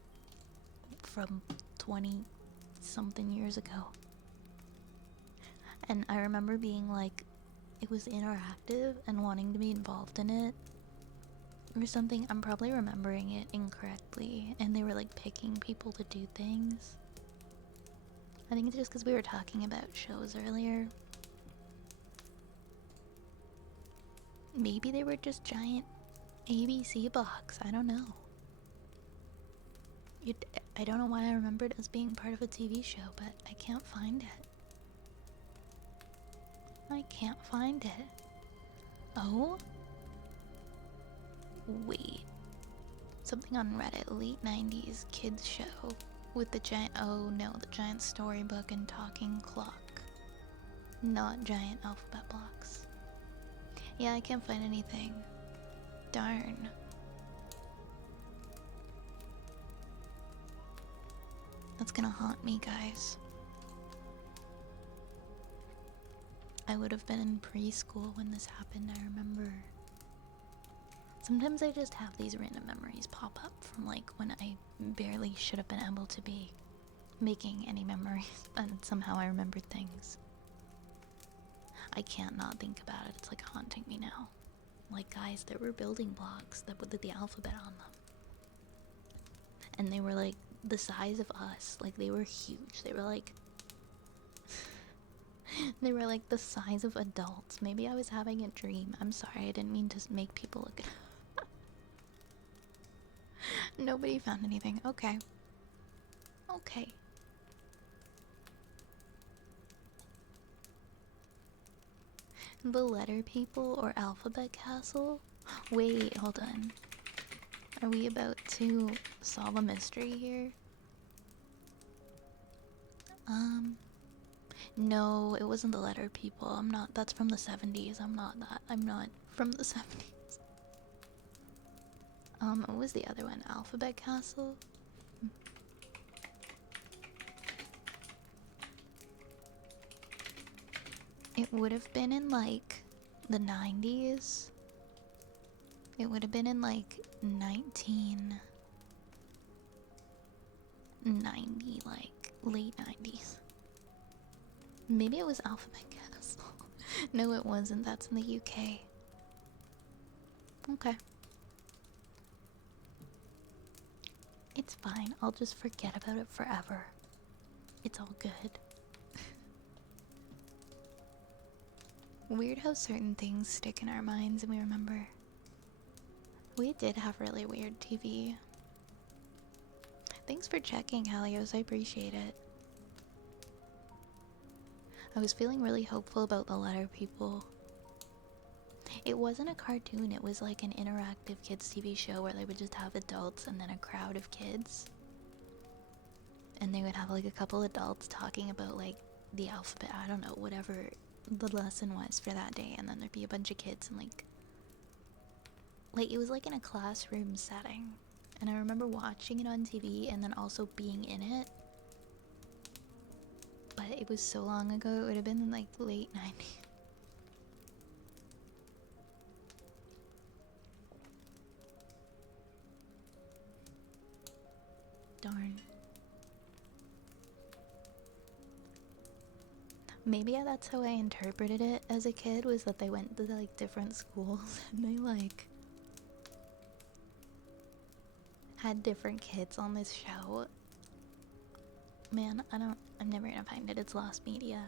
from 20 something years ago. And I remember being like, it was interactive and wanting to be involved in it or something. I'm probably remembering it incorrectly, and they were like picking people to do things. I think it's just because we were talking about shows earlier. Maybe they were just giant ABC blocks. I don't know. I don't know why I remembered it as being part of a TV show, but I can't find it. I can't find it. Oh? Wait. Something on Reddit, late 90s kids show with the giant, oh no, the giant storybook and talking clock. Not giant alphabet blocks. Yeah, I can't find anything. Darn. That's gonna haunt me, guys. I would have been in preschool when this happened, I remember. Sometimes I just have these random memories pop up from like when I barely should have been able to be making any memories, but somehow I remembered things. I can't not think about it. It's like haunting me now. Like, guys, there were building blocks that with the alphabet on them. And they were like the size of us. Like, they were huge. They were like They were like the size of adults. Maybe I was having a dream. I'm sorry, I didn't mean to make people look. Nobody found anything. Okay. Okay. The letter people or alphabet castle? Wait, hold on. Are we about to solve a mystery here? No, it wasn't the letter people. I'm not. That's from the 70s. I'm not that. I'm not from the 70s. What was the other one? Alphabet Castle? It would have been in like the 90s. It would have been in like 1990, like late 90s. Maybe it was Alphabet Castle. No, it wasn't. That's in the UK. Okay. It's fine. I'll just forget about it forever. It's all good. Weird how certain things stick in our minds and we remember. We did have really weird TV. Thanks for checking, Halios. I appreciate it. I was feeling really hopeful about the letter people. It wasn't a cartoon, it was like an interactive kids TV show where they would just have adults and then a crowd of kids. And they would have like a couple adults talking about like the alphabet, I don't know, whatever the lesson was for that day, and then there'd be a bunch of kids and like it was like in a classroom setting. And I remember watching it on TV and then also being in it. But it was so long ago, it would have been in like the late 90s. Darn. Maybe that's how I interpreted it as a kid, was that they went to like different schools and they like had different kids on this show. Man, I'm never gonna find it. It's lost media.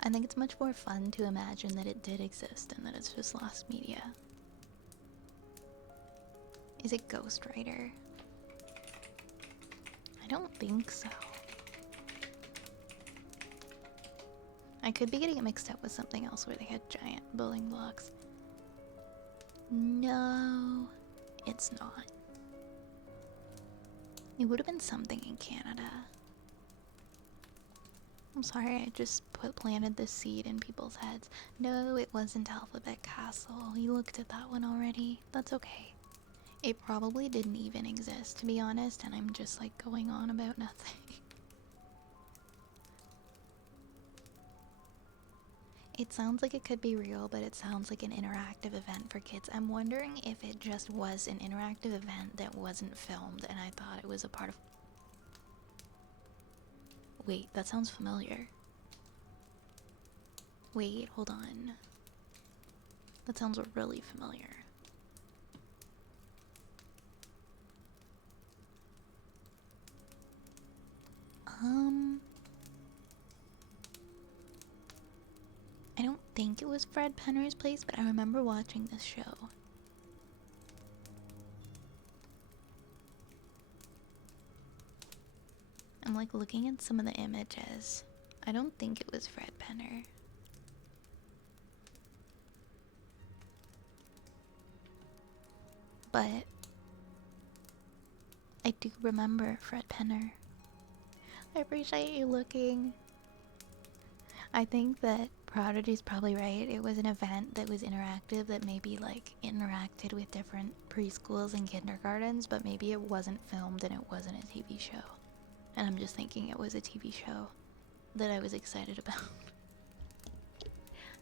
I think it's much more fun to imagine that it did exist and that it's just lost media. Is it Ghost Rider? I don't think so. I could be getting it mixed up with something else where they had giant building blocks. No, it's not. It would have been something in Canada. I'm sorry, I just planted this seed in people's heads. No, it wasn't Alphabet Castle. You looked at that one already. That's okay. It probably didn't even exist, to be honest, and I'm just like going on about nothing. It sounds like it could be real, but it sounds like an interactive event for kids. I'm wondering if it just was an interactive event that wasn't filmed and I thought it was a part of... Wait, that sounds familiar. Wait, hold on. That sounds really familiar. I don't think it was Fred Penner's place, but I remember watching this show. I'm like looking at some of the images. I don't think it was Fred Penner. But I do remember Fred Penner. I appreciate you looking. I think that Prodigy's probably right. It was an event that was interactive, that maybe like interacted with different preschools and kindergartens, but maybe it wasn't filmed and it wasn't a TV show. And I'm just thinking it was a TV show that I was excited about.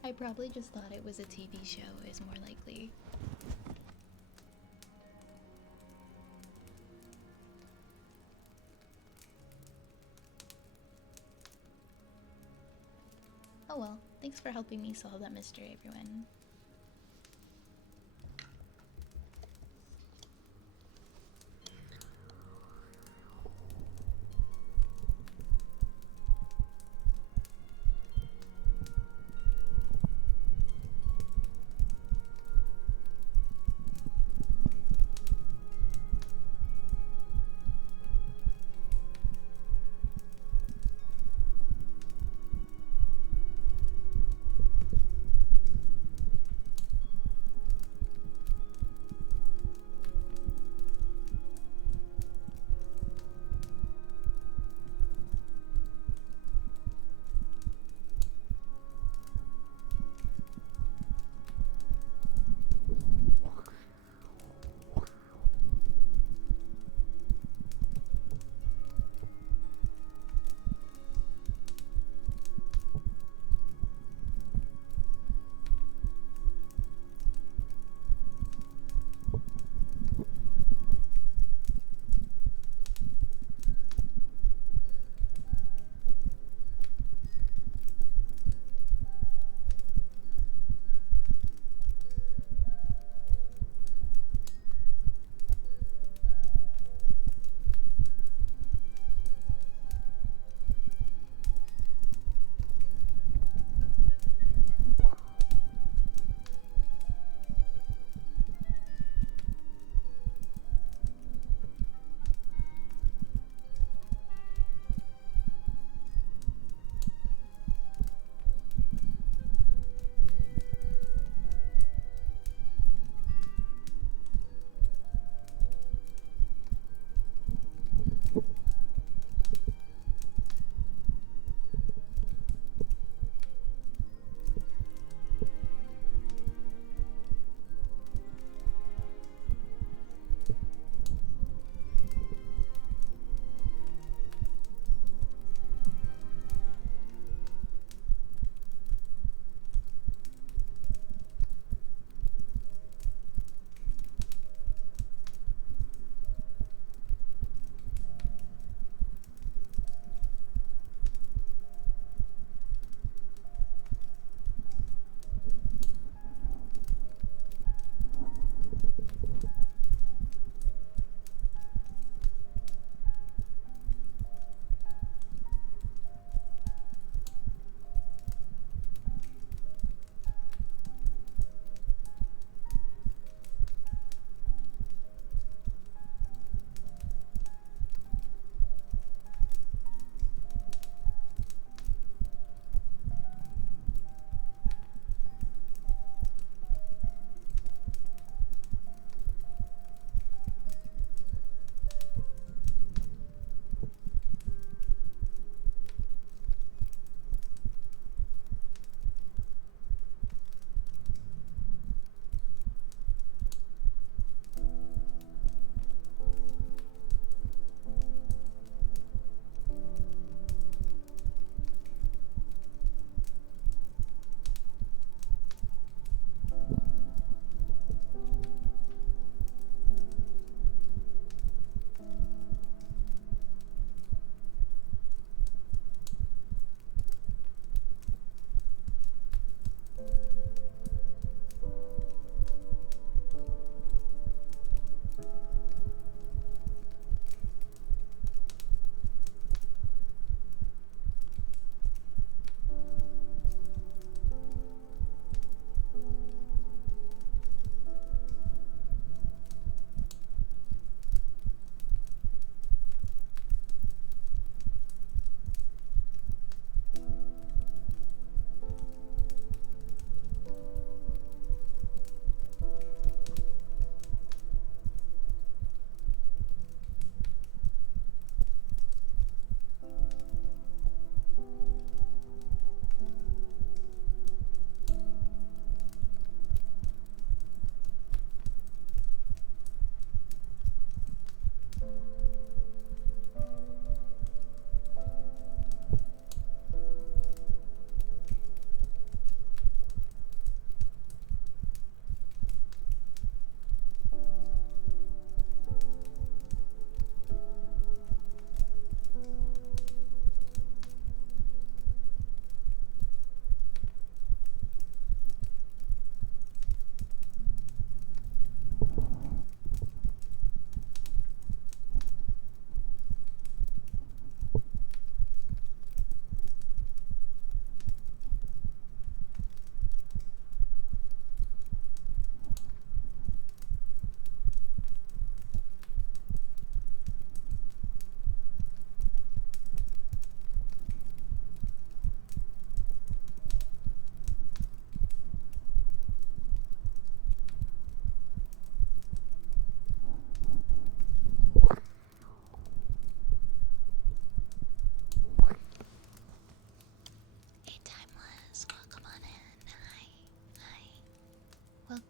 I probably just thought it was a TV show is more likely. Oh well, thanks for helping me solve that mystery, everyone.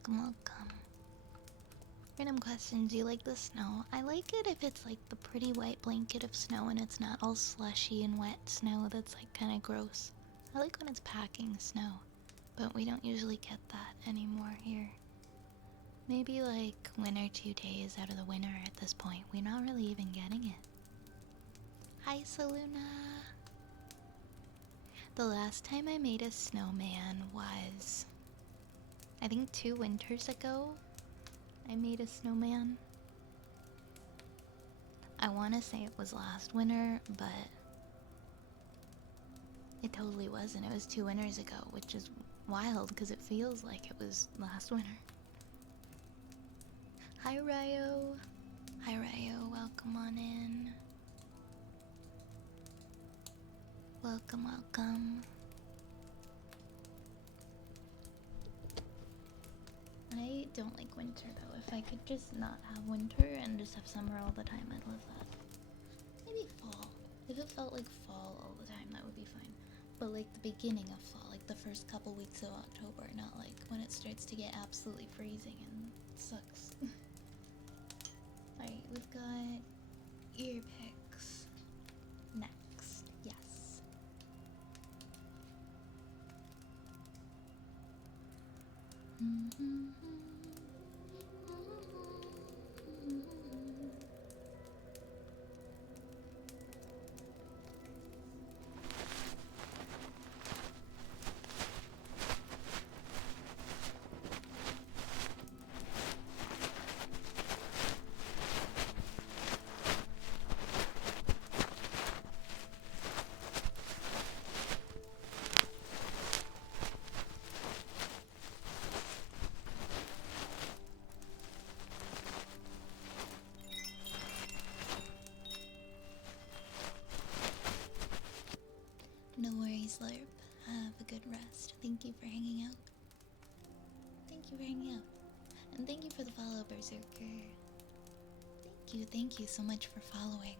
Welcome, welcome. Random question, do you like the snow? I like it if it's like the pretty white blanket of snow and it's not all slushy and wet snow that's like kind of gross. I like when it's packing snow, but we don't usually get that anymore here. Maybe like 1 or 2 days out of the winter at this point. We're not really even getting it. Hi, Saluna. The last time I made a snowman was, I think 2 winters ago. I made a snowman. I want to say it was last winter, but it totally wasn't. It was 2 winters ago, which is wild because it feels like it was last winter. Hi, Ryo. Hi, Ryo. Welcome on in. Welcome, welcome. I don't like winter though. If I could just not have winter and just have summer all the time, I'd love that. Maybe fall. If it felt like fall all the time, that would be fine. But like the beginning of fall, like the first couple weeks of October, not like when it starts to get absolutely freezing and it sucks. Alright, we've got ear picks next. Yes. No worries, Lerp. Have a good rest. Thank you for hanging out. Thank you for hanging out. And thank you for the follow, Berserker. Thank you so much for following.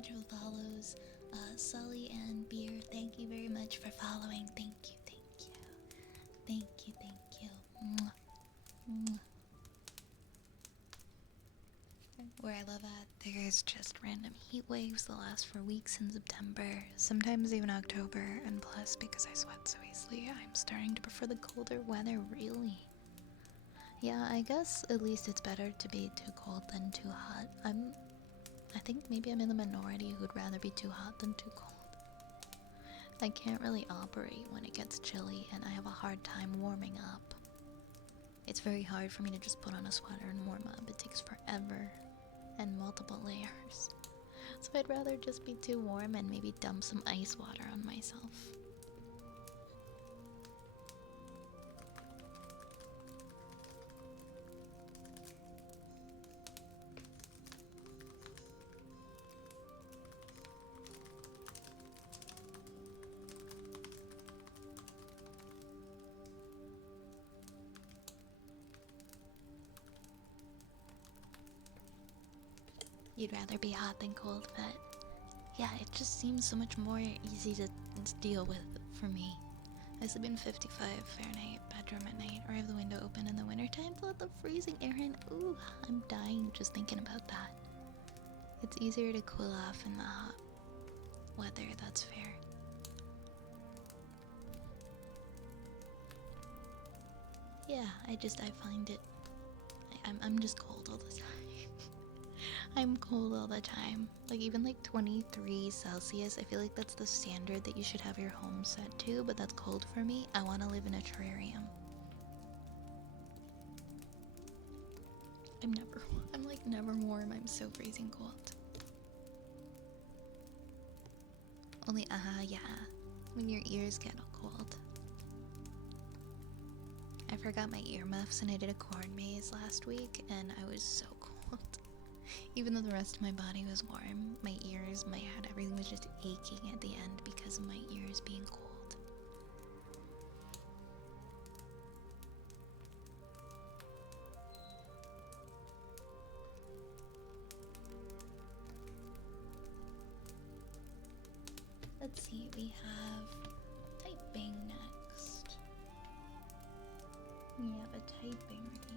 much for the follows. Sully and Beer, thank you very much for following. Thank you, thank you. Thank you, thank you. Mwah. Mwah. Where I live at, there's just random heat waves that last for weeks in September, sometimes even October, and plus, because I sweat so easily, I'm starting to prefer the colder weather, really. Yeah, I guess at least it's better to be too cold than too hot. I think maybe I'm in the minority who'd rather be too hot than too cold. I can't really operate when it gets chilly, and I have a hard time warming up. It's very hard for me to just put on a sweater and warm up. It takes forever and multiple layers. So I'd rather just be too warm and maybe dump some ice water on myself. You'd rather be hot than cold, but yeah, it just seems so much more easy to deal with for me. I sleep in 55 Fahrenheit bedroom at night, or have the window open in the wintertime to let the freezing air in. Ooh, I'm dying just thinking about that. It's easier to cool off in the hot weather, that's fair. Yeah, I find it, I'm just cold all the time. I'm cold all the time. Like, even like 23 Celsius, I feel like that's the standard that you should have your home set to, but that's cold for me. I want to live in a terrarium. I'm like never warm. I'm so freezing cold. Only, yeah, when your ears get cold. I forgot my earmuffs and I did a corn maze last week, and I was so cold. Even though the rest of my body was warm, my ears, my head, everything was just aching at the end because of my ears being cold. Let's see, we have typing next. We have a typing game.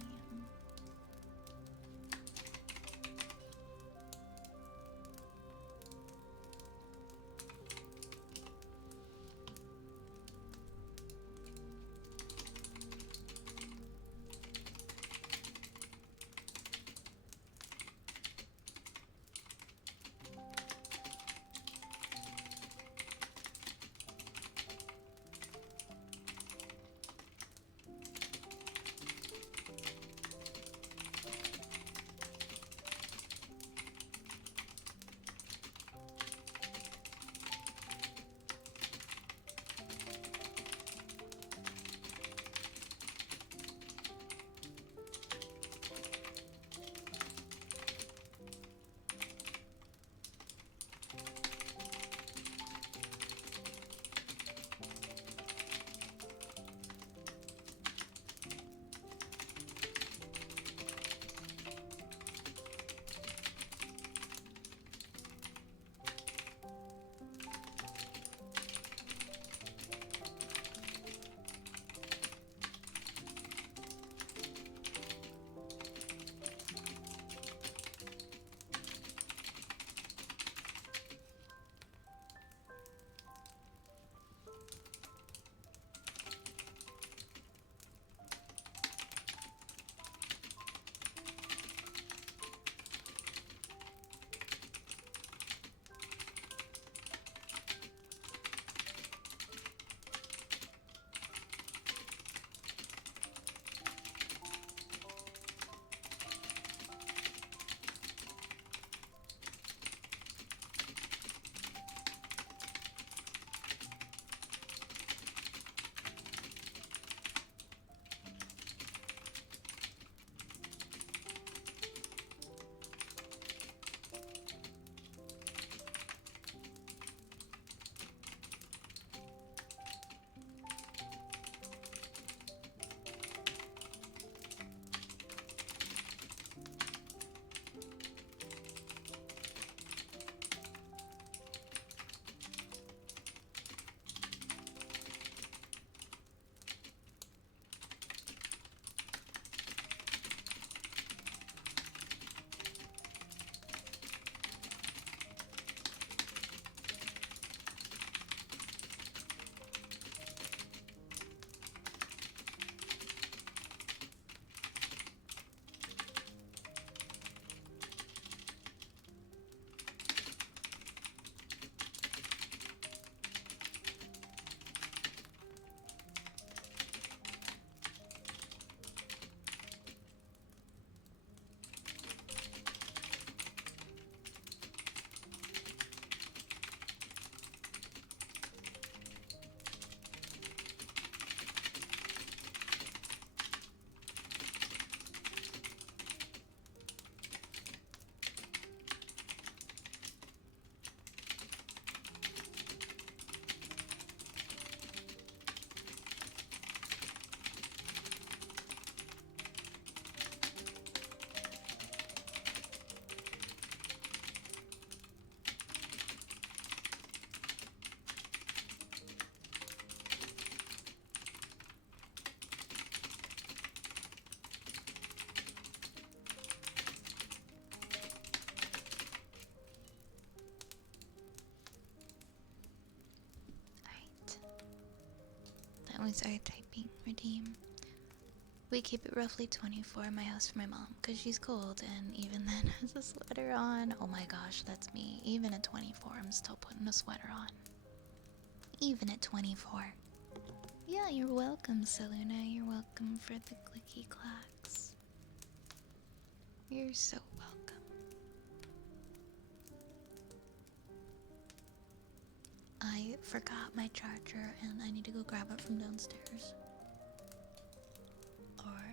is our typing redeem? We keep it roughly 24 in my house for my mom, because she's cold, and even then has a sweater on. Oh my gosh, that's me. Even at 24, I'm still putting a sweater on. Even at 24. Yeah, you're welcome, Seluna. You're welcome for the clicky clacks. You're so welcome. I forgot my charger and I need to go grab it from downstairs. Or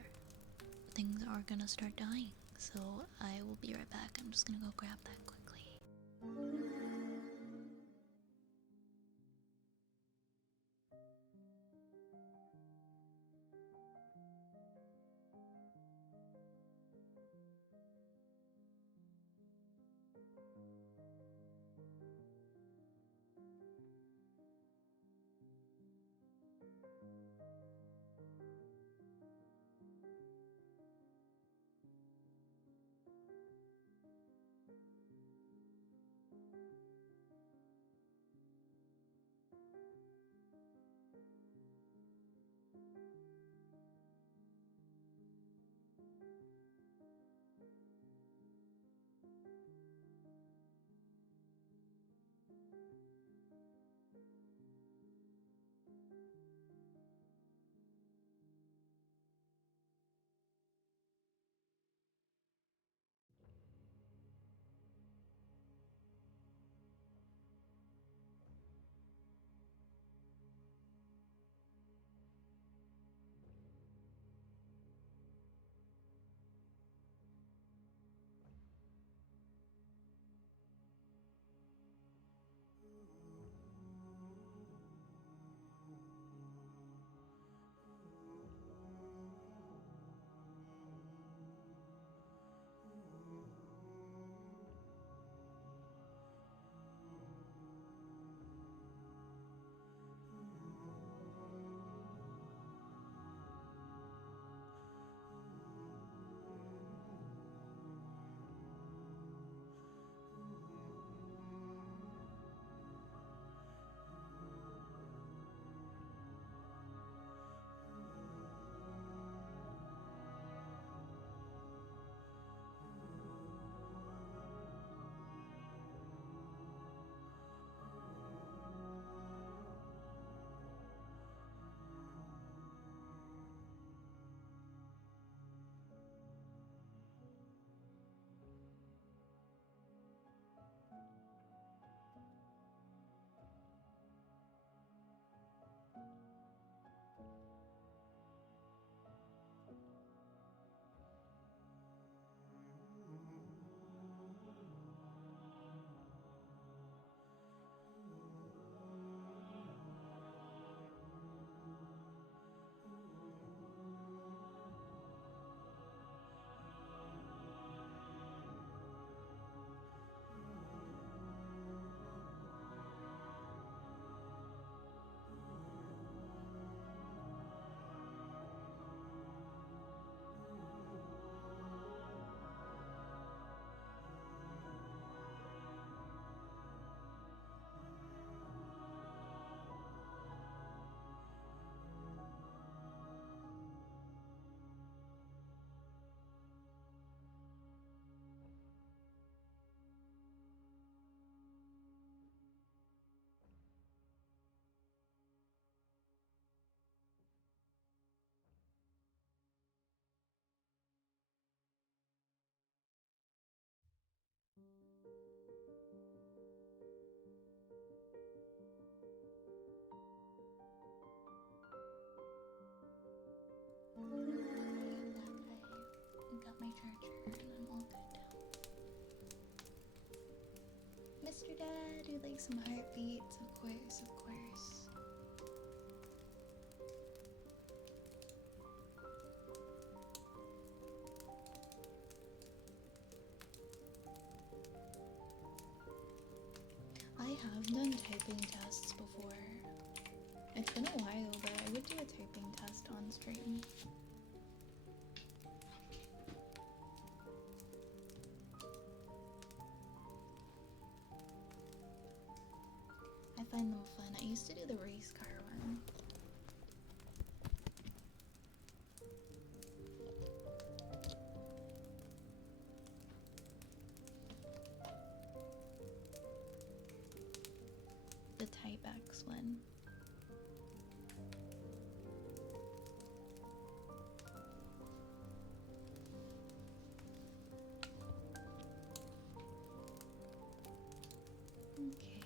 things are gonna start dying. So I will be right back. I'm just gonna go grab that quickly. I got my charger and I'm all good now. Mr. Dad, you like some heartbeats? Of course, of course. I have done typing tests before. It's been a while, but I would do a typing test on stream. I find them fun. I used to do the race car one. feedbacks when. Okay.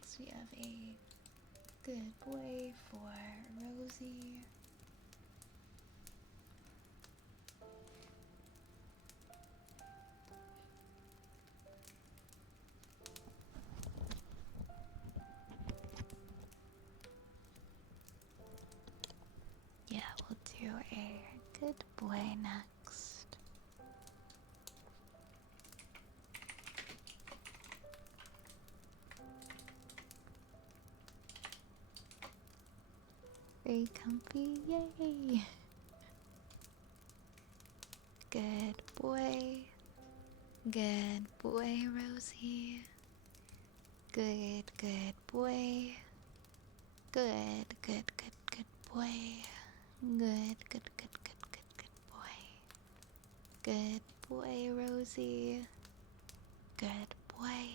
Next, we have a good boy for Rosie. Yeah, we'll do a good boy next. Very comfy, yay! Good boy. Good boy, Rosie. Good boy. Good boy. Good boy. Good boy, Rosie. Good boy.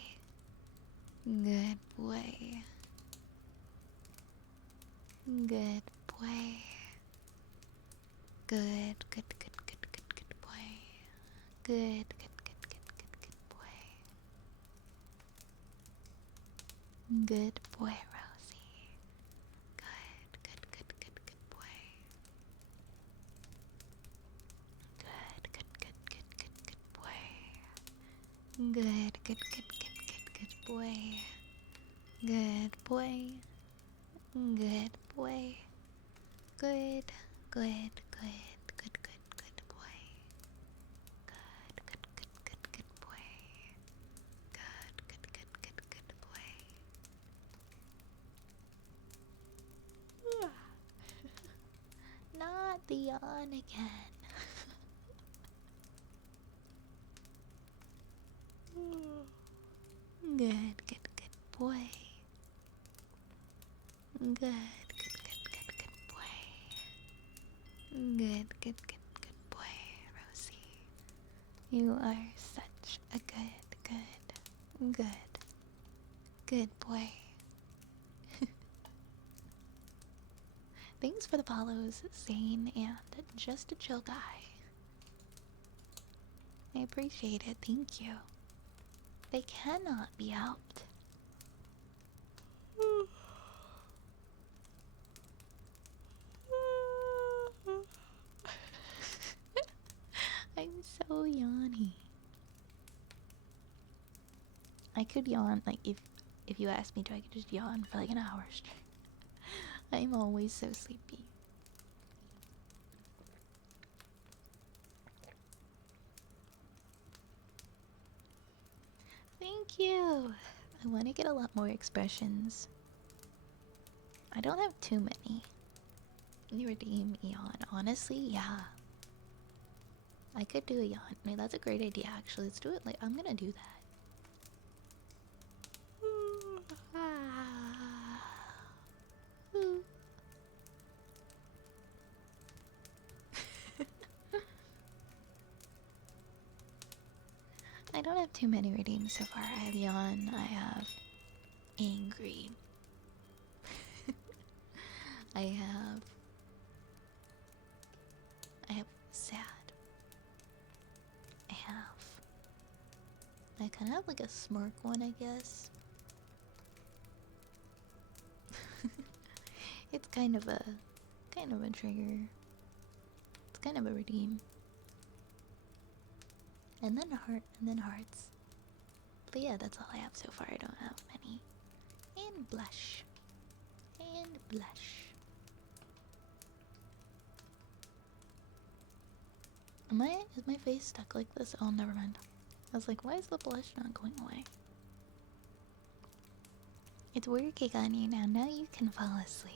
Good boy. Good boy. Good boy. Good boy. Good boy, Rosie. Good boy. Good boy. Good boy. Good boy. Good boy. Good boy. Good boy. Good boy. Good boy. Not the yawn again. Good boy. Good boy. Good boy, Rosie. You are such a good boy. Thanks for the follows, Zane, and just a chill guy. I appreciate it, thank you. They cannot be helped. I'm so yawny. I could yawn, like, if you asked me to, I could just yawn for like an hour straight. I'm always so sleepy. Thank you! I want to get a lot more expressions. I don't have too many. You redeem yawn. Honestly, yeah. I could do a yawn. No, that's a great idea, actually. Let's do it. Like, I'm gonna do that. I don't have too many redeems so far. I have yawn. I have angry. I have sad. I kind of have like a smirk one, I guess. It's kind of a trigger. It's kind of a redeem. And then heart, and then hearts. But yeah, that's all I have so far. I don't have many. And blush. And blush. Is my face stuck like this? Oh, never mind. I was like, why is the blush not going away? It's working on you now. Now you can fall asleep.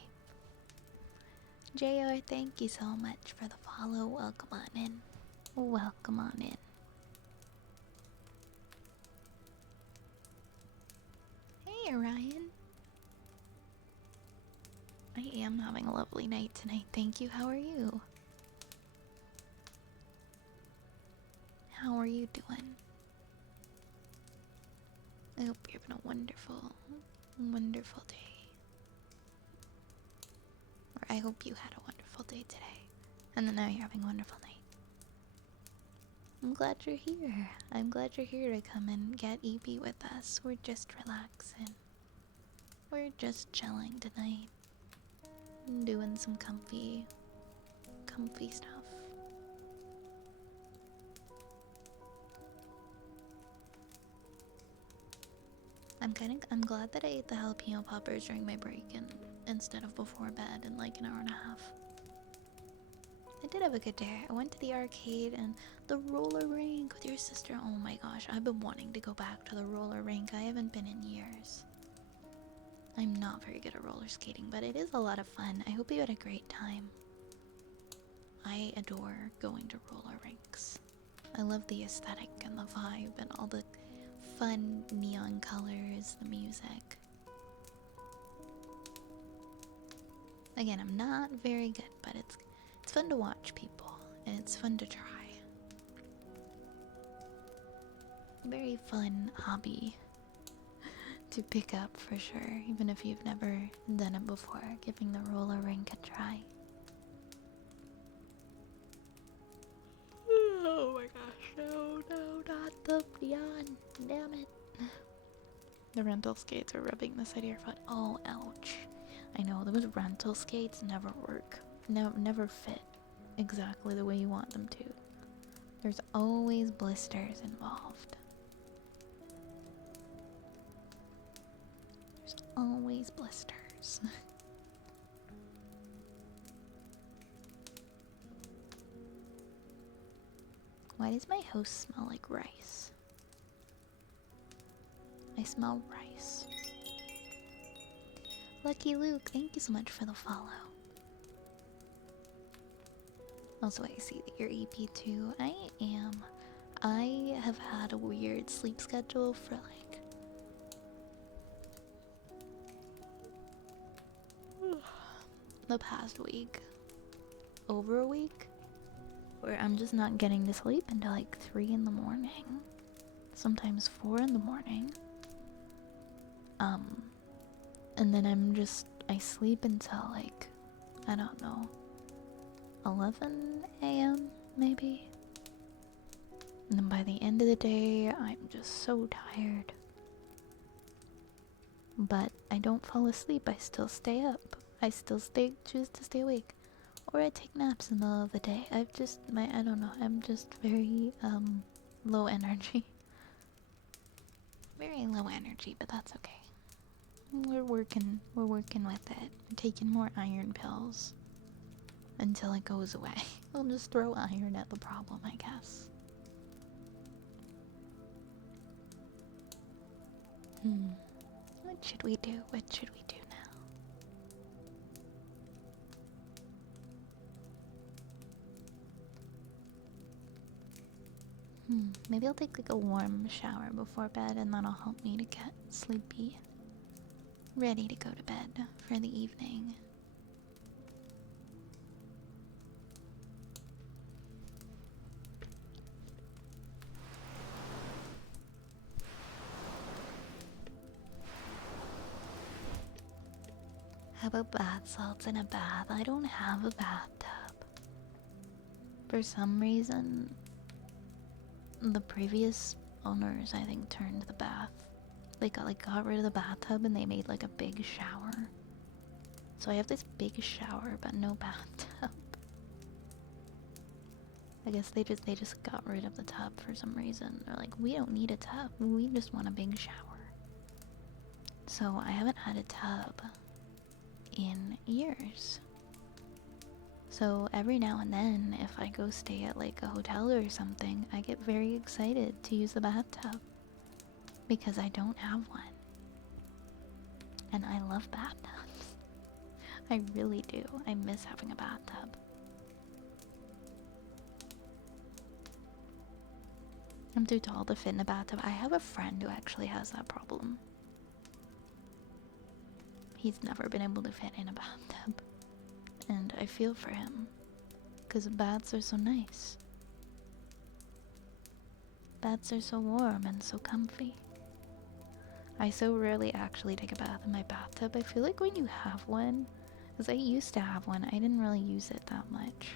JR, thank you so much for the follow. Welcome on in. Welcome on in. Hey, Ryan. I am having a lovely night tonight. Thank you. How are you? How are you doing? I hope you're having a wonderful, wonderful day. Or I hope you had a wonderful day today. And then now you're having a wonderful night. I'm glad you're here. I'm glad you're here to come and get EP with us. We're just relaxing. We're just chilling tonight. Doing some comfy stuff. I'm glad that I ate the jalapeno poppers during my break and instead of before bed in like an hour and a half. I did have a good day. I went to the arcade and the roller rink with your sister. Oh my gosh, I've been wanting to go back to the roller rink. I haven't been in years. I'm not very good at roller skating, but it is a lot of fun. I hope you had a great time. I adore going to roller rinks. I love the aesthetic and the vibe and all the fun neon colors, the music. Again, I'm not very good, but it's fun to watch people and it's fun to try. Very fun hobby to pick up for sure, even if you've never done it before, giving the roller rink a try. Oh my gosh, no, not the neon, damn it. The rental skates are rubbing the side of your foot. Oh, ouch. I know, those rental skates never work. Never fit exactly the way you want them to. There's always blisters involved. There's always blisters. Why does my house smell like rice? I smell rice. Lucky Luke, thank you so much for the follow. Also, I see that you're EP2. I am. I have had a weird sleep schedule for like the past week. Over a week. Where I'm just not getting to sleep until like 3 in the morning. Sometimes 4 in the morning. And then I sleep until like, I don't know, 11 a.m. maybe. And then by the end of the day, I'm just so tired. But I don't fall asleep, I still stay up. I still choose to stay awake. Or I take naps in the middle of the day. I don't know, I'm just very, low energy. Very low energy, but that's okay. We're working with it. We're taking more iron pills until it goes away. We'll just throw iron at the problem, I guess. What should we do? What should we do now? Maybe I'll take like a warm shower before bed and that'll help me to get sleepy. Ready to go to bed for the evening. How about bath salts in a bath? I don't have a bathtub. For some reason, the previous owners, I think, turned the bath. They got rid of the bathtub and they made like a big shower. So I have this big shower but no bathtub. I guess they just got rid of the tub for some reason. They're like, we don't need a tub. We just want a big shower. So I haven't had a tub in years. So every now and then, if I go stay at like a hotel or something, I get very excited to use the bathtub. Because I don't have one. And I love bathtubs. I really do. I miss having a bathtub. I'm too tall to fit in a bathtub. I have a friend who actually has that problem. He's never been able to fit in a bathtub. And I feel for him. Because baths are so nice. Baths are so warm and so comfy. I so rarely actually take a bath in my bathtub. I feel like when you have one, because I used to have one, I didn't really use it that much.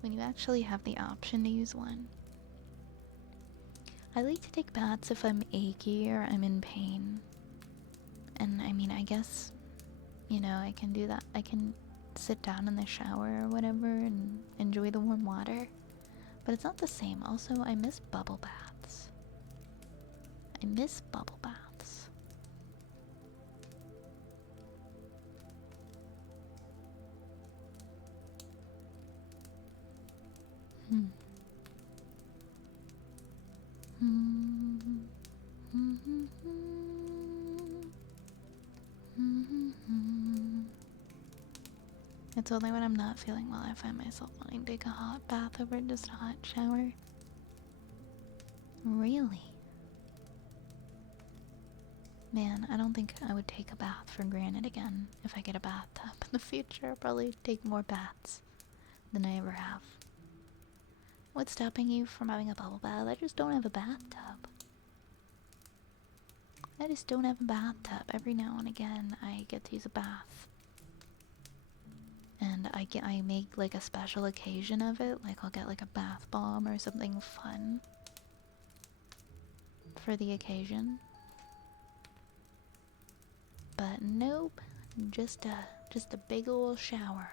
When you actually have the option to use one. I like to take baths if I'm achy or I'm in pain. And I mean, I guess, you know, I can do that. I can sit down in the shower or whatever and enjoy the warm water. But it's not the same. Also, I miss bubble baths. I miss bubble baths. Hmm. It's only when I'm not feeling well I find myself wanting to take a hot bath over just a hot shower. Really? Man, I don't think I would take a bath for granted again. If I get a bathtub in the future, I'll probably take more baths than I ever have. What's stopping you from having a bubble bath? I just don't have a bathtub. I just don't have a bathtub. Every now and again, I get to use a bath. And I make like a special occasion of it. Like I'll get like a bath bomb or something fun for the occasion. But nope, just a big ol' shower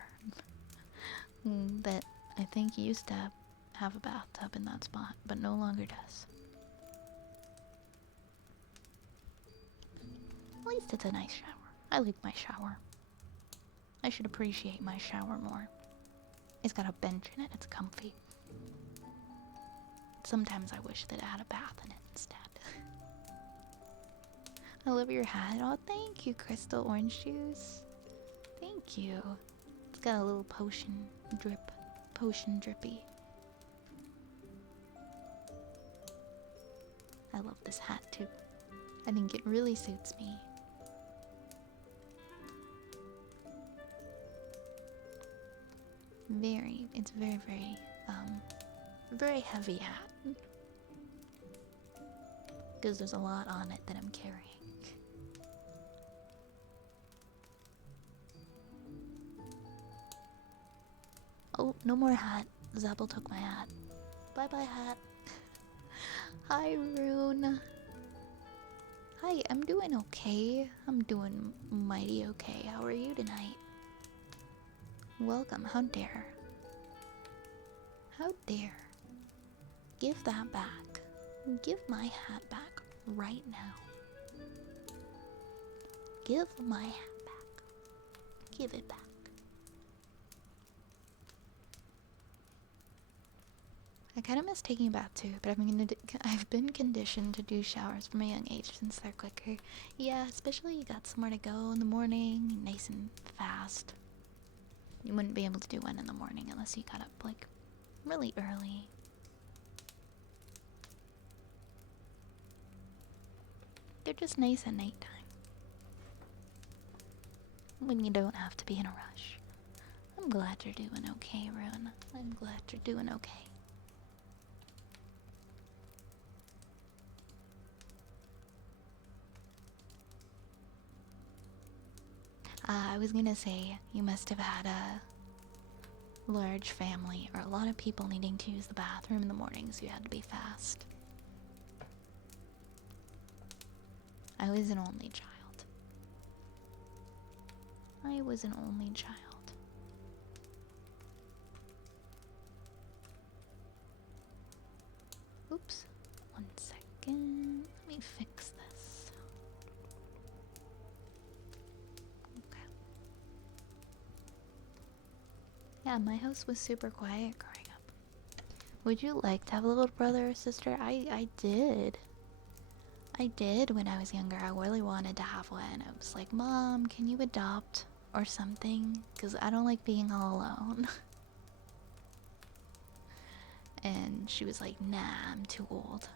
that I think used to have a bathtub in that spot, but no longer does. At least it's a nice shower. I like my shower. I should appreciate my shower more. It's got a bench in it, it's comfy. Sometimes I wish that it had a bath in it instead. I love your hat. Oh, thank you, Crystal Orange Juice. Thank you. It's got a little potion drip. Potion drippy. I love this hat too. I think it really suits me. It's very, very heavy hat. Because there's a lot on it that I'm carrying. Oh, no more hat. Zabel took my hat. Bye-bye, hat. Hi, Rune. Hi, I'm doing okay. I'm doing mighty okay. How are you tonight? Welcome. How dare. How dare. Give that back. Give my hat back right now. Give my hat back. Give it back. I kind of miss taking a bath too, but I've been conditioned to do showers from a young age since they're quicker. Yeah, especially you got somewhere to go in the morning, nice and fast. You wouldn't be able to do one in the morning unless you got up like really early. They're just nice at nighttime. When you don't have to be in a rush. I'm glad you're doing okay, Rune. I'm glad you're doing okay. I was gonna say, you must have had a large family or a lot of people needing to use the bathroom in the morning, so you had to be fast. I was an only child. I was an only child. Oops. 1 second. Let me fix this. Okay. Yeah, my house was super quiet growing up. Would you like to have a little brother or sister? I did. I did when I was younger. I really wanted to have one. I was like, Mom, can you adopt or something? Because I don't like being all alone. And she was like, nah, I'm too old.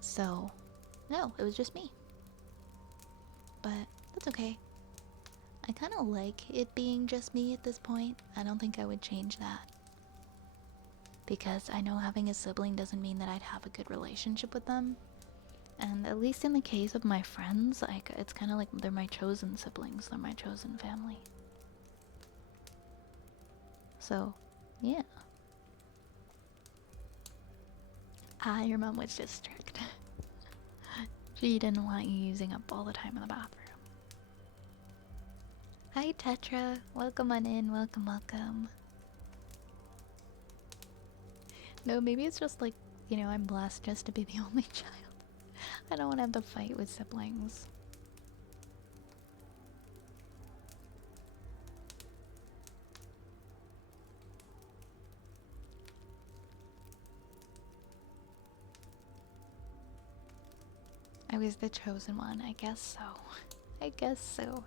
So, no, it was just me. But that's okay. I kind of like it being just me at this point. I don't think I would change that. Because I know having a sibling doesn't mean that I'd have a good relationship with them. And at least in the case of my friends, like, it's kind of like they're my chosen siblings. They're my chosen family. So, yeah. Your mom was just strict. She didn't want you using up all the time in the bathroom. Hi Tetra, welcome on in, welcome, welcome. No, maybe it's just like, you know, I'm blessed just to be the only child. I don't want to have to fight with siblings. I was the chosen one, I guess so. I guess so.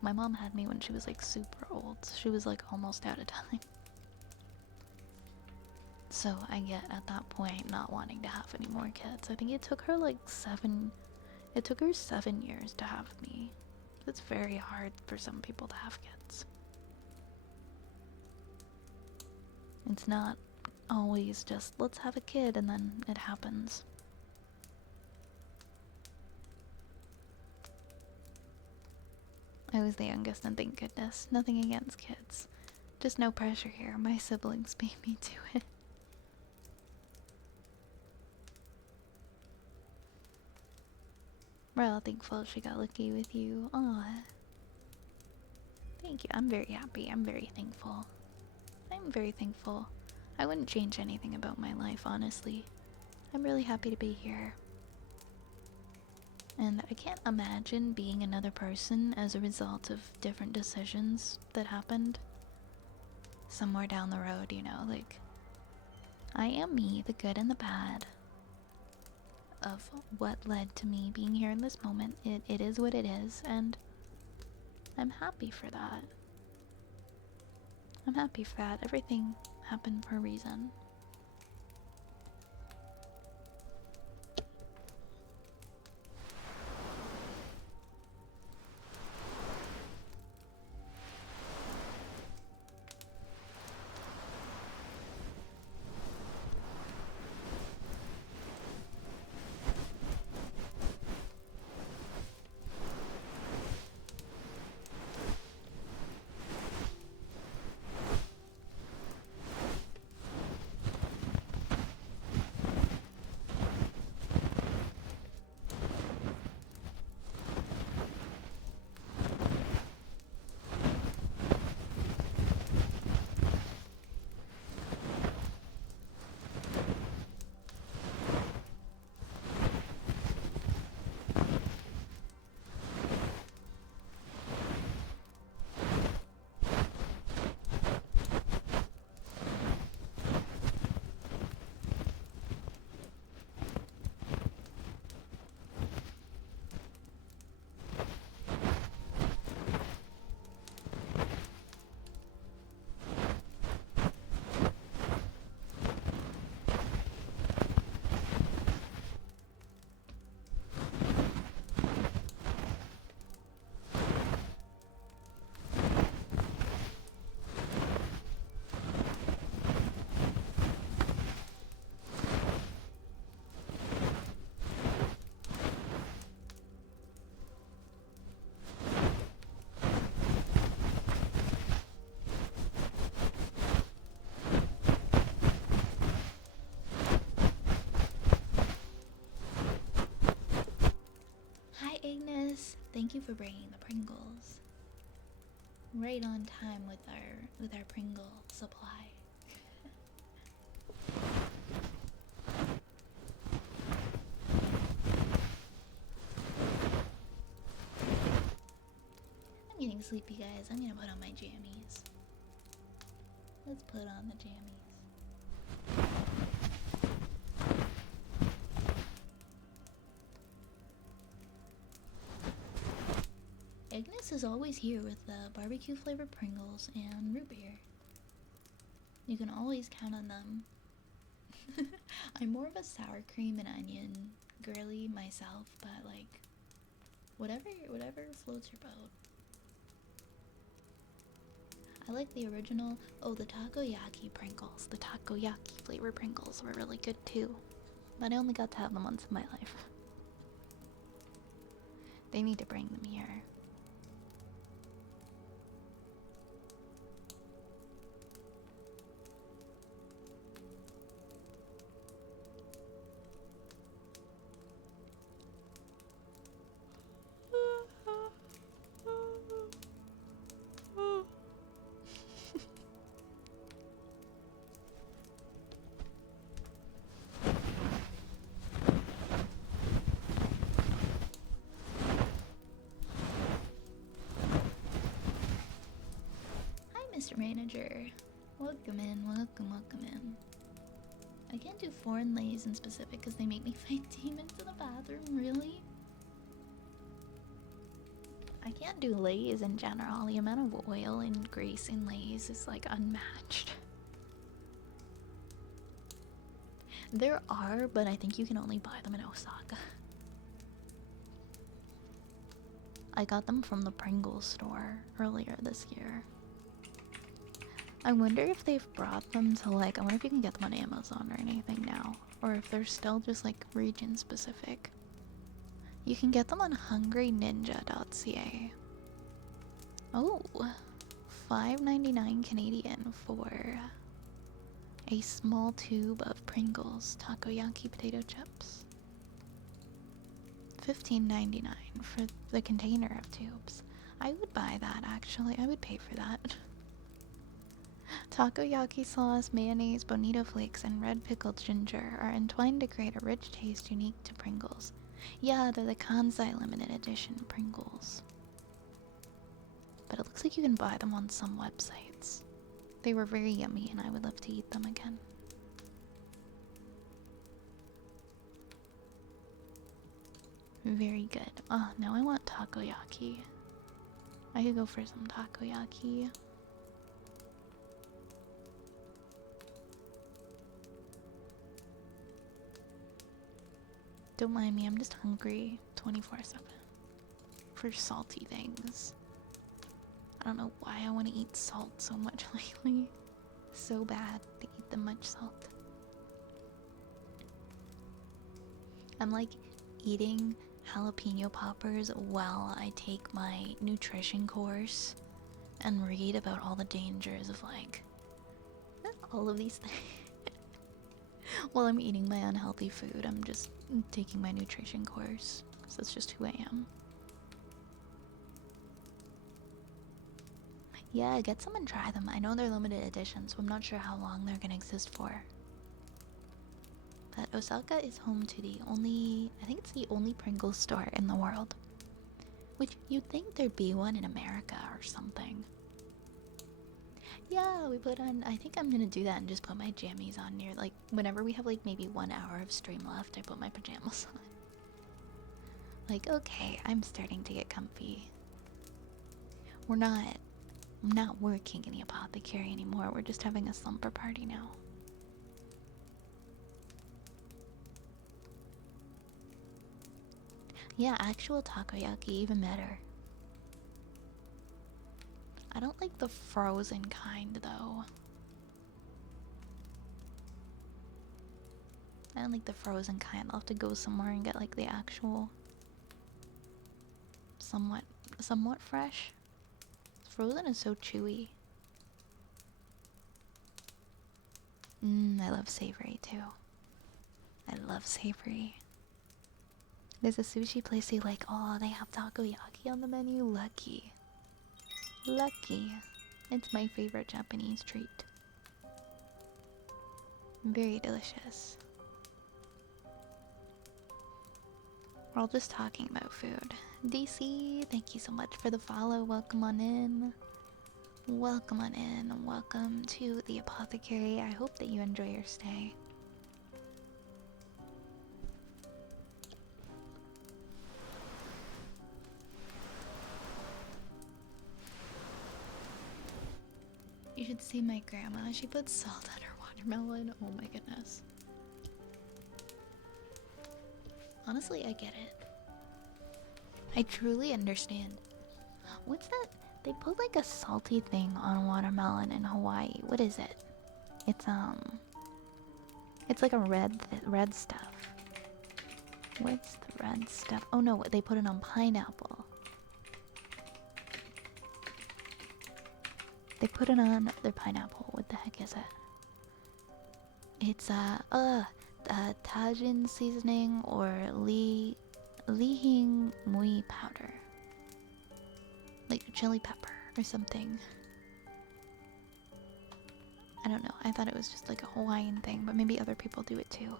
My mom had me when she was like super old. She was like almost out of time. So I get at that point not wanting to have any more kids. I think it took her like 7 years to have me. It's very hard for some people to have kids. It's not always just let's have a kid and then it happens. I was the youngest and thank goodness. Nothing against kids. Just no pressure here. My siblings beat me to it. We're all thankful she got lucky with you. Aw. Thank you. I'm very happy. I'm very thankful. I'm very thankful. I wouldn't change anything about my life, honestly. I'm really happy to be here. And I can't imagine being another person as a result of different decisions that happened somewhere down the road, you know, like I am me, the good and the bad of what led to me being here in this moment. It is what it is, and I'm happy for that. I'm happy for that. Everything happened for a reason. Hi Agnes, thank you for bringing the Pringles. Right on time with our Pringle supply. I'm getting sleepy, guys. I'm gonna put on my jammies. Let's put on the jammies. Agnes is always here with the barbecue flavored Pringles and root beer. You can always count on them. I'm more of a sour cream and onion girly myself, but like whatever floats your boat. I like the original. Oh, the takoyaki Pringles. The takoyaki flavored Pringles were really good too. But I only got to have them once in my life. They need to bring them here. manager. Welcome in, welcome in. I can't do foreign lays in specific because they make me fight demons in the bathroom, really? I can't do lays in general. The amount of oil and grease in lays is like unmatched. There are, but I think you can only buy them in Osaka. I got them from the Pringles store earlier this year. I wonder if they've brought them to like, I wonder if you can get them on Amazon or anything now. Or if they're still just like region specific. You can get them on hungryninja.ca. Oh, $5.99 Canadian for a small tube of Pringles takoyaki potato chips. $15.99 for the container of tubes. I would buy that actually. I would pay for that. Takoyaki sauce, mayonnaise, bonito flakes, and red pickled ginger are entwined to create a rich taste unique to Pringles. Yeah, they're the Kansai limited edition Pringles. But it looks like you can buy them on some websites. They were very yummy and I would love to eat them again. Very good. Oh, now I want takoyaki. I could go for some takoyaki. Don't mind me, I'm just hungry 24/7 for salty things. I don't know why I want to eat salt so much lately. So bad to eat that much salt. I'm like eating jalapeno poppers while I take my nutrition course and read about all the dangers of like all of these things. While I'm eating my unhealthy food, I'm just taking my nutrition course because that's just who I am. Yeah, get some and try them. I know they're limited edition, so I'm not sure how long they're gonna exist for. But Osaka is home to the only, I think it's the only Pringles store in the world. Which you'd think there'd be one in America or something. Yeah, we put on, I think I'm gonna do that and just put my jammies on near, like, whenever we have like maybe 1 hour of stream left, I put my pajamas on. Like, okay, I'm starting to get comfy. I'm not working in the apothecary anymore, we're just having a slumber party now. Yeah, actual takoyaki, even better. I don't like the frozen kind though. I don't like the frozen kind. I'll have to go somewhere and get like the actual somewhat fresh. Frozen is so chewy. I love savory too. I love savory. There's a sushi place you like, oh, they have takoyaki on the menu. Lucky. Lucky. It's my favorite Japanese treat. Very delicious. We're all just talking about food. DC, thank you so much for the follow. Welcome on in. Welcome on in. Welcome to the apothecary. I hope that you enjoy your stay. You should see my grandma. She puts salt on her watermelon. Oh my goodness. Honestly, I get it. I truly understand. What's that? They put like a salty thing on watermelon in Hawaii. What is it? It's like a red stuff. What's the red stuff? Oh no, they put it on pineapple. They put it on their pineapple. What the heck is it? It's Tajin seasoning or Lihing Mui powder. Like chili pepper or something. I don't know. I thought it was just like a Hawaiian thing, but maybe other people do it too.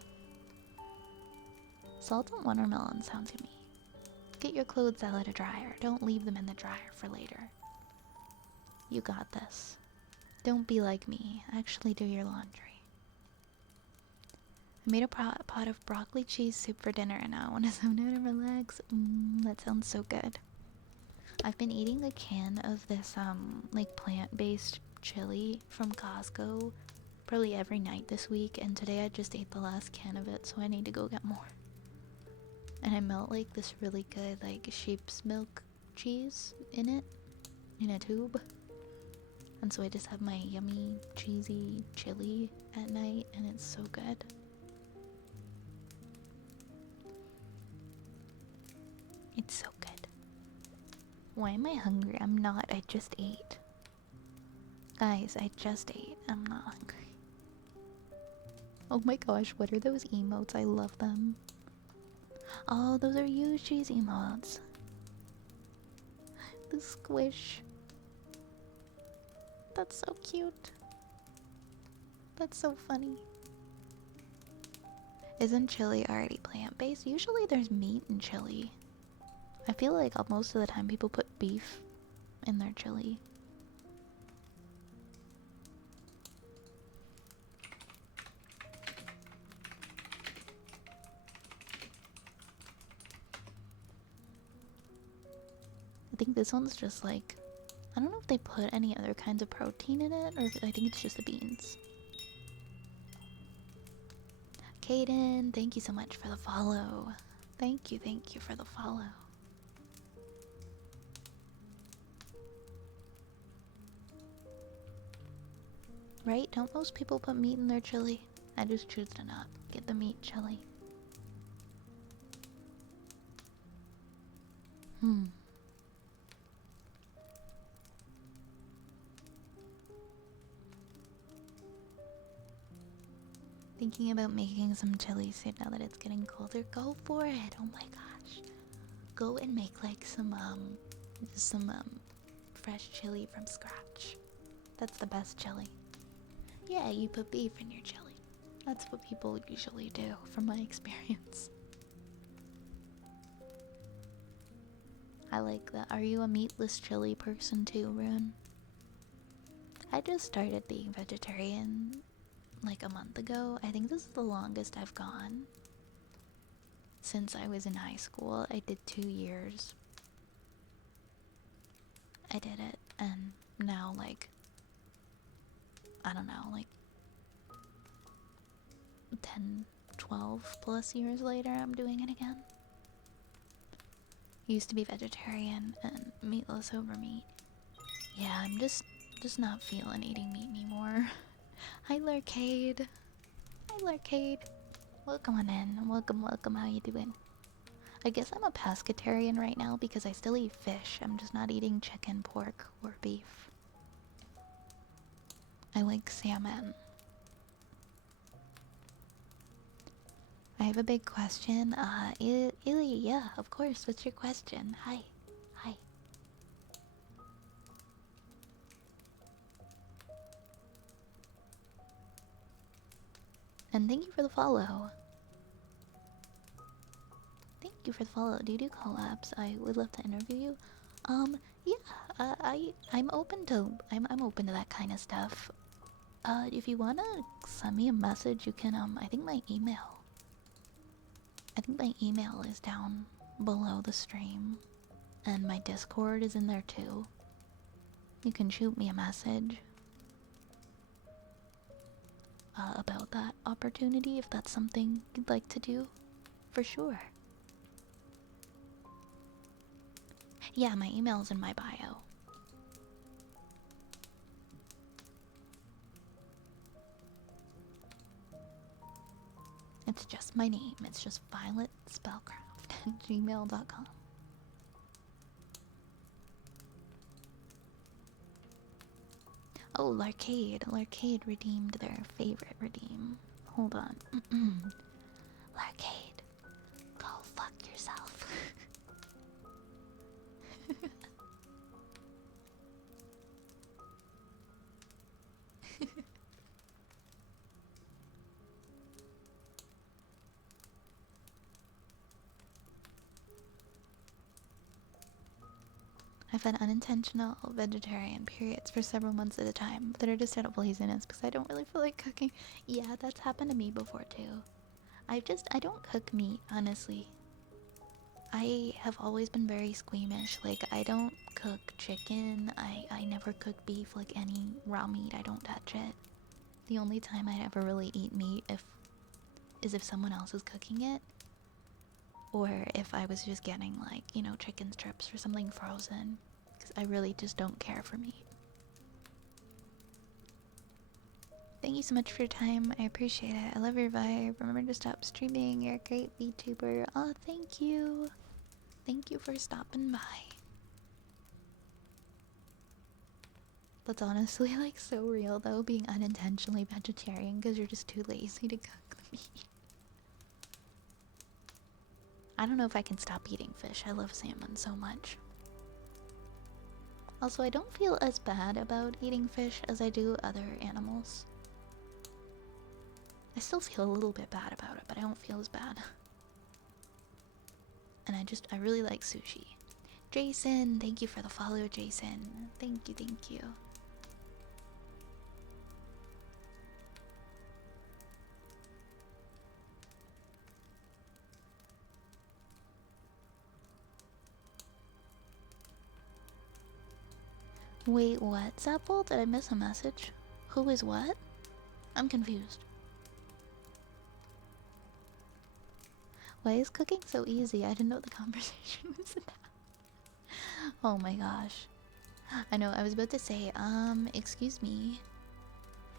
Salt on watermelon sounds yummy. Get your clothes out of the dryer. Don't leave them in the dryer for later. You got this. Don't be like me. Actually do your laundry. I made a pot of broccoli cheese soup for dinner and now I want to zone out and relax. That sounds so good. I've been eating a can of this like plant-based chili from Costco probably every night this week, and today I just ate the last can of it, so I need to go get more. And I melt like this really good like sheep's milk cheese in it in a tube. And so I just have my yummy cheesy chili at night and it's so good. It's so good. Why am I hungry? I'm not. I just ate. Guys, I just ate. I'm not hungry. Oh my gosh, what are those emotes? I love them. Oh, those are huge cheese emotes. The squish. That's so cute. That's so funny. Isn't chili already plant-based? Usually there's meat in chili. I feel like most of the time people put beef in their chili. I think this one's just like, I don't know if they put any other kinds of protein in it, or if I think it's just the beans. Kaden, thank you so much for the follow. Thank you for the follow. Right? Don't most people put meat in their chili? I just choose to not get the meat chili. Thinking about making some chili soup now that it's getting colder. Go for it. Oh my gosh. Go and make like some fresh chili from scratch. That's the best chili. Yeah, you put beef in your chili. That's what people usually do, from my experience. I like that. Are you a meatless chili person too, Rune? I just started being vegetarian like a month ago. I think this is the longest I've gone. Since I was in high school, I did 2 years. I did it, and now like, I don't know, like 10, 12 plus years later, I'm doing it again. Used to be vegetarian and meatless over meat. Yeah, I'm just not feeling eating meat anymore. Hi, Lurcade. Hi, Lurcade. Welcome on in. Welcome. How you doing? I guess I'm a pescatarian right now because I still eat fish. I'm just not eating chicken, pork, or beef. I like salmon. I have a big question. Illy, yeah, of course. What's your question? Hi. Hi. And thank you for the follow. Thank you for the follow. Do you do collabs? I would love to interview you. Yeah, I'm open to I'm open to that kind of stuff. If you wanna send me a message, you can I think my email is down below the stream, and my Discord is in there too. You can shoot me a message about that opportunity if that's something you'd like to do, for sure. Yeah, my email's in my bio. It's just my name. It's just violetspellcraft@gmail.com. Oh, Larcade redeemed their favorite redeem. Hold on. Larcade, go fuck yourself. I've had unintentional vegetarian periods for several months at a time that are just out of laziness because I don't really feel like cooking. Yeah, that's happened to me before too. I don't cook meat, honestly. I have always been very squeamish. Like, I don't cook chicken. I never cook beef, like any raw meat. I don't touch it. The only time I ever really eat meat is if someone else is cooking it. Or if I was just getting, like, you know, chicken strips or something frozen. Because I really just don't care for meat. Thank you so much for your time. I appreciate it. I love your vibe. Remember to stop streaming. You're a great VTuber. Oh, thank you. Thank you for stopping by. That's honestly like so real though, being unintentionally vegetarian because you're just too lazy to cook the meat. I don't know if I can stop eating fish. I love salmon so much. Also, I don't feel as bad about eating fish as I do other animals. I still feel a little bit bad about it, but I don't feel as bad. And I really like sushi. Jason, thank you for the follow, Jason. Thank you, thank you. Wait, what, Zapple? Did I miss a message? Who is what? I'm confused. Why is cooking so easy? I didn't know the conversation was that. Oh my gosh. I know, I was about to say, excuse me.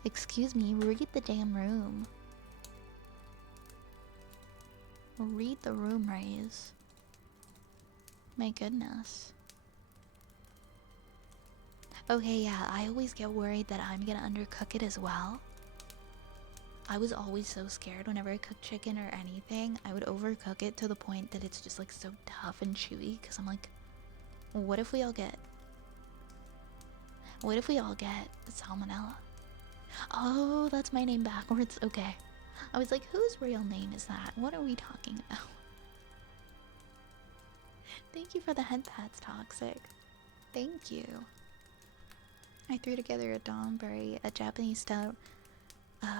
Excuse me, read the damn room. Read the room, Raise. My goodness. Okay, yeah, I always get worried that I'm gonna undercook it as well. I was always so scared whenever I cook chicken or anything. I would overcook it to the point that it's just like so tough and chewy because I'm like, what if we all get salmonella? Oh, that's my name backwards. Okay. I was like, whose real name is that? What are we talking about? Thank you for the head pats, Toxic. Thank you. I threw together a donburi, a Japanese style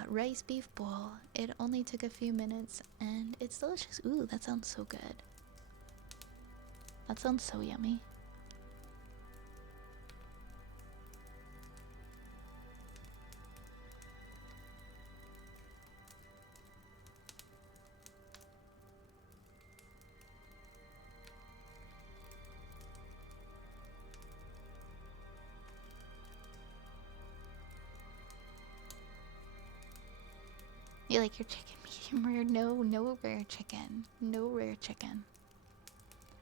rice beef bowl. It only took a few minutes and it's delicious. Ooh, that sounds so good. That sounds so yummy. You like your chicken medium rare? No, no rare chicken. No rare chicken.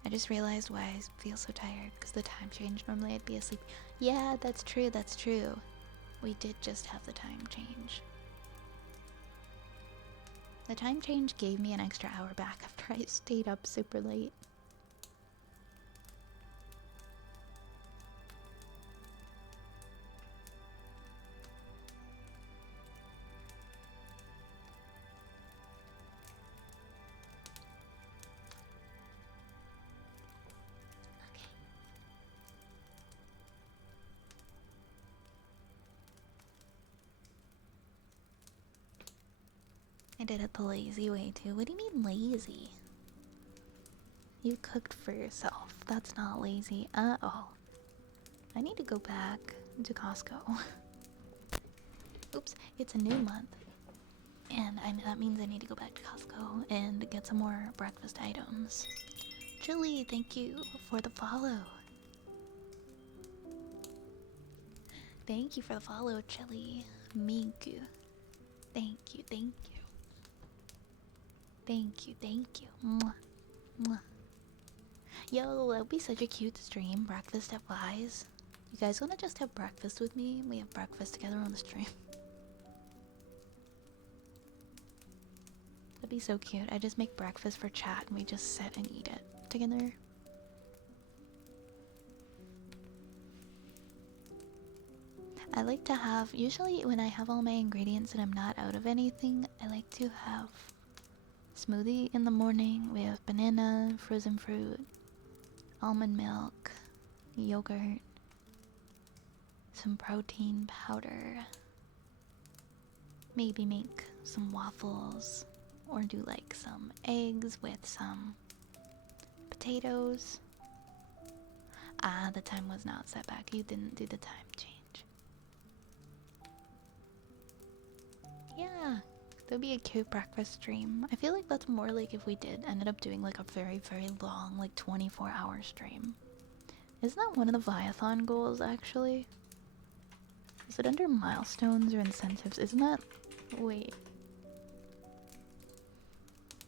I just realized why I feel so tired, because the time change. Normally I'd be asleep. Yeah, that's true, that's true. We did just have the time change. The time change gave me an extra hour back after I stayed up super late. I did it the lazy way too. What do you mean lazy? You cooked for yourself. That's not lazy at all. I need to go back to Costco. Oops, it's a new month. And that means I need to go back to Costco and get some more breakfast items. Chili, thank you for the follow. Thank you for the follow, Chili. Minku. Thank you, thank you. Thank you, thank you. Mwah. Mwah. Yo, that would be such a cute stream. Breakfast at Wise. You guys wanna just have breakfast with me? We have breakfast together on the stream. That'd be so cute. I just make breakfast for chat and we just sit and eat it together. I like to have, usually when I have all my ingredients and I'm not out of anything, I like to have smoothie in the morning. We have banana, frozen fruit, almond milk, yogurt, some protein powder, maybe make some waffles, or do like some eggs with some potatoes. Ah, the time was not set back. You didn't do the time change. Yeah, that'd be a cute breakfast stream. I feel like that's more like if we did ended up doing like a very, very long, like 24-hour stream. Isn't that one of the Viathon goals, actually? Is it under milestones or incentives? Isn't that... Wait.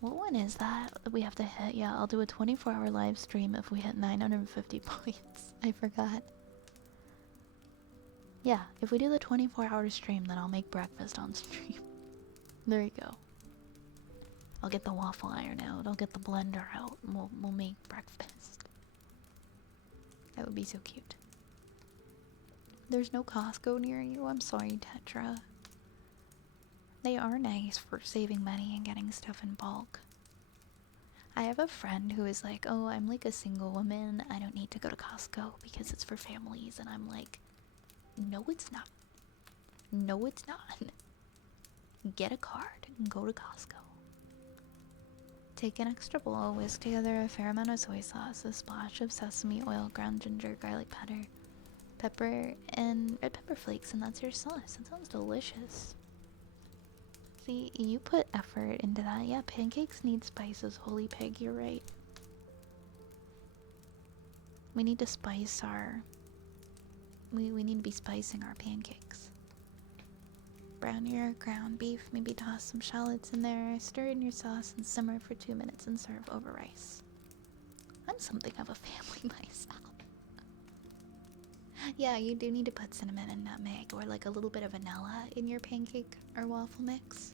What one is that we have to hit? Yeah, I'll do a 24-hour live stream if we hit 950 points. I forgot. Yeah, if we do the 24-hour stream, then I'll make breakfast on stream. There you go. I'll get the waffle iron out. I'll get the blender out. And we'll make breakfast. That would be so cute. There's no Costco near you? I'm sorry, Tetra. They are nice for saving money and getting stuff in bulk. I have a friend who is like, oh, I'm like a single woman. I don't need to go to Costco because it's for families. And I'm like, no, it's not. No, it's not. Get a card and go to Costco. Take an extra bowl, whisk together a fair amount of soy sauce, a splash of sesame oil, ground ginger, garlic powder, pepper, and red pepper flakes, and that's your sauce. That sounds delicious. See, you put effort into that. Yeah, pancakes need spices. Holy pig, you're right. We need to spice our... We need to be spicing our pancakes. Brown your ground beef, maybe toss some shallots in there, stir in your sauce and simmer for 2 minutes and serve over rice. I'm something of a family myself. Yeah, you do need to put cinnamon and nutmeg or like a little bit of vanilla in your pancake or waffle mix.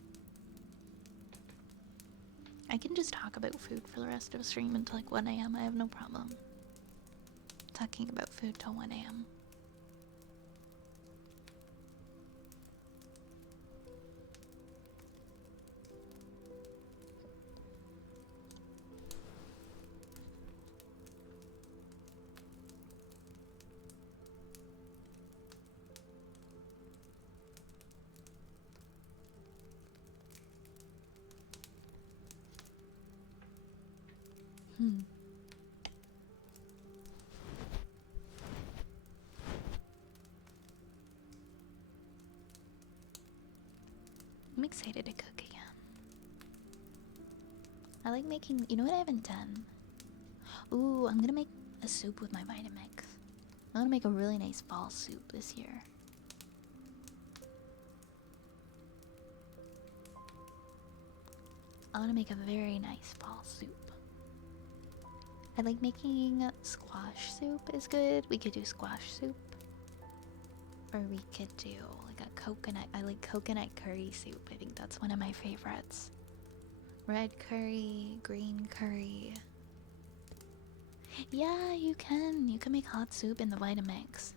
I can just talk about food for the rest of the stream until like 1 AM. I have no problem talking about food till 1 AM. I'm excited to cook again. I like making... You know what I haven't done? Ooh, I'm gonna make a soup with my Vitamix. I'm gonna make a really nice fall soup this year. I want to make a very nice fall soup. I like making squash soup is good. We could do squash soup. Or we could do like a coconut. I like coconut curry soup. I think that's one of my favorites. Red curry, green curry. Yeah, you can. You can make hot soup in the Vitamix.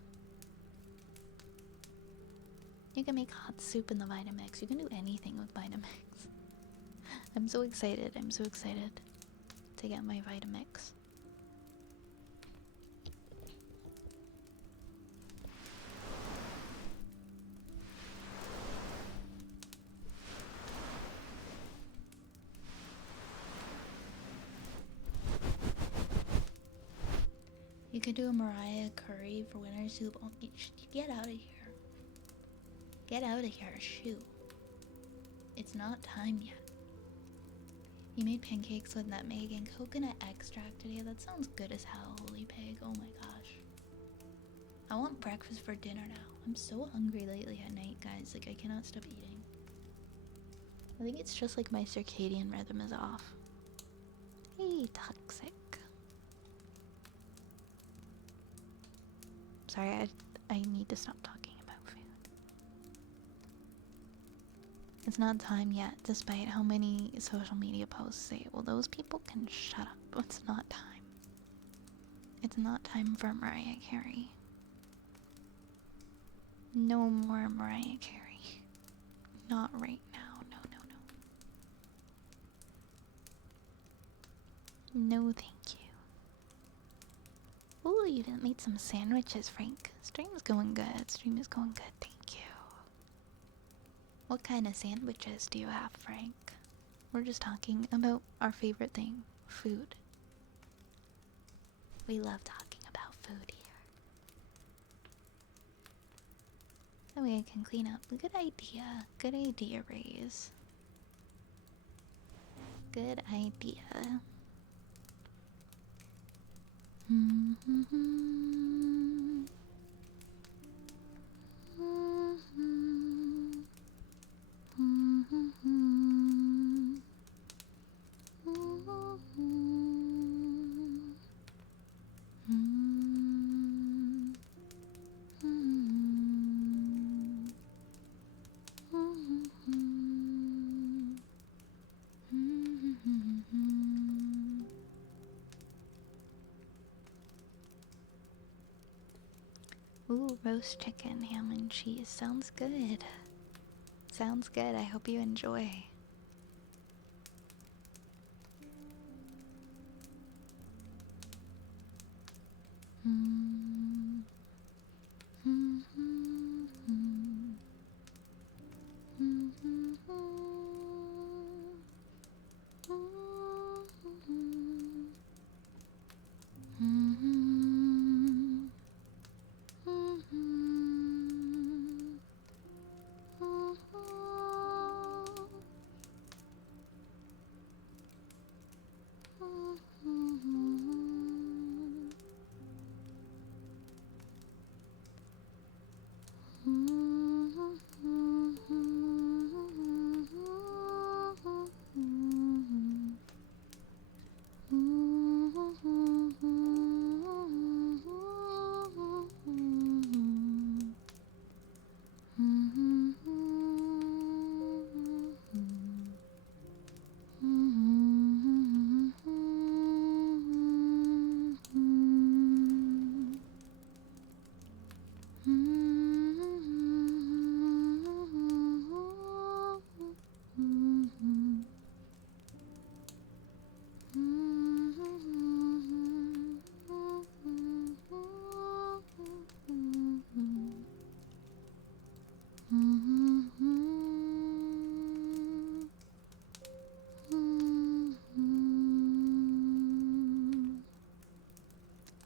You can make hot soup in the Vitamix. You can do anything with Vitamix. I'm so excited. I'm so excited to get my Vitamix. You could do a Mariah curry for winter soup. Oh, get out of here. Get out of here, shoo. It's not time yet. You made pancakes with nutmeg and coconut extract today. That sounds good as hell, holy pig. Oh my gosh. I want breakfast for dinner now. I'm so hungry lately at night, guys. Like, I cannot stop eating. I think it's just like my circadian rhythm is off. Hey, toxic. Sorry, I need to stop talking about food. It's not time yet, despite how many social media posts say, well, those people can shut up. It's not time. It's not time for Mariah Carey. No more Mariah Carey. Not right now. No, no, no. No, thank you. Ooh, Hopefully you didn't need some sandwiches, Frank. Stream's going good. Stream is going good. Thank you. What kind of sandwiches do you have, Frank? We're just talking about our favorite thing, food. We love talking about food here. That way I can clean up. Good idea. Good idea, Raze. Good idea. Ooh, roast chicken, ham and cheese. Sounds good. Sounds good. I hope you enjoy.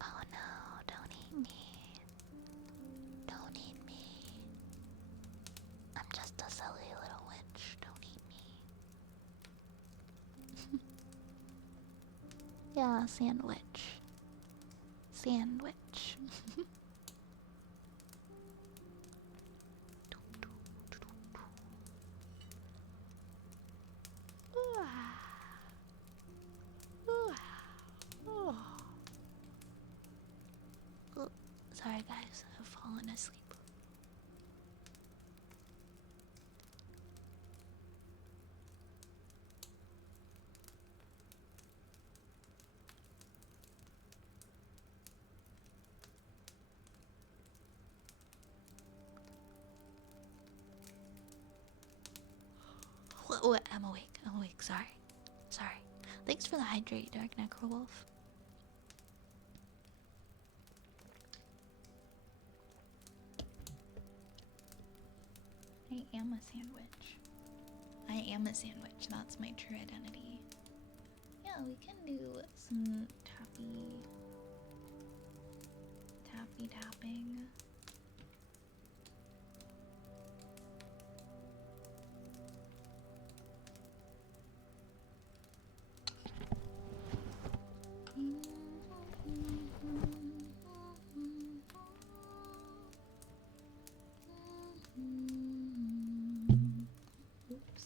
Oh no, don't eat me. Don't eat me. I'm just a silly little witch. Don't eat me. Yeah, sandwich. Sandwich. Oh, sorry guys, I've fallen asleep. What? I'm awake. I'm awake. Sorry. Sorry. Thanks for the hydrate, Dark Necrowolf. I am a sandwich. I am a sandwich. That's my true identity. Yeah, we can do some tapping. Oops.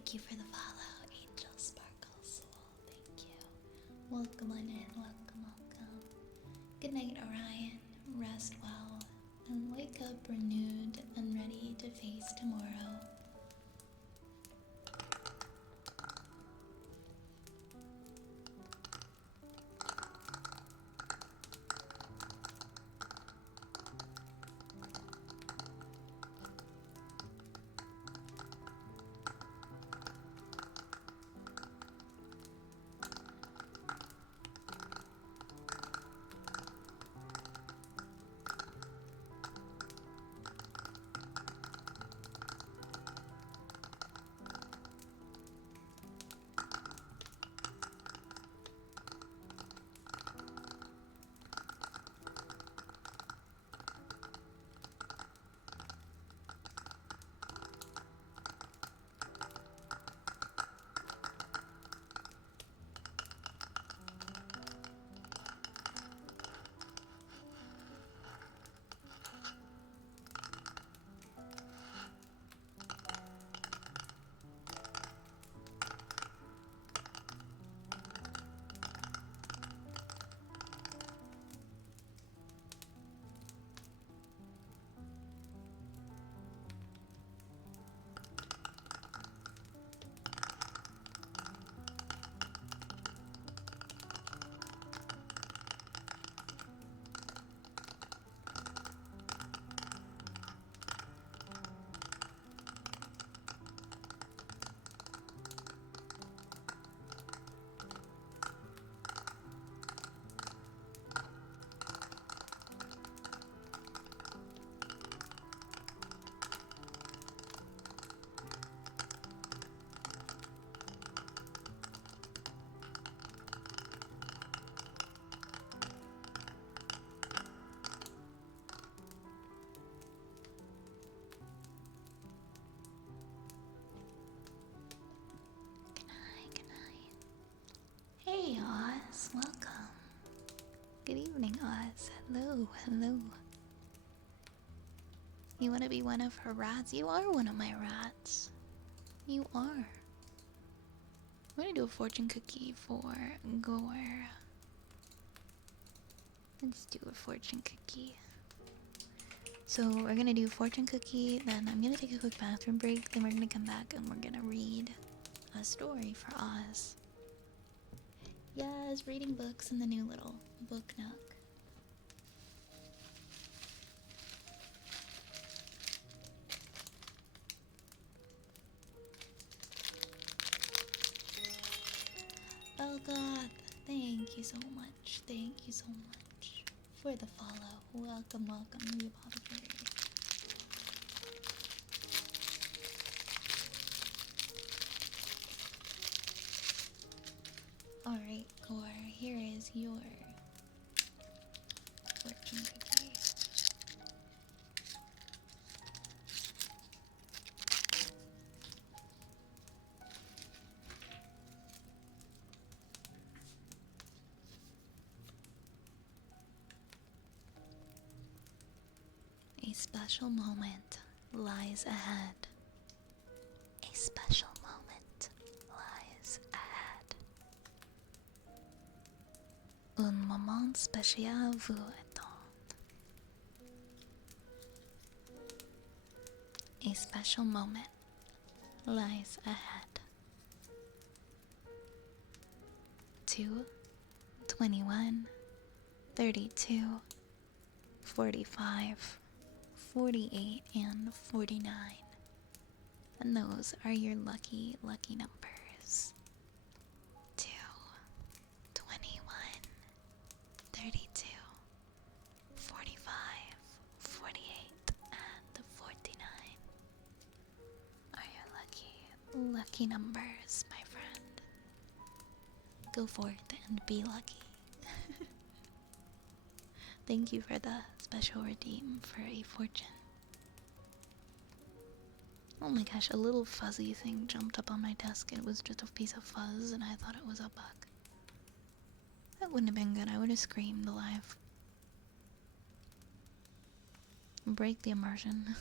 Thank you for the follow, Angel Sparkle Soul. Thank you. Welcome on in. Welcome, welcome. Good night, Orion. Rest well and wake up renewed and ready to face tomorrow. Good night. Hey, Oz. Welcome. Good evening, Oz. Hello, hello. You want to be one of her rats? You are one of my rats. You are. I'm gonna do a fortune cookie for Gore. Let's do a fortune cookie. So we're gonna do fortune cookie, then I'm gonna take a quick bathroom break, then we're gonna come back and we're gonna read a story for Oz. Yes, reading books in the new little book nook. Oh God, thank you so much. Thank you so much for the follow. Welcome, welcome, the apothecary. Alright, Core, here is your fortune cookie. A special moment lies ahead. A special moment lies ahead. Un moment spécial vous attend. A special moment lies ahead. 2, 21, 32, 45, 48, and 49. And those are your lucky numbers. 2, 21, 32, 45, 48, and 49 are your lucky numbers, my friend. Go forth and be lucky. Thank you for the special redeem for a fortune. Oh my gosh, a little fuzzy thing jumped up on my desk. It was just a piece of fuzz and I thought it was a bug. That wouldn't have been good. I would have screamed live. Break the immersion.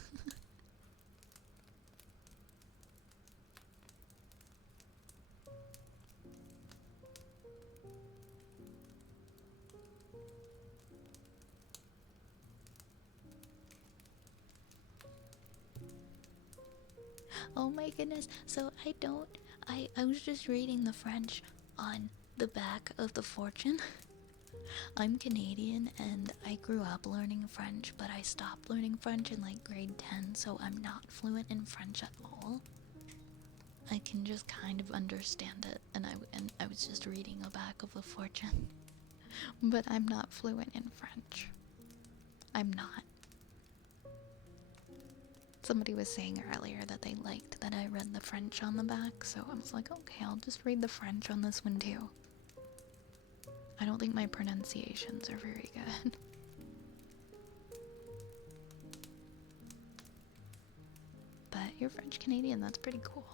Oh my goodness. So I don't. I was just reading the French on the back of the fortune. I'm Canadian and I grew up learning French, but I stopped learning French in like grade 10, so I'm not fluent in French at all. I can just kind of understand it, and I was just reading the back of the fortune. But I'm not fluent in French. I'm not. Somebody was saying earlier that they liked that I read the French on the back, so I was like, okay, I'll just read the French on this one too. I don't think my pronunciations are very good. But you're French Canadian, that's pretty cool.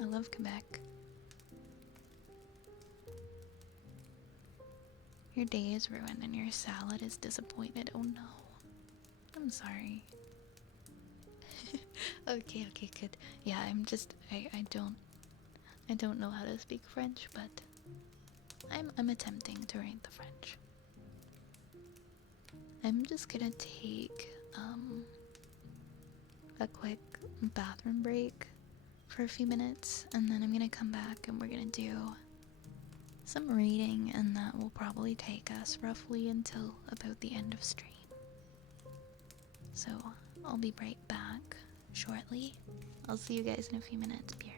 I love Quebec. Your day is ruined and your salad is disappointed. Oh no. I'm sorry. Okay, okay, good. Yeah, I don't know how to speak French, but I'm attempting to read the French. I'm just gonna take a quick bathroom break for a few minutes, and then I'm gonna come back and we're gonna do some reading, and that will probably take us roughly until about the end of stream. So I'll be right back shortly. I'll see you guys in a few minutes. BRB.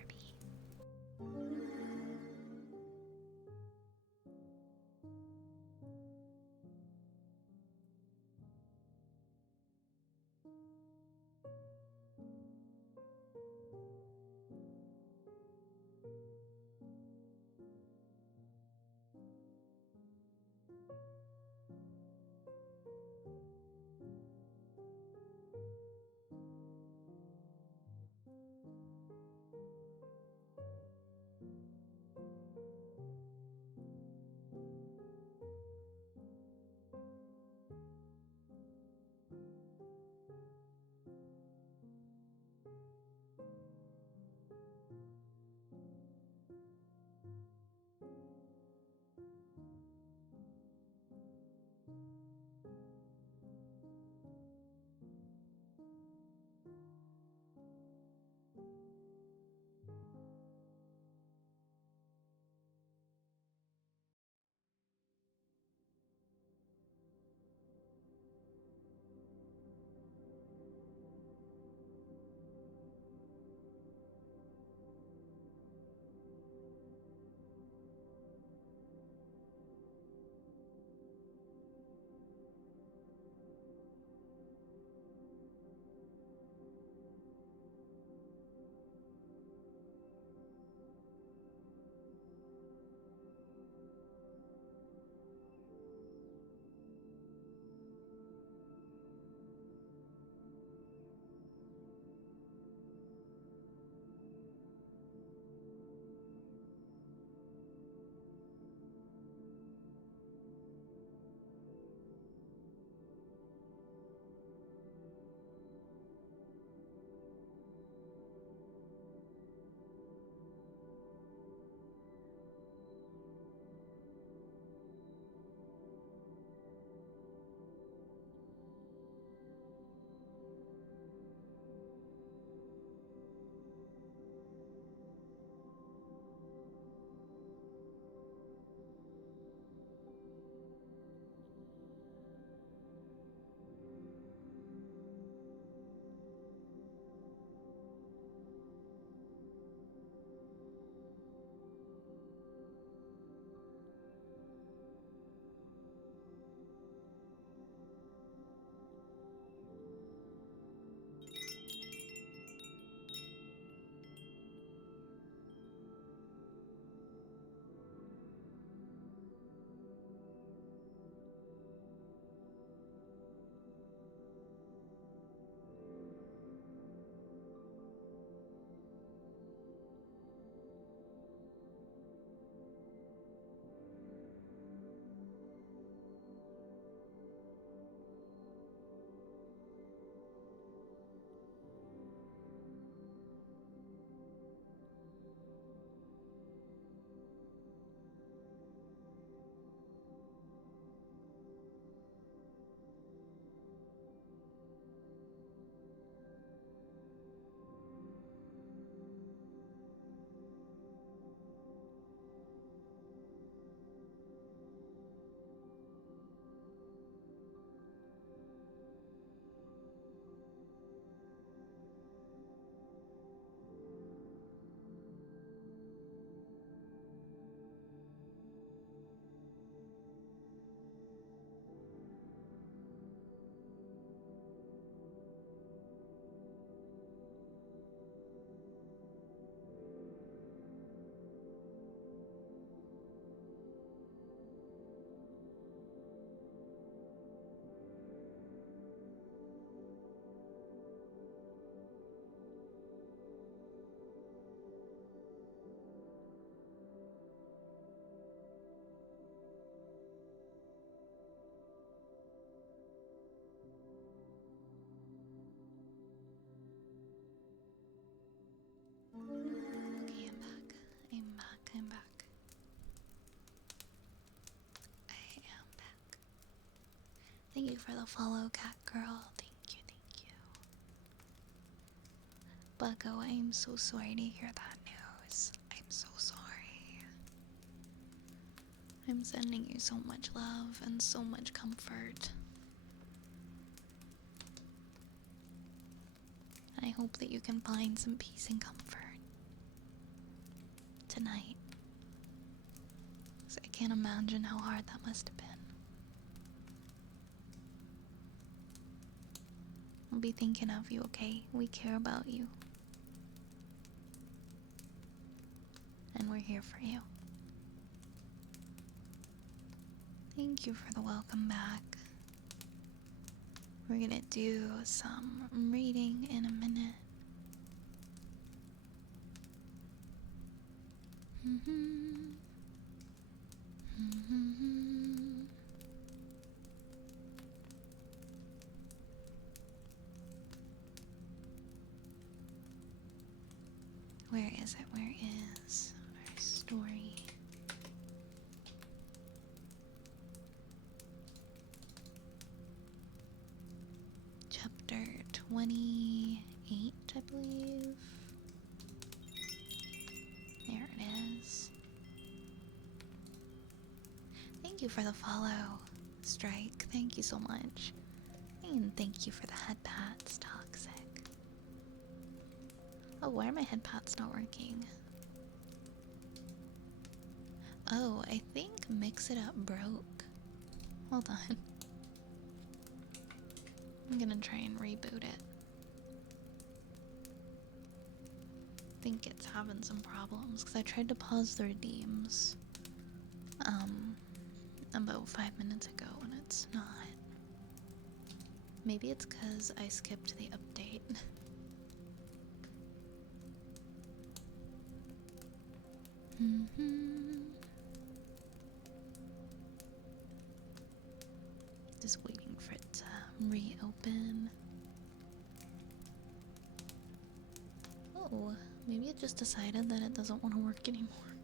for the follow, cat girl. Thank you, thank you. Bucko, I am so sorry to hear that news. I'm so sorry. I'm sending you so much love and so much comfort. I hope that you can find some peace and comfort tonight. 'Cause I can't imagine how hard that must have been. I'll be thinking of you, okay? We care about you. And we're here for you. Thank you for the welcome back. We're gonna do some reading in a minute. Where is it? Where is our story? Chapter 28, I believe. There it is. Thank you for the follow, Strike. Thank you so much. And thank you for the head pats, Toxic. Oh, why are my head pats not working? Oh, I think Mix It Up broke. Hold on. I'm gonna try and reboot it. I think it's having some problems because I tried to pause the redeems about 5 minutes ago and it's not. Maybe it's because I skipped the update. Just waiting for it to reopen. Oh, maybe it just decided that it doesn't want to work anymore.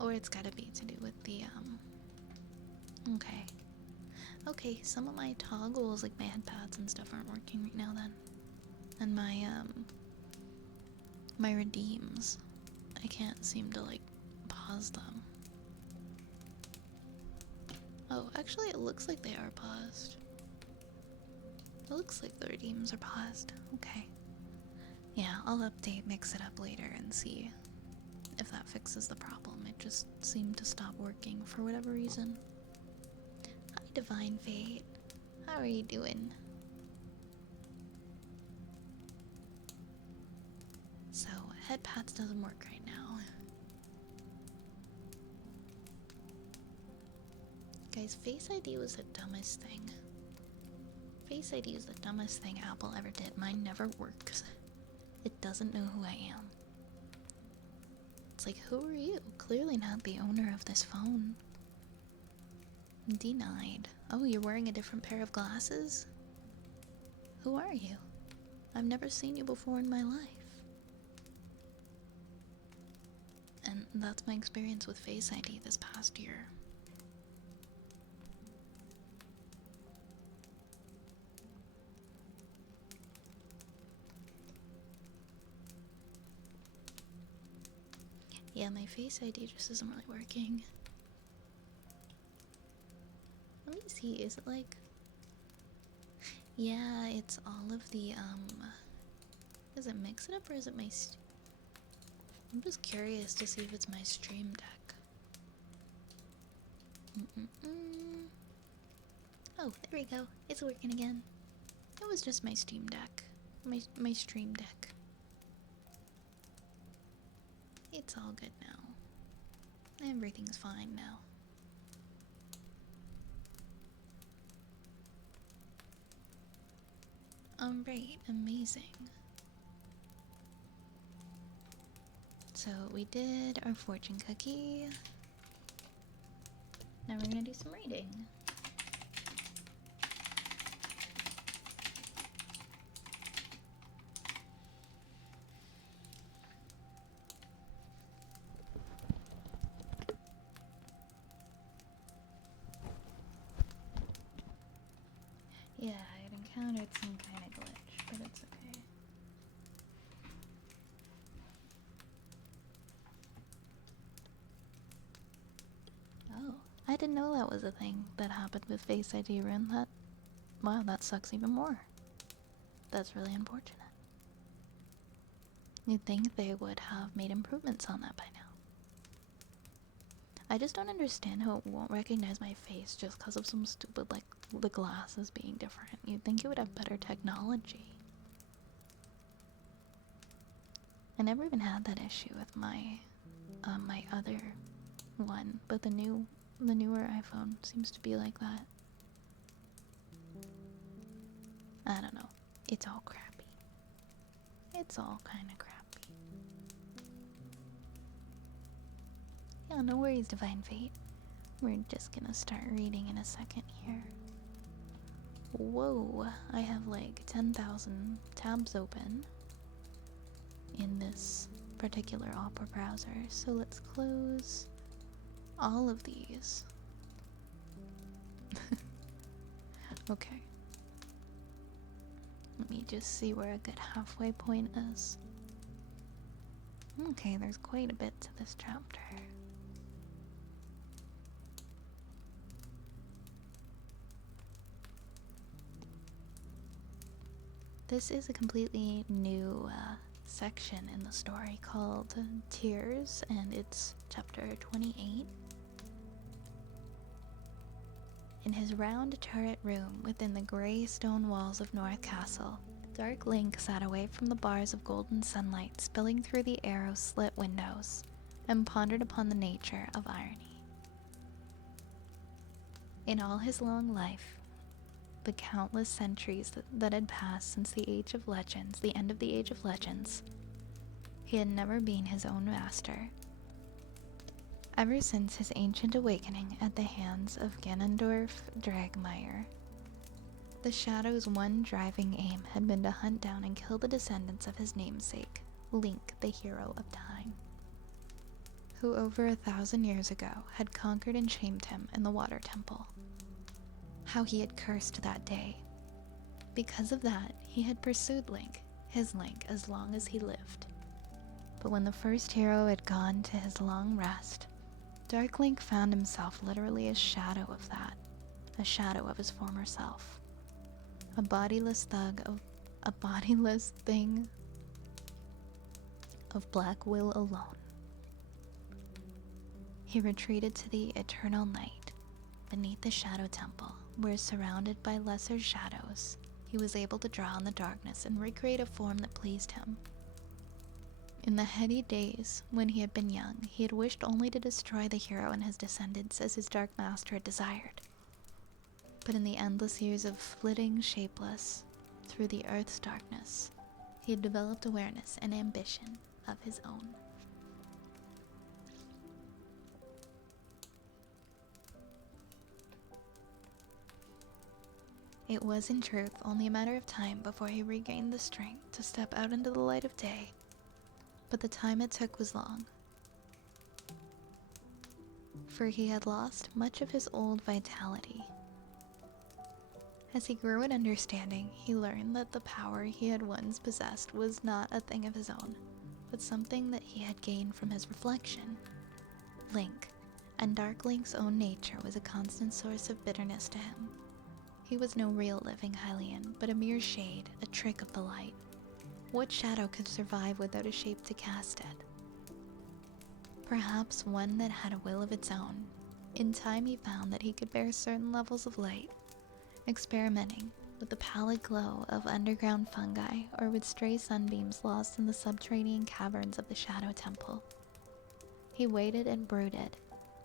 Or it's gotta be to do with the, okay. Okay, some of my toggles, like my head pads and stuff, aren't working right now then. And my redeems, I can't seem to, like, pause them. Oh, actually it looks like they are paused. It looks like the redeems are paused. Okay. Yeah, I'll update Mix It Up later and see if that fixes the problem. It just seemed to stop working for whatever reason. Hi, Divine Fate. How are you doing? So, head pats doesn't work right now. Guys, Face ID was the dumbest thing. Face ID is the dumbest thing Apple ever did. Mine never works. It doesn't know who I am. It's like, who are you? Clearly not the owner of this phone. Denied. Oh, you're wearing a different pair of glasses? Who are you? I've never seen you before in my life. And that's my experience with Face ID this past year. Yeah, my Face ID just isn't really working. Let me see, is it like... Yeah, it's all of the, Is it Mix It Up or is it my... I'm just curious to see if it's my Stream Deck. Oh, there we go. It's working again. It was just my Steam Deck. My Stream Deck. It's all good now. Everything's fine now. Alright, amazing. So we did our fortune cookie. Now we're gonna do some reading. it's some kind of glitch, but it's okay. Oh, I didn't know that was a thing that happened with Face ID Rune. Wow, that sucks even more. That's really unfortunate. You'd think they would have made improvements on that by now. I just don't understand how it won't recognize my face just because of some stupid, like, the glasses being different. You'd think it would have better technology. I never even had that issue with my other one, but the newer iPhone seems to be like that. I don't know. It's all crappy. It's all kind of crappy. Yeah, no worries, Divine Fate. We're just gonna start reading in a second here. Whoa, I have like 10,000 tabs open in this particular Opera browser, so let's close all of these. Okay. Let me just see where a good halfway point is. Okay, there's quite a bit to this chapter. This is a completely new section in the story called Tears, and it's chapter 28. In his round turret room within the grey stone walls of North Castle, Dark Link sat away from the bars of golden sunlight spilling through the arrow-slit windows, and pondered upon the nature of irony. In all his long life, the countless centuries that had passed since the Age of Legends, the end of the Age of Legends, he had never been his own master. Ever since his ancient awakening at the hands of Ganondorf Dragmire, the Shadow's one driving aim had been to hunt down and kill the descendants of his namesake, Link, the hero of time, who over 1,000 years ago had conquered and shamed him in the Water Temple. How he had cursed that day. Because of that, he had pursued Link, his Link, as long as he lived. But when the first hero had gone to his long rest, Dark Link found himself literally a shadow of that, a shadow of his former self. A bodiless thing of black will alone. He retreated to the eternal night, beneath the Shadow Temple, where, surrounded by lesser shadows, he was able to draw on the darkness and recreate a form that pleased him. In the heady days, when he had been young, he had wished only to destroy the hero and his descendants as his dark master had desired. But in the endless years of flitting shapeless through the earth's darkness, he had developed awareness and ambition of his own. It was, in truth, only a matter of time before he regained the strength to step out into the light of day, but the time it took was long, for he had lost much of his old vitality. As he grew in understanding, he learned that the power he had once possessed was not a thing of his own, but something that he had gained from his reflection. Link, and Dark Link's own nature, was a constant source of bitterness to him. He was no real living Hylian, but a mere shade, a trick of the light. What shadow could survive without a shape to cast it? Perhaps one that had a will of its own. In time he found that he could bear certain levels of light, experimenting with the pallid glow of underground fungi or with stray sunbeams lost in the subterranean caverns of the Shadow Temple. He waited and brooded,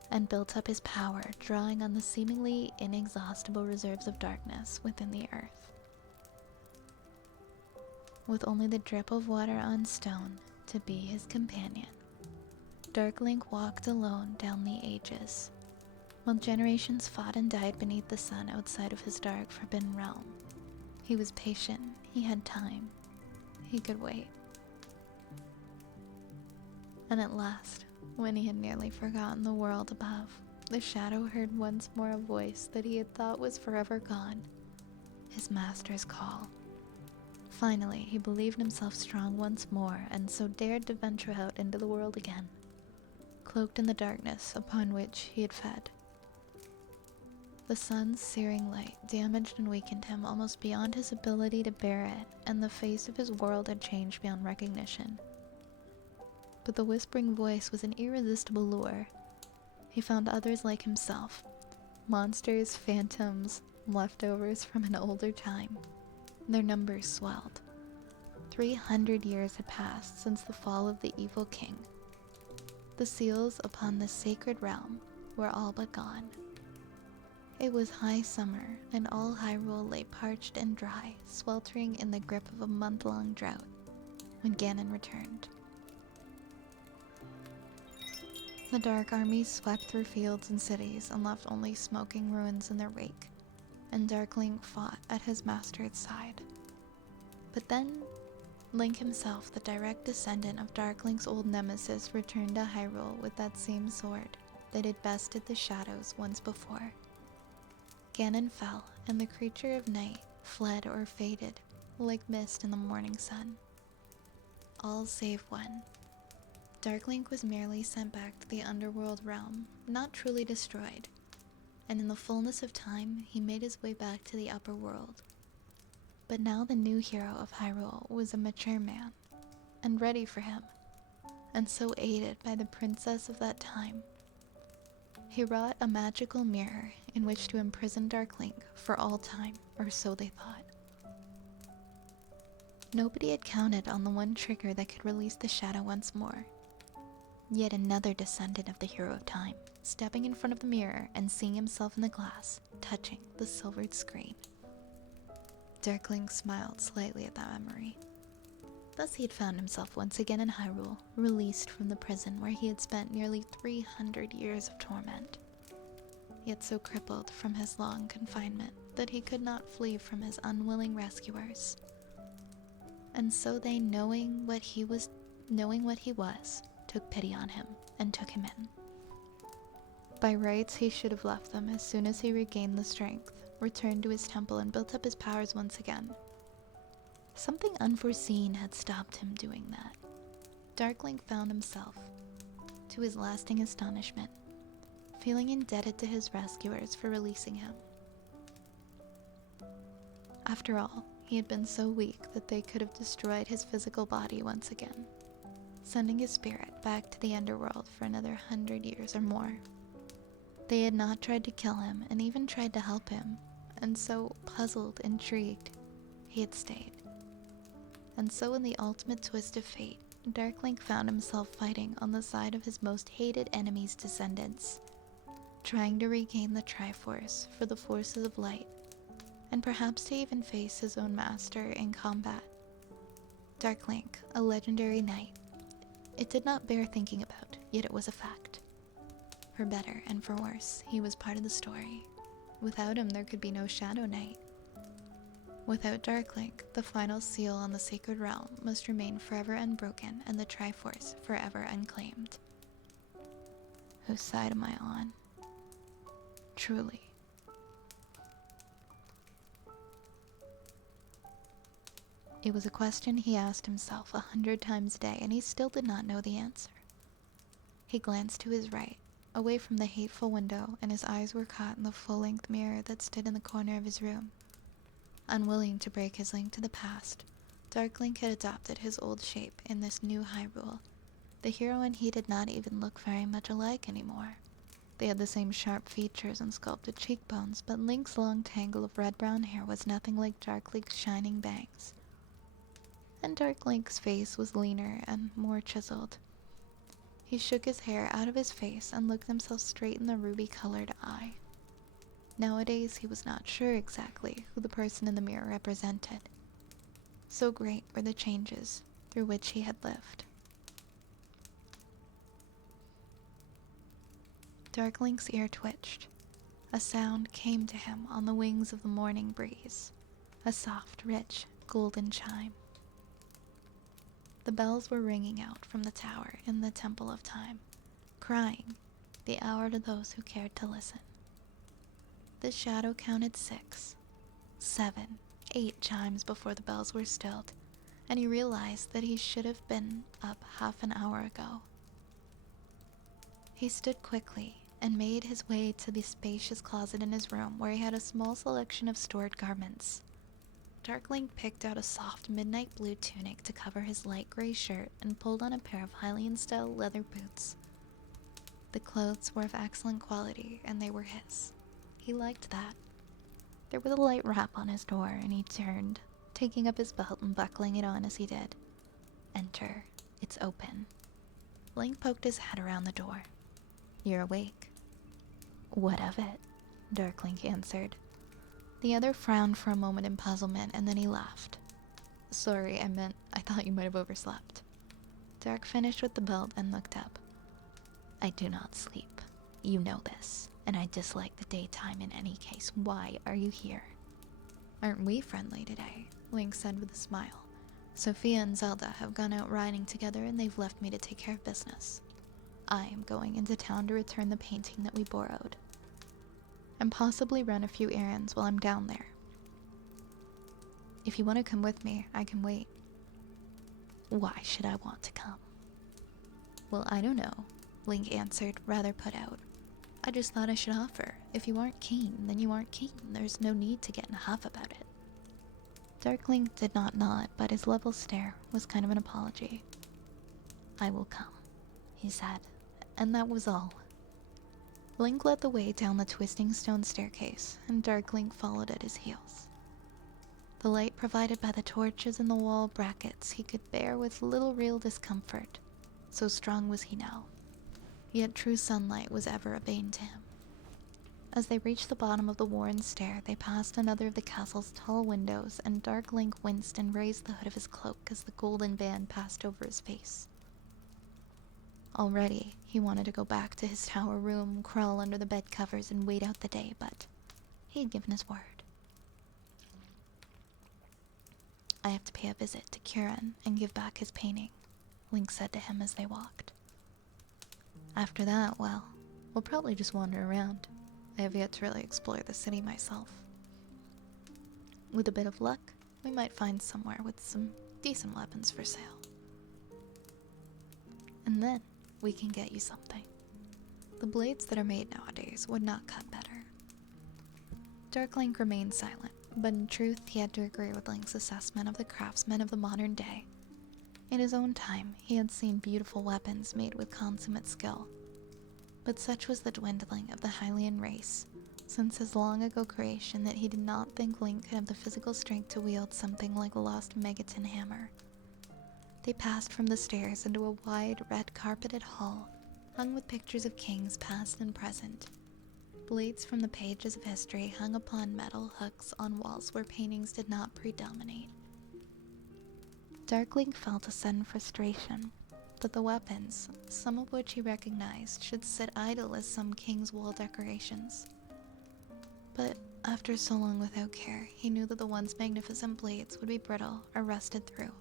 and built up his power, drawing on the seemingly inexhaustible reserves of darkness within the earth. With only the drip of water on stone to be his companion, Dark Link walked alone down the ages, while generations fought and died beneath the sun outside of his dark, forbidden realm. He was patient, he had time, he could wait. And at last, when he had nearly forgotten the world above, the Shadow heard once more a voice that he had thought was forever gone. his master's call. Finally, he believed himself strong once more, and so dared to venture out into the world again, cloaked in the darkness upon which he had fed. The sun's searing light damaged and weakened him almost beyond his ability to bear it, and the face of his world had changed beyond recognition. But the whispering voice was an irresistible lure. He found others like himself, monsters, phantoms, leftovers from an older time. Their numbers swelled. 300 years had passed since the fall of the evil king. The seals upon this sacred realm were all but gone. It was high summer, and all Hyrule lay parched and dry, sweltering in the grip of a month-long drought, when Ganon returned. The Dark Armies swept through fields and cities and left only smoking ruins in their wake, and Darkling fought at his master's side. But then, Link himself, the direct descendant of Darkling's old nemesis, returned to Hyrule with that same sword that had bested the shadows once before. Ganon fell, and the creature of night fled or faded, like mist in the morning sun. All save one. Darklink was merely sent back to the underworld realm, not truly destroyed, and in the fullness of time, he made his way back to the upper world. But now the new hero of Hyrule was a mature man, and ready for him, and so aided by the princess of that time. He wrought a magical mirror in which to imprison Darklink for all time, or so they thought. Nobody had counted on the one trigger that could release the shadow once more. Yet another descendant of the hero of time, stepping in front of the mirror and seeing himself in the glass, touching the silvered screen. Darkling smiled slightly at that memory. Thus he had found himself once again in Hyrule, released from the prison where he had spent nearly 300 years of torment. Yet so crippled from his long confinement that he could not flee from his unwilling rescuers. And so they, knowing what he was, took pity on him and took him in. By rights, he should have left them as soon as he regained the strength, returned to his temple, and built up his powers once again. Something unforeseen had stopped him doing that. Darklink found himself, to his lasting astonishment, feeling indebted to his rescuers for releasing him. After all, he had been so weak that they could have destroyed his physical body once again, sending his spirit back to the underworld for another 100 years or more. They had not tried to kill him, and even tried to help him, and so, puzzled, intrigued, he had stayed. And so in the ultimate twist of fate, Darklink found himself fighting on the side of his most hated enemy's descendants, trying to regain the Triforce for the forces of light, and perhaps to even face his own master in combat. Darklink, a legendary knight. It did not bear thinking about, yet it was a fact. For better and for worse, he was part of the story. Without him, there could be no Shadow Knight. Without Darklink, the final seal on the sacred realm must remain forever unbroken and the Triforce forever unclaimed. Whose side am I on? Truly. It was a question he asked himself 100 times a day, and he still did not know the answer. He glanced to his right, away from the hateful window, and his eyes were caught in the full-length mirror that stood in the corner of his room. Unwilling to break his link to the past, Darklink had adopted his old shape in this new Hyrule. The hero and he did not even look very much alike anymore. They had the same sharp features and sculpted cheekbones, but Link's long tangle of red-brown hair was nothing like Darklink's shining bangs. And Darklink's face was leaner and more chiseled. He shook his hair out of his face and looked himself straight in the ruby-colored eye. Nowadays, he was not sure exactly who the person in the mirror represented. So great were the changes through which he had lived. Darklink's ear twitched. A sound came to him on the wings of the morning breeze. A soft, rich, golden chime. The bells were ringing out from the tower in the Temple of Time, crying the hour to those who cared to listen. The shadow counted 6, 7, 8 chimes before the bells were stilled, and he realized that he should have been up half an hour ago. He stood quickly and made his way to the spacious closet in his room where he had a small selection of stored garments. Darkling picked out a soft midnight blue tunic to cover his light gray shirt and pulled on a pair of Hylian-style leather boots. The clothes were of excellent quality, and they were his. He liked that. There was a light rap on his door, and he turned, taking up his belt and buckling it on as he did. Enter. It's open. Link poked his head around the door. You're awake. What of it? Darkling answered. The other frowned for a moment in puzzlement, and then he laughed. Sorry, I thought you might have overslept. Dark finished with the belt and looked up. I do not sleep. You know this, and I dislike the daytime in any case. Why are you here? Aren't we friendly today? Link said with a smile. Sophia and Zelda have gone out riding together and they've left me to take care of business. I am going into town to return the painting that we borrowed. And possibly run a few errands while I'm down there. If you want to come with me, I can wait. Why should I want to come? Well, I don't know, Link answered, rather put out. I just thought I should offer. If you aren't keen, then you aren't keen. There's no need to get in a huff about it. Darkling did not nod, but his level stare was kind of an apology. I will come, he said, and that was all. Link led the way down the twisting stone staircase, and Darkling followed at his heels. The light provided by the torches in the wall brackets he could bear with little real discomfort, so strong was he now. Yet true sunlight was ever a bane to him. As they reached the bottom of the worn stair, they passed another of the castle's tall windows, and Dark Link winced and raised the hood of his cloak as the golden band passed over his face. Already, he wanted to go back to his tower room, crawl under the bed covers, and wait out the day, but he had given his word. I have to pay a visit to Kieran and give back his painting, Link said to him as they walked. After that, well, we'll probably just wander around. I have yet to really explore the city myself. With a bit of luck, we might find somewhere with some decent weapons for sale. And then, we can get you something. The blades that are made nowadays would not cut better. Darklink remained silent, but in truth he had to agree with Link's assessment of the craftsmen of the modern day. In his own time, he had seen beautiful weapons made with consummate skill. But such was the dwindling of the Hylian race, since his long-ago creation, that he did not think Link could have the physical strength to wield something like a lost Megaton hammer. They passed from the stairs into a wide, red-carpeted hall, hung with pictures of kings past and present. Blades from the pages of history hung upon metal hooks on walls where paintings did not predominate. Darkling felt a sudden frustration that the weapons, some of which he recognized, should sit idle as some king's wall decorations. But after so long without care, he knew that the once magnificent blades would be brittle or rusted through.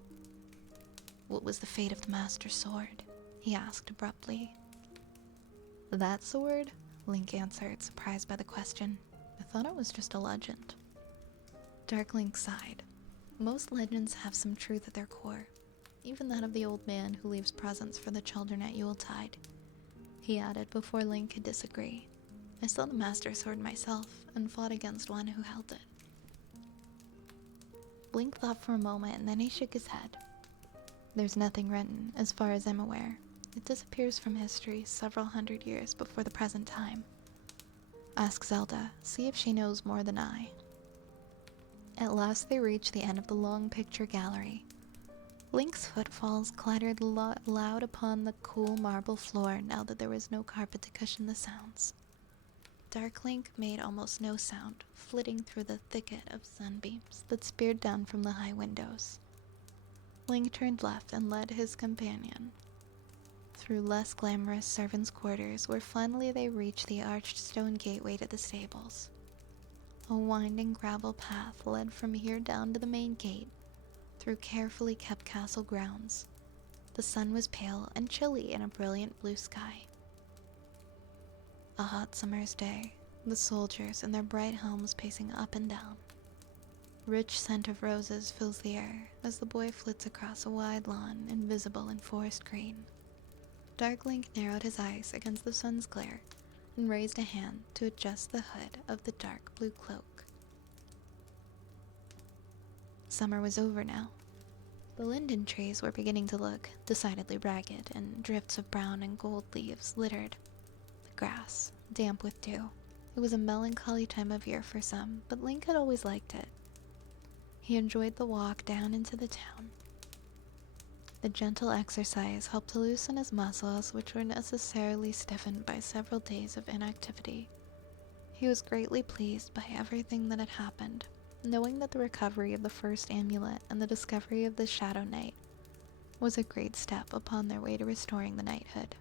What was the fate of the Master Sword? He asked abruptly. That sword? Link answered, surprised by the question. I thought it was just a legend. Darkling sighed. Most legends have some truth at their core, even that of the old man who leaves presents for the children at Yuletide. He added before Link could disagree. I saw the Master Sword myself, and fought against one who held it. Link thought for a moment, and then he shook his head. There's nothing written, as far as I'm aware. It disappears from history several hundred years before the present time. Ask Zelda, see if she knows more than I. At last they reached the end of the long picture gallery. Link's footfalls clattered loud upon the cool marble floor now that there was no carpet to cushion the sounds. Dark Link made almost no sound, flitting through the thicket of sunbeams that speared down from the high windows. Link turned left and led his companion through less glamorous servants' quarters, where finally they reached the arched stone gateway to the stables. A winding gravel path led from here down to the main gate, through carefully kept castle grounds. The sun was pale and chilly in a brilliant blue sky. A hot summer's day, the soldiers in their bright helms pacing up and down. Rich scent of roses fills the air as the boy flits across a wide lawn invisible in forest green. Dark Link narrowed his eyes against the sun's glare and raised a hand to adjust the hood of the dark blue cloak. Summer was over now. The linden trees were beginning to look decidedly ragged, and drifts of brown and gold leaves littered the grass, damp with dew. It was a melancholy time of year for some, but Link had always liked it. He enjoyed the walk down into the town. The gentle exercise helped to loosen his muscles, which were necessarily stiffened by several days of inactivity. He was greatly pleased by everything that had happened, knowing that the recovery of the first amulet and the discovery of the Shadow Knight was a great step upon their way to restoring the knighthood.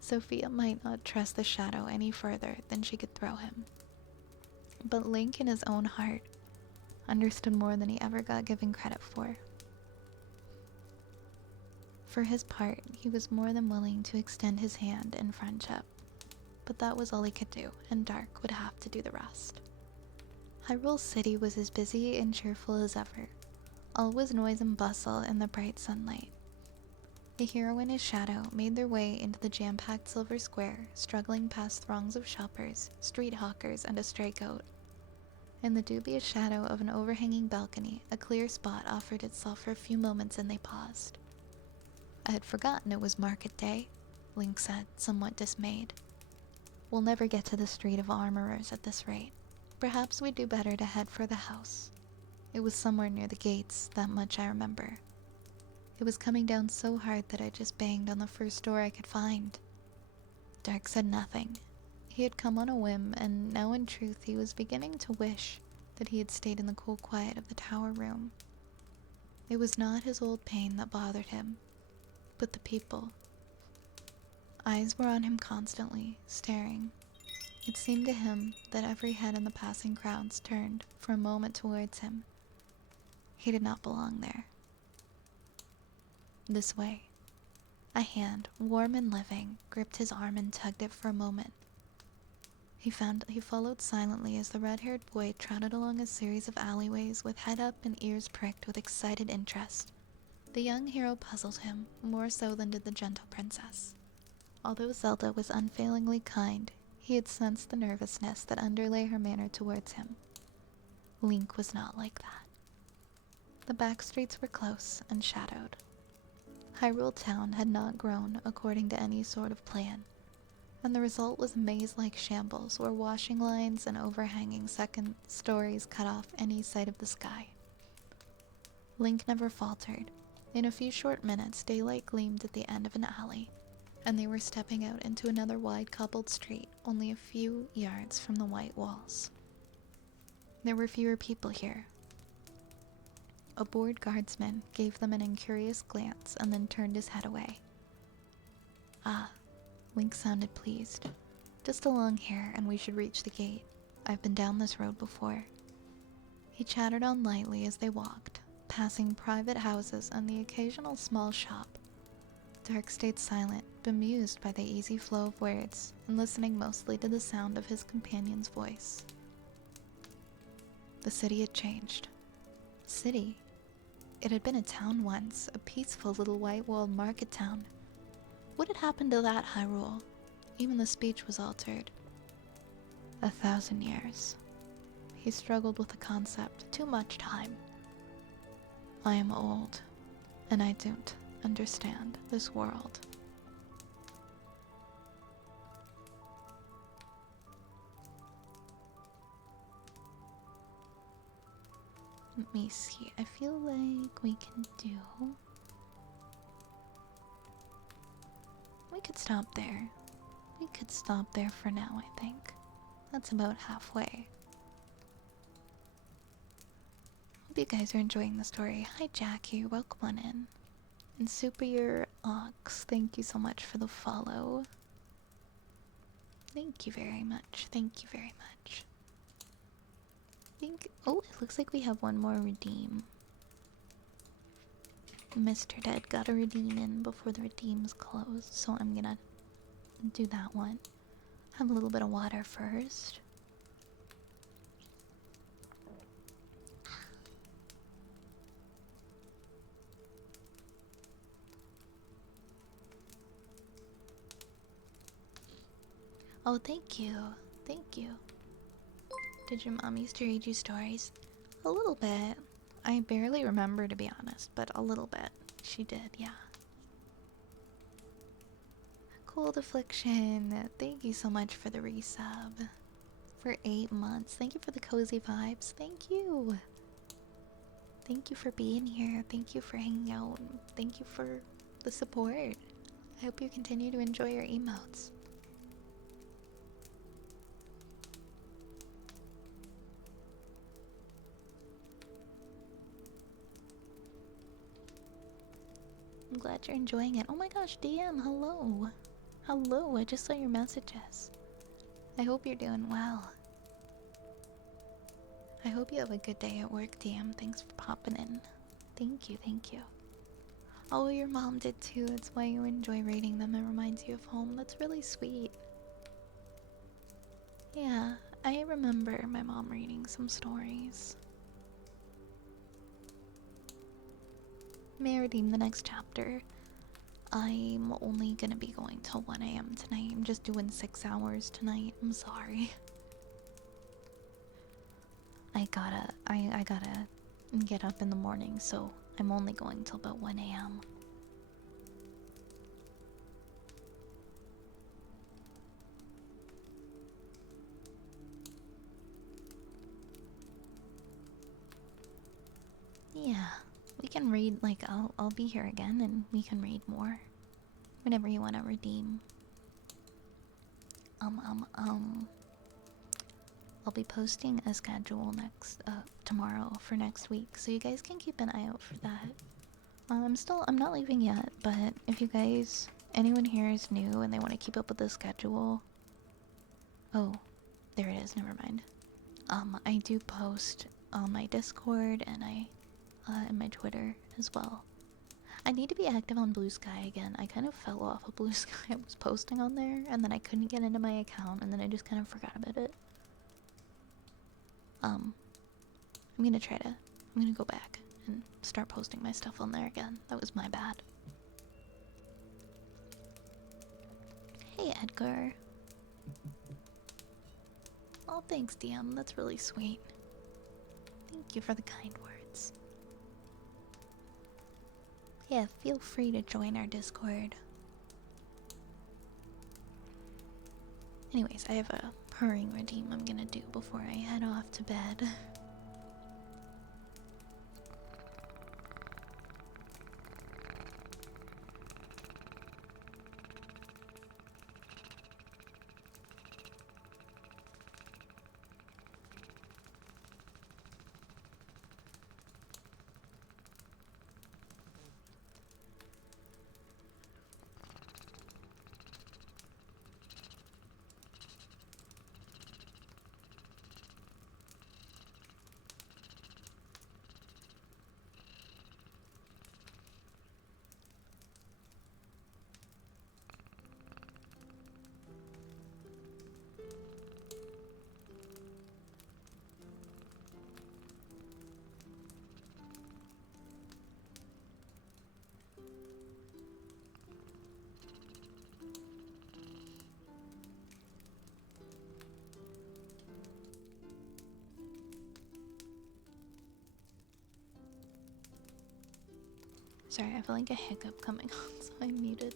Sophia might not trust the shadow any further than she could throw him, but Link in his own heart understood more than he ever got given credit for. For his part, he was more than willing to extend his hand in friendship, but that was all he could do, and Dark would have to do the rest. Hyrule City was as busy and cheerful as ever. All was noise and bustle in the bright sunlight. The hero and his shadow made their way into the jam-packed Silver Square, struggling past throngs of shoppers, street hawkers, and a stray goat. In the dubious shadow of an overhanging balcony, a clear spot offered itself for a few moments, and they paused. "I had forgotten it was market day," Link said, somewhat dismayed. "We'll never get to the Street of Armorers at this rate. Perhaps we'd do better to head for the house. It was somewhere near the gates, that much I remember. It was coming down so hard that I just banged on the first door I could find." Dark said nothing. He had come on a whim, and now in truth he was beginning to wish that he had stayed in the cool quiet of the tower room. It was not his old pain that bothered him, but the people. Eyes were on him constantly, staring. It seemed to him that every head in the passing crowds turned for a moment towards him. He did not belong there. This way. A hand, warm and living, gripped his arm and tugged it for a moment. He followed silently as the red-haired boy trotted along a series of alleyways with head up and ears pricked with excited interest. The young hero puzzled him, more so than did the gentle princess. Although Zelda was unfailingly kind, he had sensed the nervousness that underlay her manner towards him. Link was not like that. The back streets were close and shadowed. Hyrule Town had not grown according to any sort of plan, and the result was a maze-like shambles where washing lines and overhanging second stories cut off any sight of the sky. Link never faltered. In a few short minutes, daylight gleamed at the end of an alley, and they were stepping out into another wide cobbled street only a few yards from the white walls. There were fewer people here. A bored guardsman gave them an incurious glance and then turned his head away. "Ah," Link sounded pleased. "Just along here and we should reach the gate. I've been down this road before." He chattered on lightly as they walked, passing private houses and the occasional small shop. Dark stayed silent, bemused by the easy flow of words, and listening mostly to the sound of his companion's voice. The city had changed. City? It had been a town once, a peaceful little white-walled market town. What had happened to that Hyrule? Even the speech was altered. 1,000 years. He struggled with the concept. Too much time. I am old, and I don't understand this world. Let me see. I feel like we can do... We could stop there. We could stop there for now, I think. That's about halfway. Hope you guys are enjoying the story. Hi Jackie, welcome on in. And Superior Ox, thank you so much for the follow. Thank you very much. Thank you very much. Oh, it looks like we have one more redeem. Mr. Dead got a redeem in before the redeems closed, so I'm gonna do that one. Have a little bit of water first. Oh, thank you. Thank you. Did your mom used to read you stories? A little bit. I barely remember, to be honest, but a little bit. She did, yeah. Cold Affliction, thank you so much for the resub. For 8 months. Thank you for the cozy vibes. Thank you. Thank you for being here. Thank you for hanging out. Thank you for the support. I hope you continue to enjoy your emotes. I'm glad you're enjoying it. Oh my gosh, DM, hello. Hello, I just saw your messages. I hope you're doing well. I hope you have a good day at work, DM. Thanks for popping in. Thank you, thank you. Oh, your mom did too. That's why you enjoy reading them. It reminds you of home. That's really sweet. Yeah, I remember my mom reading some stories. May I redeem the next chapter? I'm only gonna be going till 1 a.m. tonight. I'm just doing 6 hours tonight. I'm sorry. I gotta get up in the morning, so I'm only going till about 1 a.m. Yeah, we can read, like, I'll be here again and we can read more. Whenever you wanna redeem. I'll be posting a schedule tomorrow for next week, so you guys can keep an eye out for that. I'm not leaving yet, but if you guys, anyone here is new and they want to keep up with the schedule. Oh, there it is, never mind. I do post on my Discord and and my Twitter as well. I need to be active on Blue Sky again. I kind of fell off of Blue Sky. I was posting on there and then I couldn't get into my account and then I just kind of forgot about it. I'm gonna go back and start posting my stuff on there again. That was my bad. Hey, Edgar. Oh, thanks, DM. That's really sweet. Thank you for the kind words. Yeah, feel free to join our Discord. Anyways, I have a purring redeem I'm gonna do before I head off to bed. Sorry, I feel like a hiccup coming on, so I muted.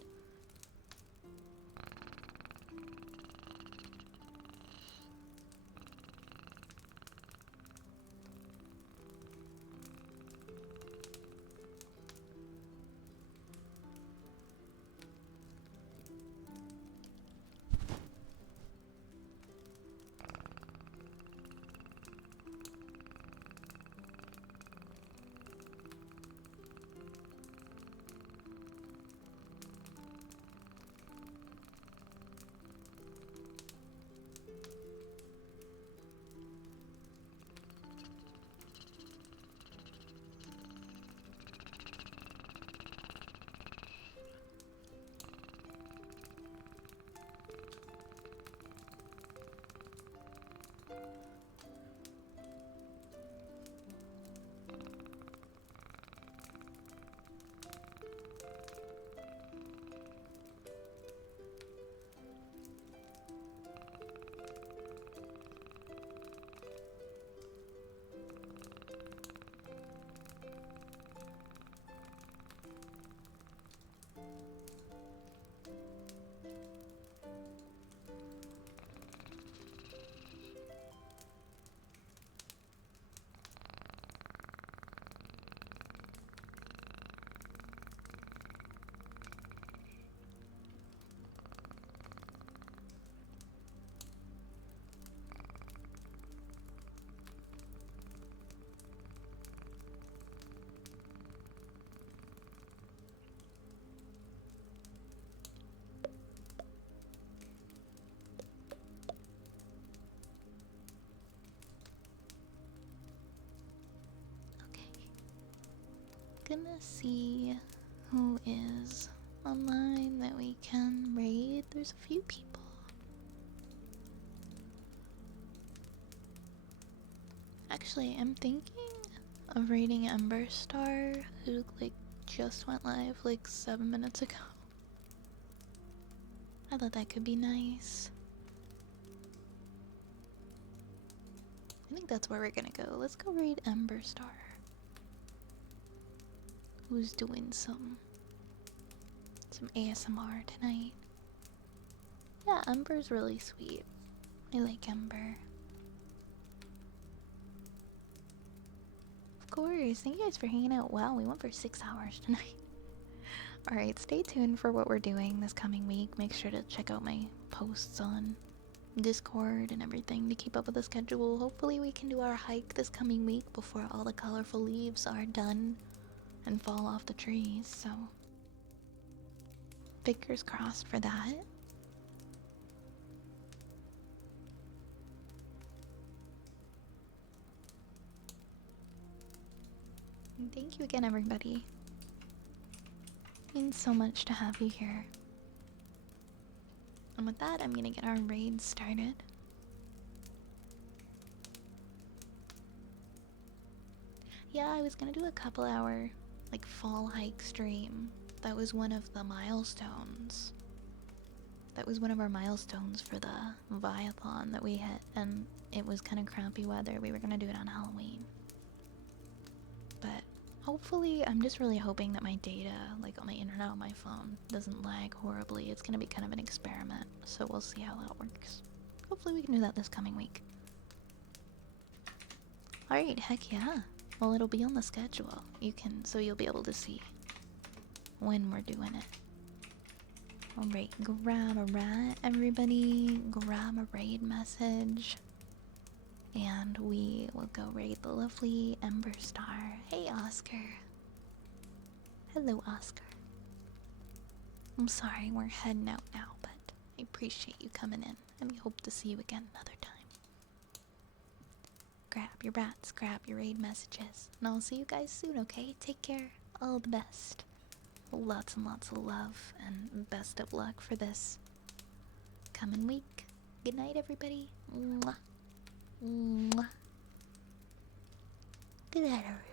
Okay. Gonna see who is online that we can raid. There's a few people. Actually, I'm thinking of raiding Ember Star, who like just went live like 7 minutes ago. I thought that could be nice. I think that's where we're gonna go. Let's go raid Ember Star. Who's doing some ASMR tonight? Yeah, Ember's really sweet. I like Ember. Of course. Thank you guys for hanging out. Wow, we went for 6 hours tonight. Alright, stay tuned for what we're doing this coming week. Make sure to check out my posts on Discord and everything to keep up with the schedule. Hopefully we can do our hike this coming week before all the colorful leaves are done and fall off the trees, so fingers crossed for that. And thank you again, everybody. It means so much to have you here. And with that, I'm gonna get our raid started. Yeah, I was gonna do a couple hour, like, fall hike stream. That was one of the milestones. That was one of our milestones for the Viathon that we hit, and it was kind of crappy weather. We were gonna do it on Halloween. But hopefully, I'm just really hoping that my data, like on my internet on my phone, doesn't lag horribly. It's gonna be kind of an experiment, so we'll see how that works. Hopefully we can do that this coming week. Alright, heck yeah. Well, it'll be on the schedule. So you'll be able to see when we're doing it. Alright, grab a rat, everybody. Grab a raid message. And we will go raid the lovely Ember Star. Hey, Oscar. Hello, Oscar. I'm sorry, we're heading out now, but I appreciate you coming in, and we hope to see you again another time. Grab your rats, grab your raid messages, and I'll see you guys soon, okay? Take care. All the best. Lots and lots of love, and best of luck for this coming week. Good night, everybody. Mwah. Mwah. Good night, everybody.